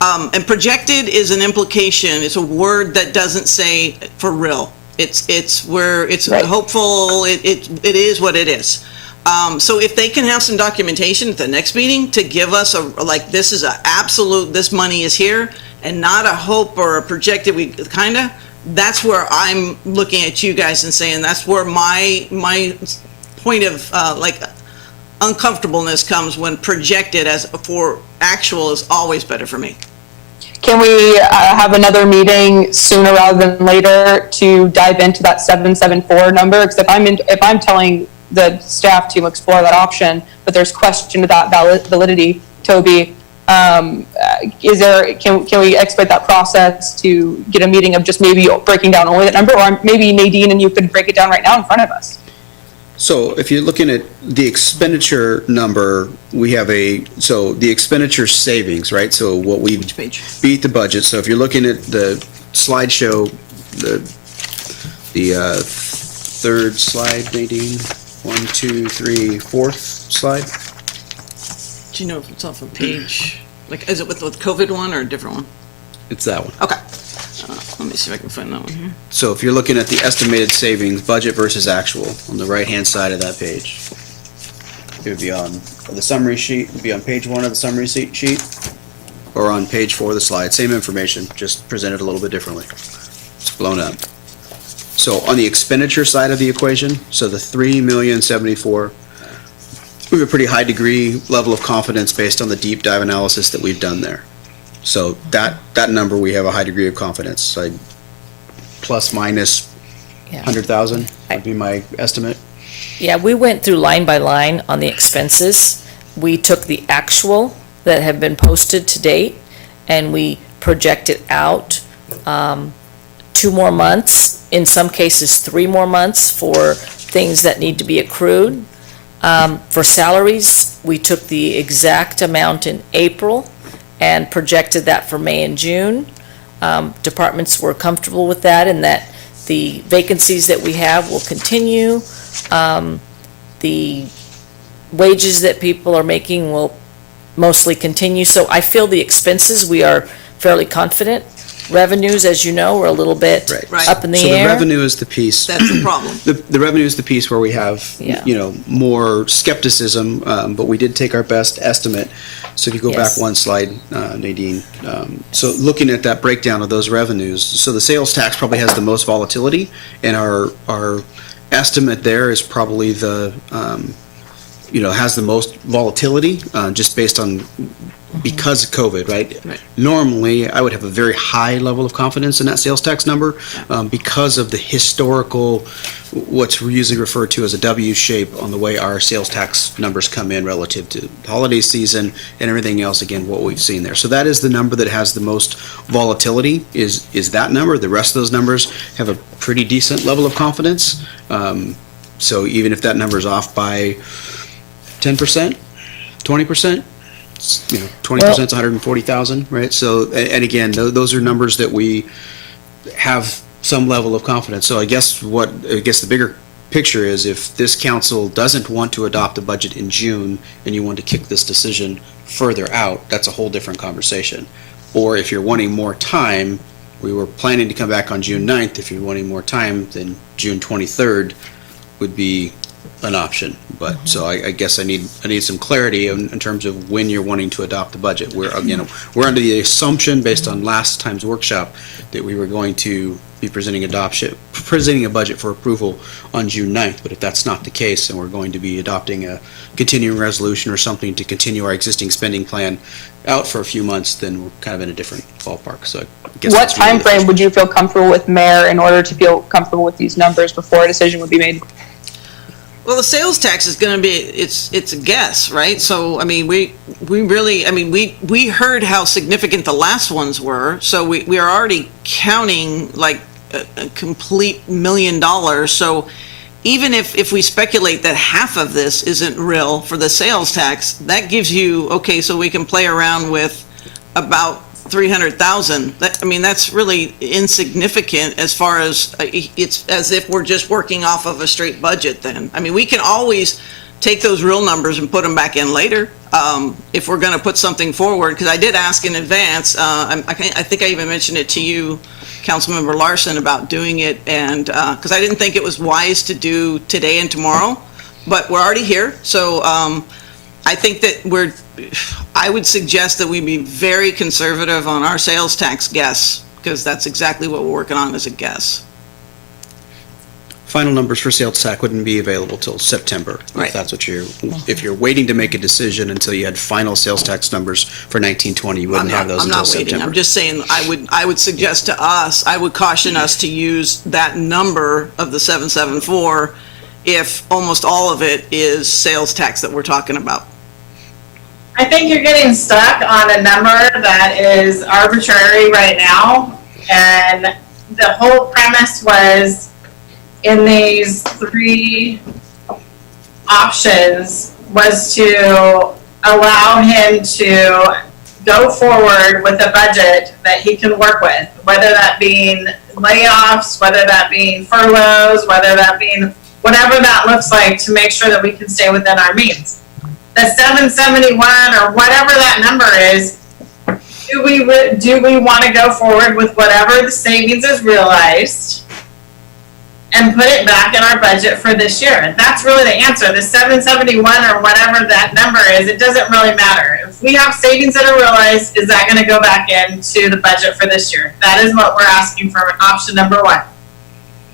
And projected is an implication. It's a word that doesn't say for real. It's where it's right. Hopeful. It is what it is. So if they can have some documentation at the next meeting to give us this is a absolute, this money is here, and not a hope or a projected, that's where I'm looking at you guys and saying that's where my point of uncomfortableness comes, when projected as for actual is always better for me. Can we have another meeting sooner rather than later to dive into that 774 number? Because if I'm telling the staff to explore that option, but there's question of that validity, Toby, can we expedite that process to get a meeting of just maybe breaking down only that number, or maybe Nadine and you could break it down right now in front of us? So if you're looking at the expenditure number, we have the expenditure savings, right? So what we beat the budget. So if you're looking at the slideshow, the third slide, Nadine, 1, 2, 3, fourth slide. Do you know if it's off a page? Is it with the COVID one or a different one? It's that one. Okay. Let me see if I can find that one here. So if you're looking at the estimated savings, budget versus actual, on the right-hand side of that page, it would be on the summary sheet, it would be on page 1 of the summary sheet, or on page 4 of the slide. Same information, just presented a little bit differently. It's blown up. So on the expenditure side of the equation, so the $3,074,000, we have a pretty high degree level of confidence based on the deep dive analysis that we've done there. So that number, we have a high degree of confidence. Plus minus 100,000 would be my estimate. Yeah, we went through line by line on the expenses. We took the actual that have been posted to date, and we projected out 2 more months, in some cases 3 more months for things that need to be accrued. For salaries, we took the exact amount in April and projected that for May and June. Departments were comfortable with that, and that the vacancies that we have will continue. The wages that people are making will mostly continue. So I feel the expenses, we are fairly confident. Revenues, as you know, are a little bit up in the air. So the revenue is the piece. That's the problem. The revenue is the piece where we have, more skepticism, but we did take our best estimate. So if you go back one slide, Nadine, so looking at that breakdown of those revenues, so the sales tax probably has the most volatility, and our estimate there is probably has the most volatility, just based on, because of COVID, right? Normally, I would have a very high level of confidence in that sales tax number, because of the historical, what's usually referred to as a W shape on the way our sales tax numbers come in relative to holiday season and everything else, again, what we've seen there. So that is the number that has the most volatility, is that number. The rest of those numbers have a pretty decent level of confidence. So even if that number is off by 10%, 20%, 20% is 140,000, right? So, and again, those are numbers that we have some level of confidence. So I guess the bigger picture is, if this council doesn't want to adopt a budget in June and you want to kick this decision further out, that's a whole different conversation. Or if you're wanting more time, we were planning to come back on June 9th. If you're wanting more time, then June 23rd would be an option, but, so I guess I need some clarity in terms of when you're wanting to adopt the budget. We're under the assumption, based on last time's workshop, that we were going to be presenting a budget for approval on June 9th, but if that's not the case, and we're going to be adopting a continuing resolution or something to continue our existing spending plan out for a few months, then we're kind of in a different ballpark, so I guess. What that's really time the frame would you feel comfortable with, Mayor, in order to feel comfortable with these numbers before a decision would be made? Well, the sales tax is going to be, it's a guess, right? So, I mean, we really, I mean, we heard how significant the last ones were, so we are already counting like a complete $1 million. So even if we speculate that half of this isn't real for the sales tax, that gives you, okay, so we can play around with about 300,000. I mean, that's really insignificant as far as, it's as if we're just working off of a straight budget then. I mean, we can always take those real numbers and put them back in later if we're going to put something forward, because I did ask in advance. I think I even mentioned it to you, Councilmember Larson, about doing it, and because I didn't think it was wise to do today and tomorrow, but we're already here. So I think that I would suggest that we be very conservative on our sales tax guess, because that's exactly what we're working on as a guess. Final numbers for sales tax wouldn't be available till September. Right. If that's what if you're waiting to make a decision until you had final sales tax numbers for 1920, you wouldn't have those until September. I'm not waiting. I'm just saying, I would suggest to us, I would caution us to use that number of the 774 if almost all of it is sales tax that we're talking about. I think you're getting stuck on a number that is arbitrary right now. And the whole premise was, in these three options, was to allow him to go forward with a budget that he can work with, whether that being layoffs, whether that being furloughs, whether that being whatever that looks like, to make sure that we can stay within our means. The 771 or whatever that number is, do we want to go forward with whatever the savings is realized and put it back in our budget for this year? That's really the answer. The 771 or whatever that number is, it doesn't really matter. If we have savings that are realized, is that going to go back into the budget for this year? That is what we're asking for option number one.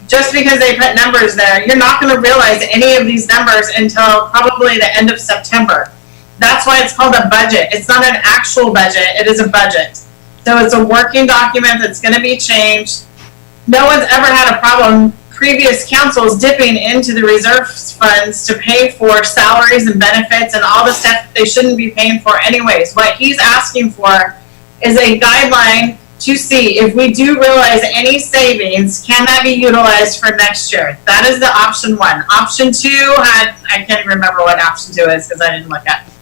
Just because they put numbers there, you're not going to realize any of these numbers until probably the end of September. That's why it's called a budget. It's not an actual budget, it is a budget. So it's a working document that's going to be changed. No one's ever had a problem, previous councils, dipping into the reserve funds to pay for salaries and benefits and all the stuff that they shouldn't be paying for anyways. What he's asking for is a guideline to see if we do realize any savings, can that be utilized for next year? That is the option one. Option two, I can't remember what option two is because I didn't look at it.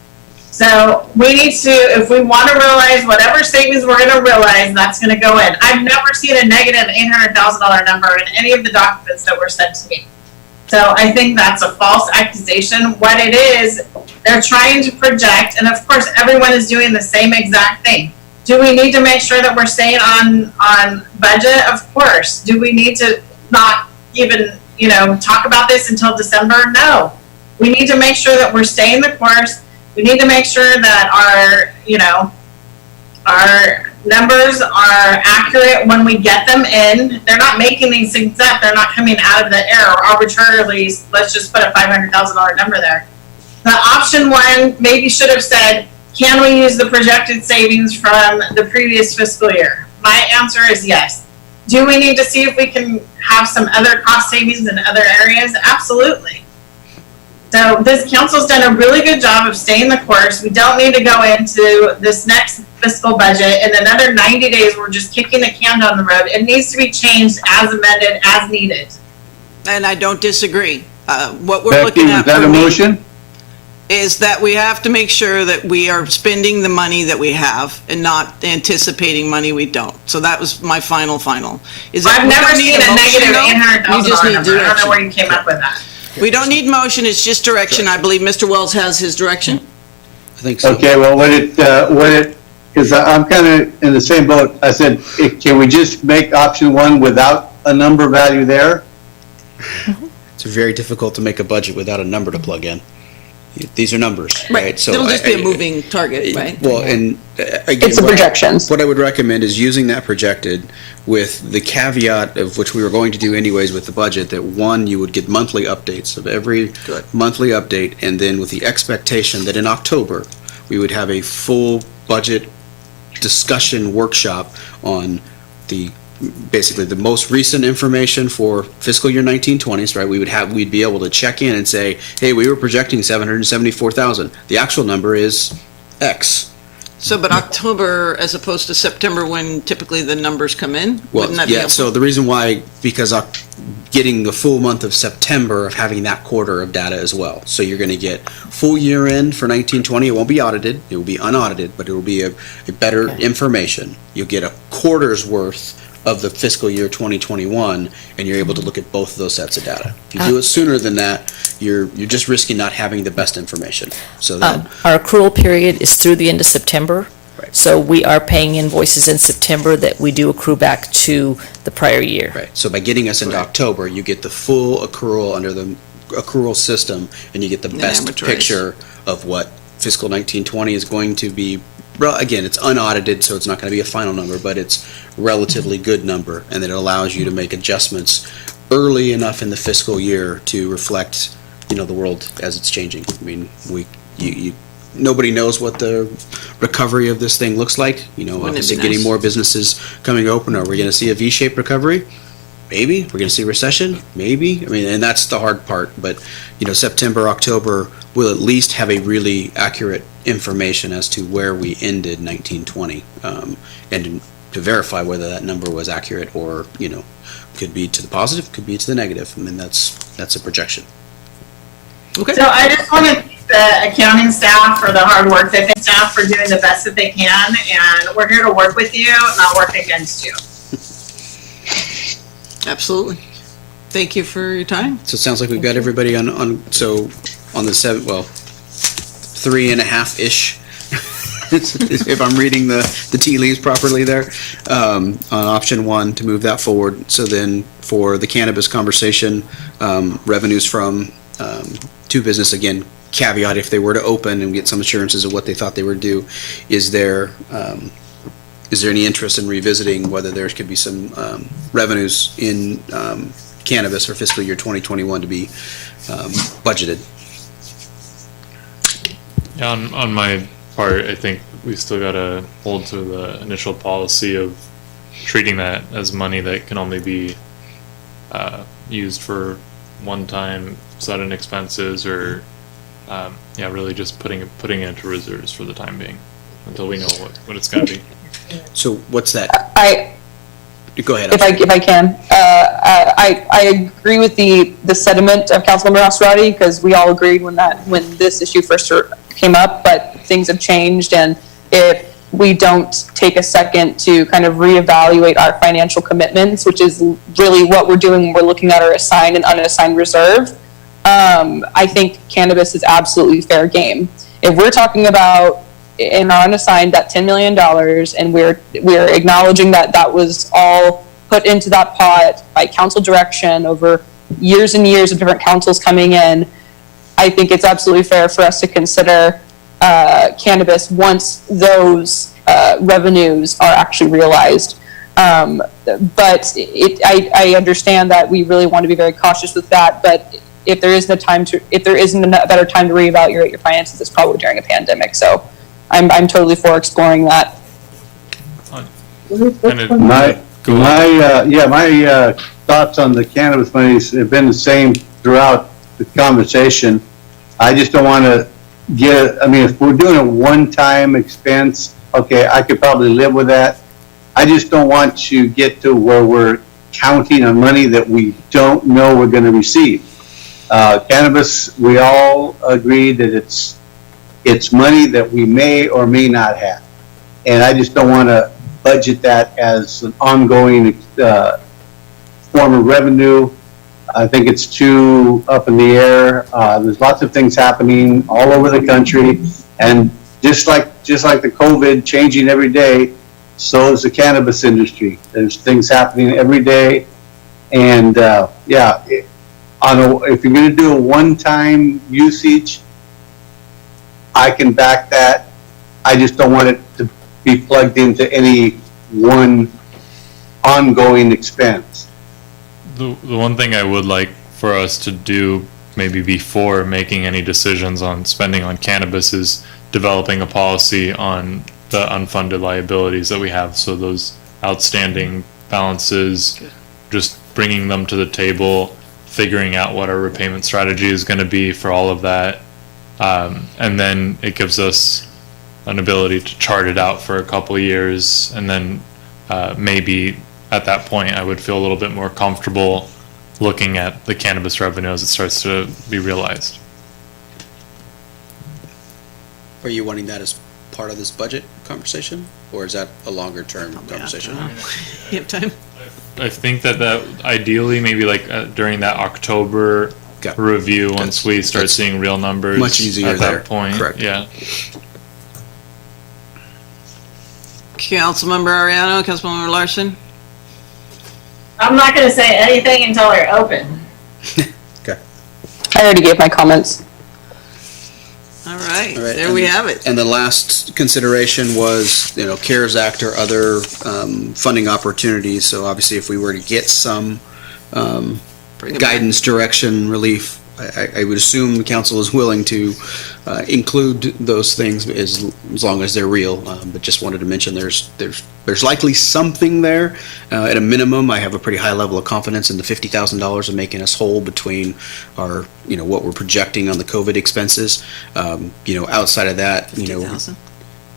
So we need to, if we want to realize whatever savings we're going to realize, that's going to go in. I've never seen a negative $800,000 number in any of the documents that were sent to me. So I think that's a false accusation. What it is, they're trying to project, and of course everyone is doing the same exact thing. Do we need to make sure that we're staying on budget? Of course. Do we need to not even, talk about this until December? No. We need to make sure that we're staying the course. We need to make sure that our numbers are accurate when we get them in. They're not making these things up. They're not coming out of the air or arbitrarily, let's just put a $500,000 number there. The option one maybe should have said, can we use the projected savings from the previous fiscal year? My answer is yes. Do we need to see if we can have some other cost savings in other areas? Absolutely. So this council's done a really good job of staying the course. We don't need to go into this next fiscal budget. In another 90 days, we're just kicking the can down the road. It needs to be changed as amended, as needed. And I don't disagree. What we're looking at is that a motion? Is that we have to make sure that we are spending the money that we have and not anticipating money we don't. So that was my final. Is that I've never seen a negative $800,000 number. I don't know where you came up with that. We don't need motion, it's just direction. I believe Mr. Wells has his direction. I think so. Okay, well, because I'm kind of in the same boat. I said, can we just make option one without a number value there? It's very difficult to make a budget without a number to plug in. These are numbers, right? So It'll just be a moving target, right? Well, and again, It's the projections. What I would recommend is using that projected with the caveat of which we were going to do anyways with the budget, that one, you would get monthly updates of every monthly update, and then with the expectation that in October, we would have a full budget discussion workshop on basically the most recent information for fiscal year 1920s, right? We'd be able to check in and say, hey, we were projecting 774,000. The actual number is X. So, but October as opposed to September when typically the numbers come in? Well, Wouldn't that be yeah, helpful? so the reason why, because getting the full month of September of having that quarter of data as well. So you're going to get full year end for 1920. It won't be audited. It will be unaudited, but it will be a better information. You'll get a quarter's worth of the fiscal year 2021, and you're able to look at both of those sets of data. If you do it sooner than that, you're just risking not having the best information. So that Our accrual period is through the end of September. Right. So we are paying invoices in September that we do accrue back to the prior year. right. So by getting us into October, you get the full accrual under the accrual system, and you get the best amortized. picture of what fiscal 1920 is going to be. Well, again, it's unaudited, so it's not going to be a final number, but it's relatively good number, and it allows you to make adjustments early enough in the fiscal year to reflect, the world as it's changing. I mean, nobody knows what the recovery of this thing looks like. Obviously be getting nice? more businesses coming open. Are we going to see a V-shaped recovery? Maybe. We're going to see recession? Maybe. I mean, and that's the hard part. But, September, October will at least have a really accurate information as to where we ended 1920, and to verify whether that number was accurate or, could be to the positive, could be to the negative. I mean, that's a projection. Okay. So I just want to thank the accounting staff for the hard work that they staff for doing the best that they can, and we're here to work with you, not work against you. Absolutely. Thank you for your time. So it sounds like we've got everybody on the 3.5-ish, if I'm reading the tea leaves properly there, on option one to move that forward. So then for the cannabis conversation, revenues from to business, again, caveat if they were to open and get some assurances of what they thought they were due, is there any interest in revisiting whether there could be some revenues in cannabis for fiscal year 2021 to be budgeted? Yeah, on my part, I think we still gotta hold to the initial policy of treating that as money that can only be used for one-time sudden expenses, or really just putting it into reserves for the time being until we know what it's gonna be. So what's that? Go ahead. If I can, I agree with the sentiment of Councilmember Nasrati, because we all agreed when this issue first came up, but things have changed, and if we don't take a second to kind of reevaluate our financial commitments, which is really what we're doing when we're looking at our assigned and unassigned reserve, I think cannabis is absolutely fair game. If we're talking about in our unassigned that $10 million, and we're acknowledging that was all put into that pot by council direction over years and years of different councils coming in, I think it's absolutely fair for us to consider cannabis once those revenues are actually realized. But I understand that we really want to be very cautious with that. But if there isn't a better time to reevaluate your finances, it's probably during a pandemic. So I'm totally for exploring that. My thoughts on the cannabis monies have been the same throughout the conversation. I just don't want to if we're doing a one-time expense, okay, I could probably live with that. I just don't want to get to where we're counting on money that we don't know we're going to receive. Cannabis, we all agree that it's money that we may or may not have. And I just don't want to budget that as an ongoing form of revenue. I think it's too up in the air. There's lots of things happening all over the country, and just like the COVID changing every day, so is the cannabis industry. There's things happening every day, and if you're gonna do a one-time usage, I can back that. I just don't want it to be plugged into any one ongoing expense. The one thing I would like for us to do, maybe before making any decisions on spending on cannabis, is developing a policy on the unfunded liabilities that we have. So those outstanding balances, just bringing them to the table, figuring out what our repayment strategy is going to be for all of that. And then it gives us an ability to chart it out for a couple of years. And then maybe at that point, I would feel a little bit more comfortable looking at the cannabis revenue as it starts to be realized. Are you wanting that as part of this budget conversation, or is that a longer term conversation? You have time? I think that ideally maybe like during that October review, once we start seeing real numbers, much easier at there. that point. Correct. Yeah. Councilmember Ariano, Councilmember Larson? I'm not gonna say anything until they're open. I already gave my comments. All right, All right, there we have it. And the last consideration was, CARES Act or other funding opportunities. So obviously, if we were to get some guidance, direction, relief, I would assume the council is willing to include those things as long as they're real. But just wanted to mention there's likely something there. At a minimum, I have a pretty high level of confidence in the $50,000 of making us whole between our, what we're projecting on the COVID expenses. Outside of that, 50,000?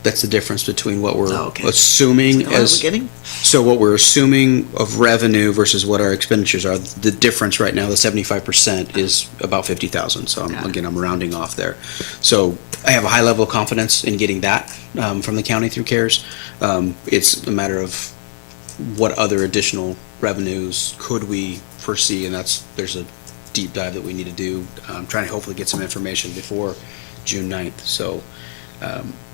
That's the difference between what we're okay. assuming What are we getting? So what we're assuming of revenue versus what our expenditures are, the difference right now, the 75% is about 50,000. So I'm rounding off there. So I have a high level of confidence in getting that from the county through CARES. It's a matter of what other additional revenues could we foresee, and there's a deep dive that we need to do. I'm trying to hopefully get some information before June 9th.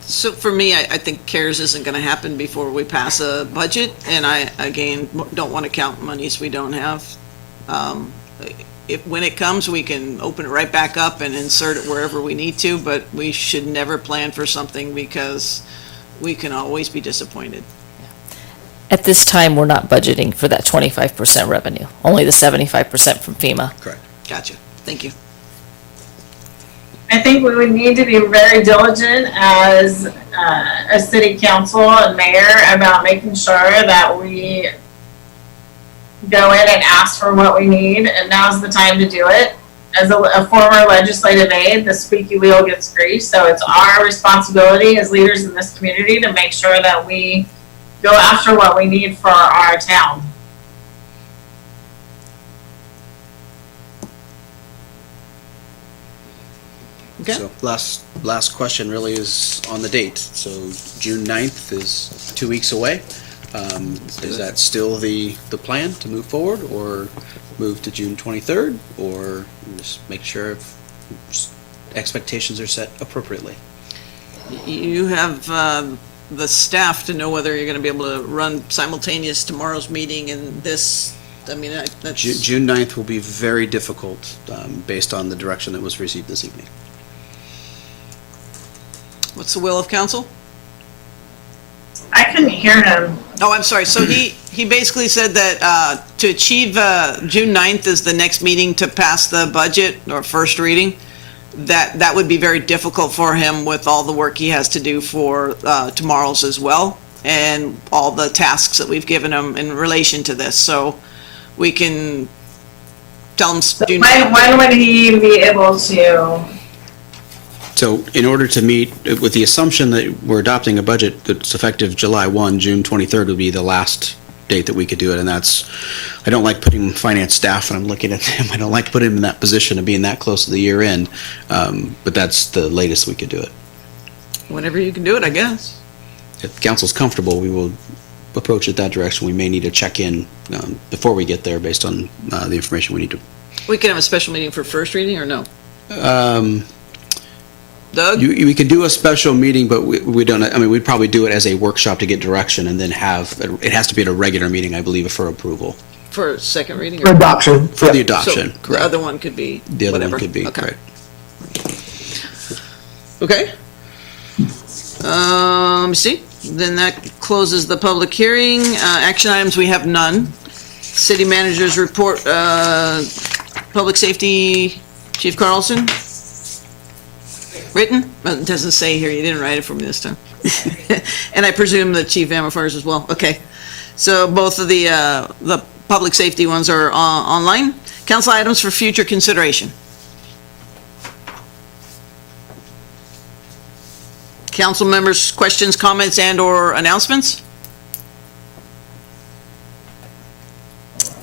So for me, I think CARES isn't going to happen before we pass a budget, and I, again, don't want to count monies we don't have. When it comes, we can open it right back up and insert it wherever we need to, but we should never plan for something because we can always be disappointed. At this time, we're not budgeting for that 25% revenue, only the 75% from FEMA. Correct. Gotcha. Thank you. I think we would need to be very diligent as a city council and mayor about making sure that we go in and ask for what we need, and now's the time to do it. As a former legislative aide, the squeaky wheel gets greased, so it's our responsibility as leaders in this community to make sure that we go after what we need for our town. Okay. So last question really is on the date. So June 9th is 2 weeks away. Is that still the plan to move forward, or move to June 23rd, or just make sure expectations are set appropriately? You have the staff to know whether you're going to be able to run simultaneous tomorrow's meeting and this. I mean, that's... June 9th will be very difficult based on the direction that was received this evening. What's the will of council? I couldn't hear him. Oh, I'm sorry. So he basically said that to achieve June 9th is the next meeting to pass the budget or first reading. That would be very difficult for him with all the work he has to do for tomorrow's as well, and all the tasks that we've given him in relation to this. So we can tell him. When would he be able to? So in order to meet, with the assumption that we're adopting a budget that's effective July 1, June 23rd would be the last date that we could do it. And I don't like putting finance staff, and I'm looking at them, I don't like putting them in that position of being that close to the year end. But that's the latest we could do it. Whenever you can do it, I guess. If council's comfortable, we will approach it that direction. We may need to check in before we get there based on the information we need to. We can have a special meeting for first reading, or no? Doug? We could do a special meeting, but we don't, we'd probably do it as a workshop to get direction, and then it has to be at a regular meeting, I believe, for approval. For second reading? For adoption. For the Yeah. adoption, So the correct. other one could be The other whatever. one could be, Okay. correct. Okay. Let me see. Then that closes the public hearing. Action items, we have none. City manager's report, public safety, Chief Carlson? Written? Well, it doesn't say here. You didn't write it for me this time. And I presume the Chief Amafars as well. Okay. So both of the public safety ones are online. Council items for future consideration. Council members, questions, comments, and/or announcements?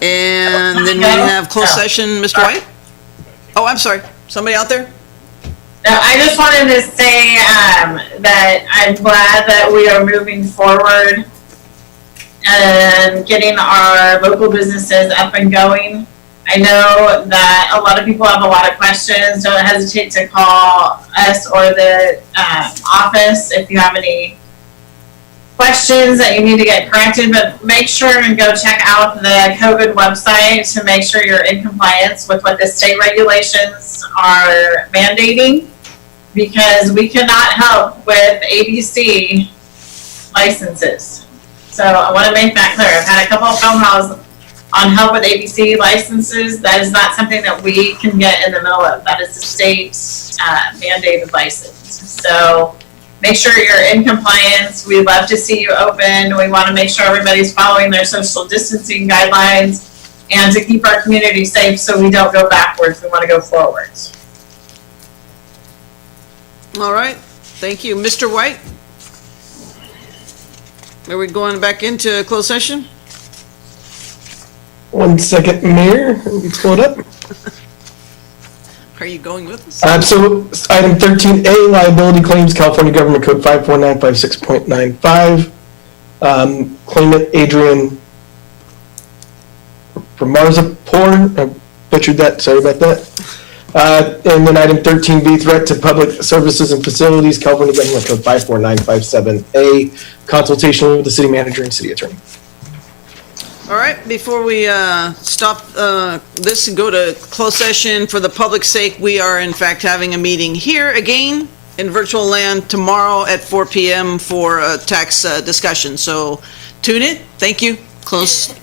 And then we have closed session, Mr. White? Oh, I'm sorry. Somebody out there? No, I just wanted to say that I'm glad that we are moving forward and getting our local businesses up and going. I know that a lot of people have a lot of questions. Don't hesitate to call us or the office if you have any questions that you need to get corrected, but make sure and go check out the COVID website to make sure you're in compliance with what the state regulations are mandating, because we cannot help with ABC licenses. So I want to make that clear. I've had a couple of phone calls on help with ABC licenses. That is not something that we can get in the middle of. That is the state's mandated license. So make sure you're in compliance. We'd love to see you open. We want to make sure everybody's following their social distancing guidelines and to keep our community safe so we don't go backwards. We want to go forwards. All right. Thank you. Mr. White? Are we going back into closed session? 1 second, Mayor. Let me pull it up. Are you going with us? So item 13A, liability claims, California Government Code 54956.95. Claimant Adrian Pramarzapur, I butchered that, sorry about that. And then item 13B, threat to public services and facilities, California Government Code 54957A, consultation with the city manager and city attorney. All right, before we stop this and go to closed session, for the public's sake, we are in fact having a meeting here again in virtual land tomorrow at 4 p.m. for a tax discussion. So tune in. Thank you. Close.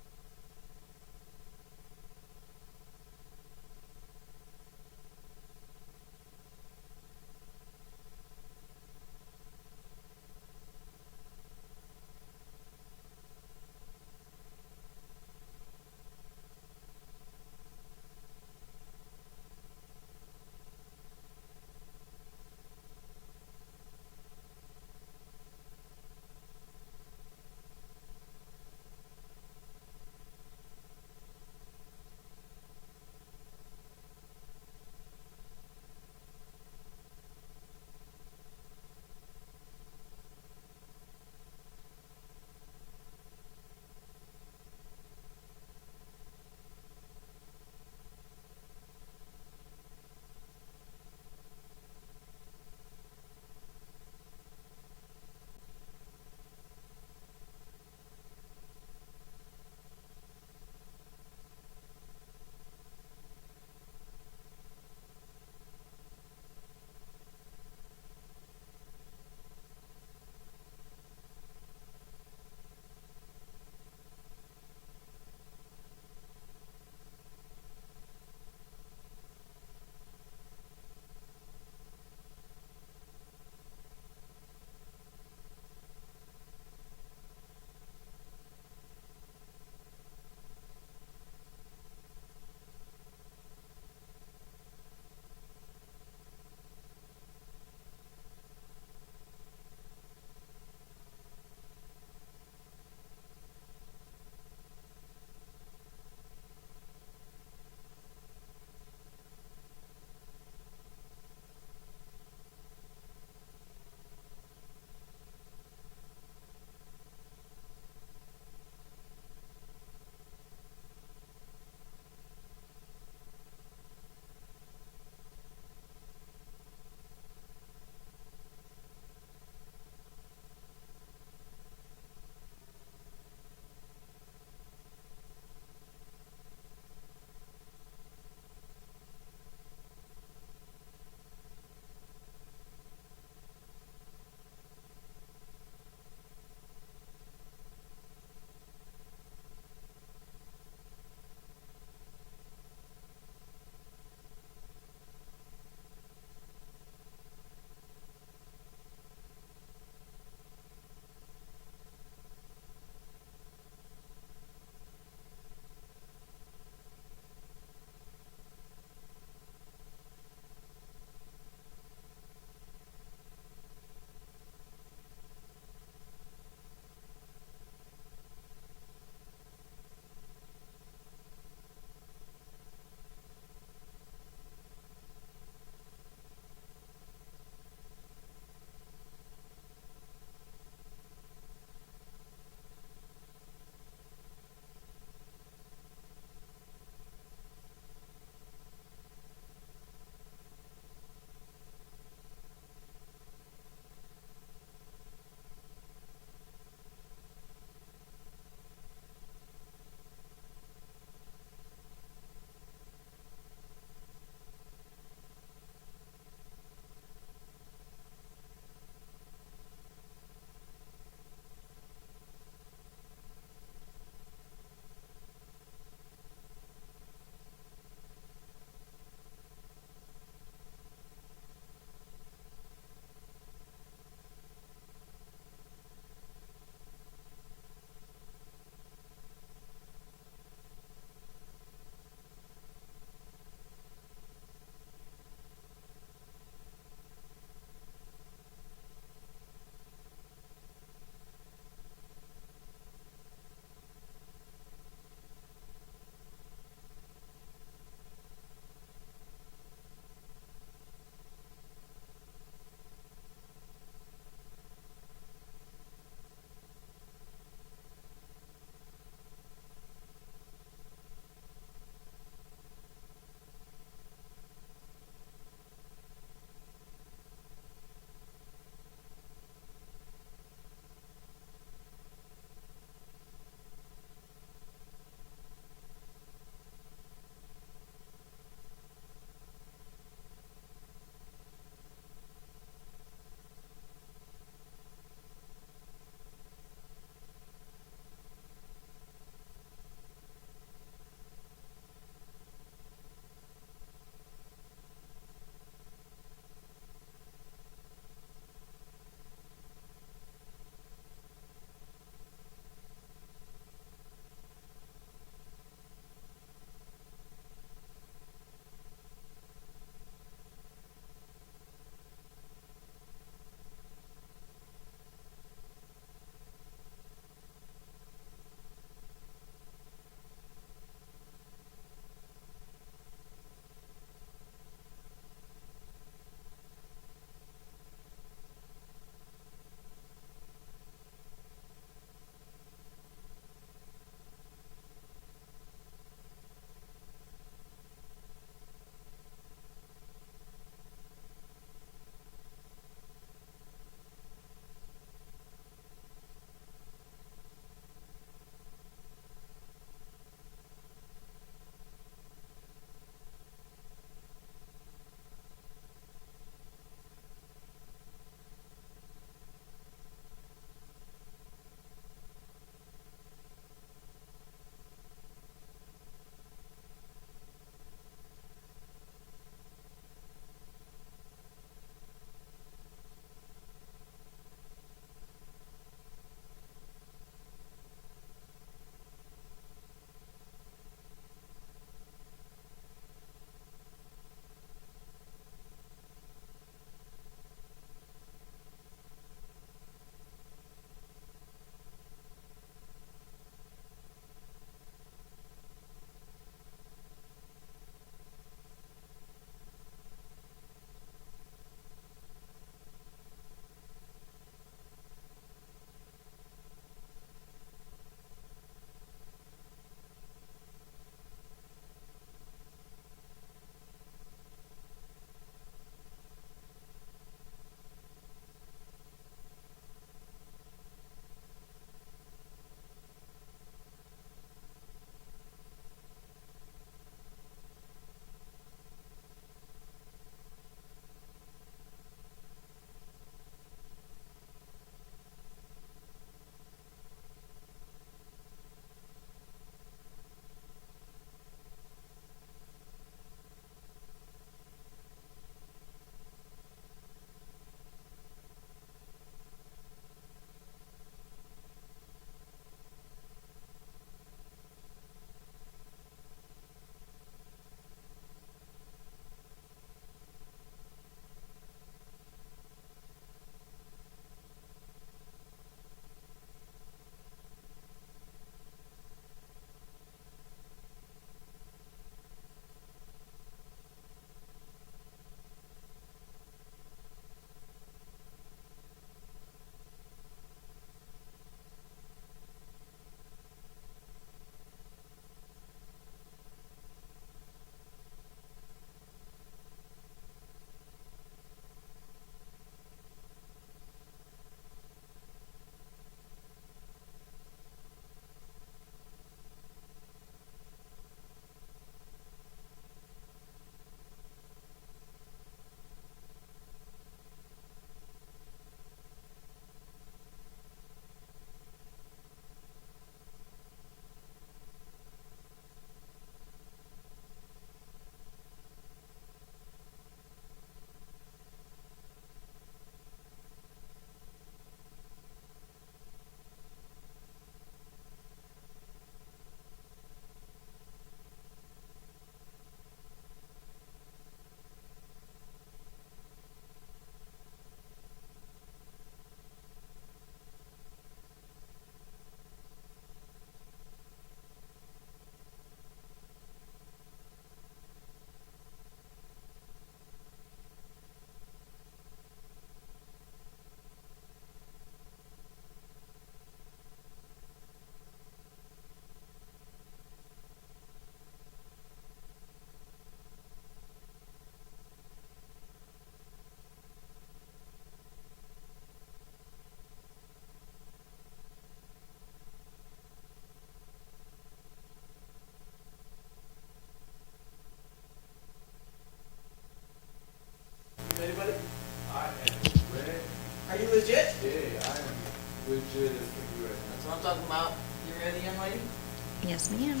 Yes, ma'am.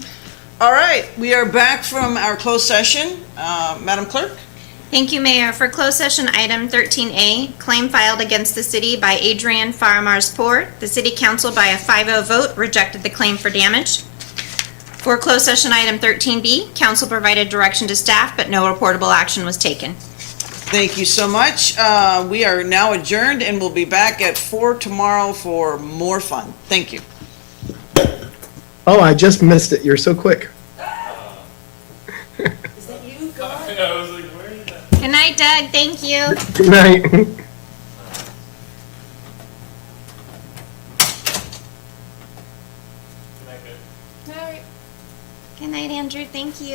All right, we are back from our closed session. Madam Clerk? Thank you, Mayor. For closed session item 13A, claim filed against the city by Adrian Faramarspor. The city council by a 5-0 vote rejected the claim for damage. For closed session item 13B, council provided direction to staff, but no reportable action was taken. Thank you so much. We are now adjourned and we'll be back at 4 tomorrow for more fun. Thank you. Oh, I just missed it. You're so quick. Good night, Doug. Thank you. Good night. Good night, Andrew. Thank you.